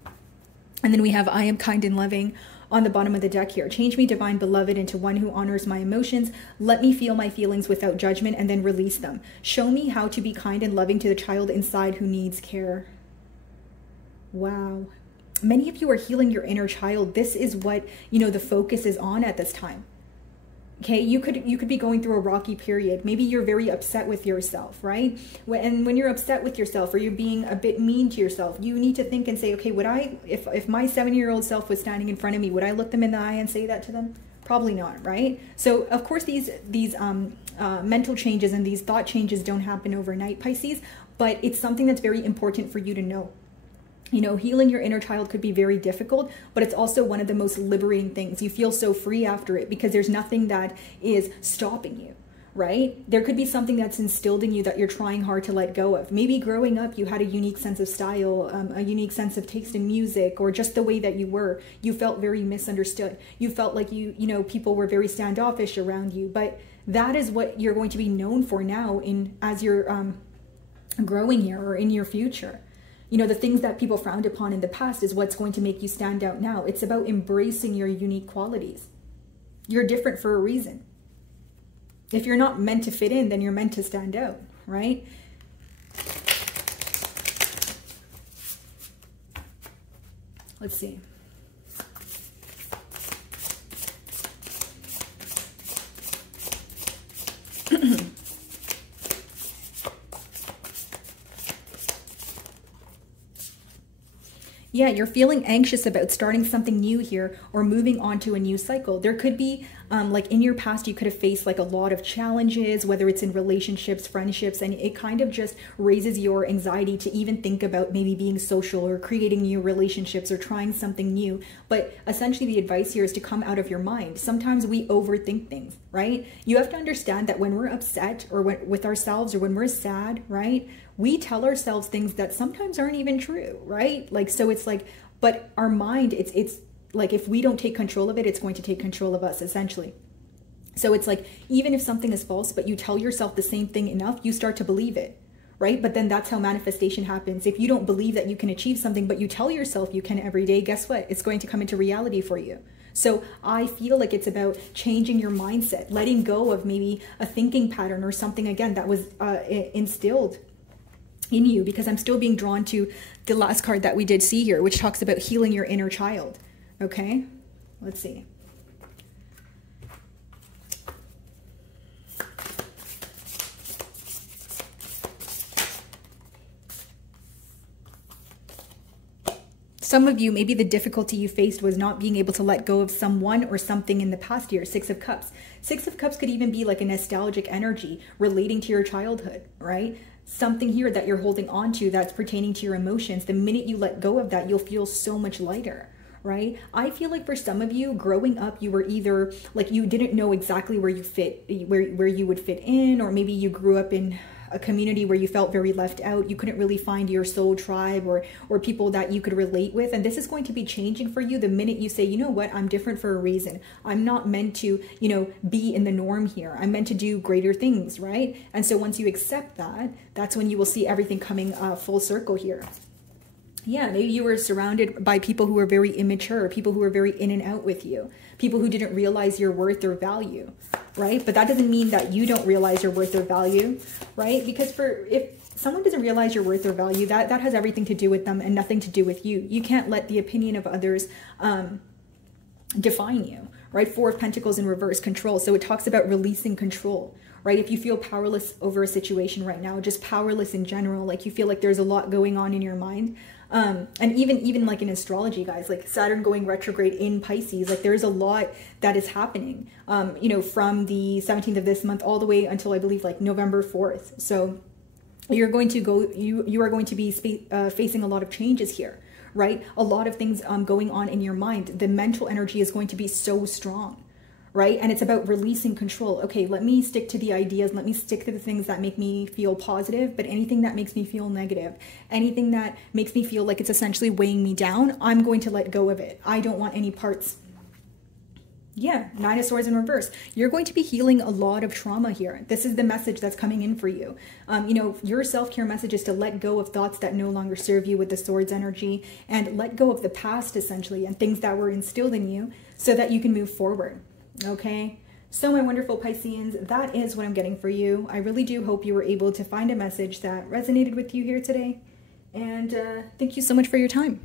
And then we have, I am kind and loving on the bottom of the deck here. Change me, divine beloved, into one who honors my emotions. Let me feel my feelings without judgment and then release them. Show me how to be kind and loving to the child inside who needs care. Wow. Many of you are healing your inner child. This is what, you know, the focus is on at this time. Okay, you could be going through a rocky period. Maybe you're very upset with yourself, right? And when you're upset with yourself, or you're being a bit mean to yourself, you need to think and say, okay, would I, if my 7-year-old self was standing in front of me, would I look them in the eye and say that to them? Probably not, right? So of course these mental changes and these thought changes don't happen overnight, Pisces, but it's something that's very important for you to know. You know, healing your inner child could be very difficult, but it's also one of the most liberating things. You feel so free after it because there's nothing that is stopping you, right? There could be something that's instilled in you that you're trying hard to let go of. Maybe growing up, you had a unique sense of style, a unique sense of taste in music, or just the way that you were. You felt very misunderstood. You felt like you know, people were very standoffish around you, but that is what you're going to be known for now as you're growing here or in your future. You know, the things that people frowned upon in the past is what's going to make you stand out now. It's about embracing your unique qualities. You're different for a reason. If you're not meant to fit in, then you're meant to stand out, right? Let's see. Yeah, you're feeling anxious about starting something new here or moving on to a new cycle. There could be, like in your past, you could have faced like a lot of challenges, whether it's in relationships, friendships, and it kind of just raises your anxiety to even think about maybe being social or creating new relationships or trying something new. But essentially the advice here is to come out of your mind. Sometimes we overthink things, right? You have to understand that when we're upset or with ourselves or when we're sad, right? We tell ourselves things that sometimes aren't even true, right? Like, so it's like, but our mind, it's like, if we don't take control of it, it's going to take control of us, essentially. So it's like, even if something is false, but you tell yourself the same thing enough, you start to believe it, right? But then that's how manifestation happens. If you don't believe that you can achieve something, but you tell yourself you can every day, guess what? It's going to come into reality for you. So I feel like it's about changing your mindset, letting go of maybe a thinking pattern or something, again, that was instilled in you, because I'm still being drawn to the last card that we did see here, which talks about healing your inner child. Okay, let's see. Some of you, maybe the difficulty you faced was not being able to let go of someone or something in the past year. 6 of Cups. 6 of Cups could even be like a nostalgic energy relating to your childhood, right? Something here that you're holding on to that's pertaining to your emotions. The minute you let go of that, you'll feel so much lighter, right? I feel like for some of you, growing up, you were either like, you didn't know exactly where you fit, where you would fit in, or maybe you grew up in a community where you felt very left out. You couldn't really find your soul tribe or people that you could relate with. And this is going to be changing for you the minute you say, you know what, I'm different for a reason. I'm not meant to, you know, be in the norm here. I'm meant to do greater things, right? And so once you accept that, that's when you will see everything coming full circle here. Yeah, maybe you were surrounded by people who were very immature, people who were very in and out with you, people who didn't realize your worth or value, right? But that doesn't mean that you don't realize your worth or value, right? Because if someone doesn't realize your worth or value, that has everything to do with them and nothing to do with you. You can't let the opinion of others define you, right? 4 of Pentacles in reverse, control. So it talks about releasing control, right? If you feel powerless over a situation right now, just powerless in general, like you feel like there's a lot going on in your mind, And even like in astrology, guys, like Saturn going retrograde in Pisces, like there's a lot that is happening, you know, from the 17th of this month all the way until I believe like November 4th. So you're going to go, you are going to be facing a lot of changes here, right? A lot of things going on in your mind. The mental energy is going to be so strong, right? And it's about releasing control. Okay, let me stick to the ideas. Let me stick to the things that make me feel positive, but anything that makes me feel negative, anything that makes me feel like it's essentially weighing me down, I'm going to let go of it. I don't want any parts. Yeah, Nine of Swords in reverse. You're going to be healing a lot of trauma here. This is the message that's coming in for you. You know, your self-care message is to let go of thoughts that no longer serve you with the Swords energy, and let go of the past, essentially, and things that were instilled in you so that you can move forward. Okay? So my wonderful Pisceans, that is what I'm getting for you. I really do hope you were able to find a message that resonated with you here today. And thank you so much for your time.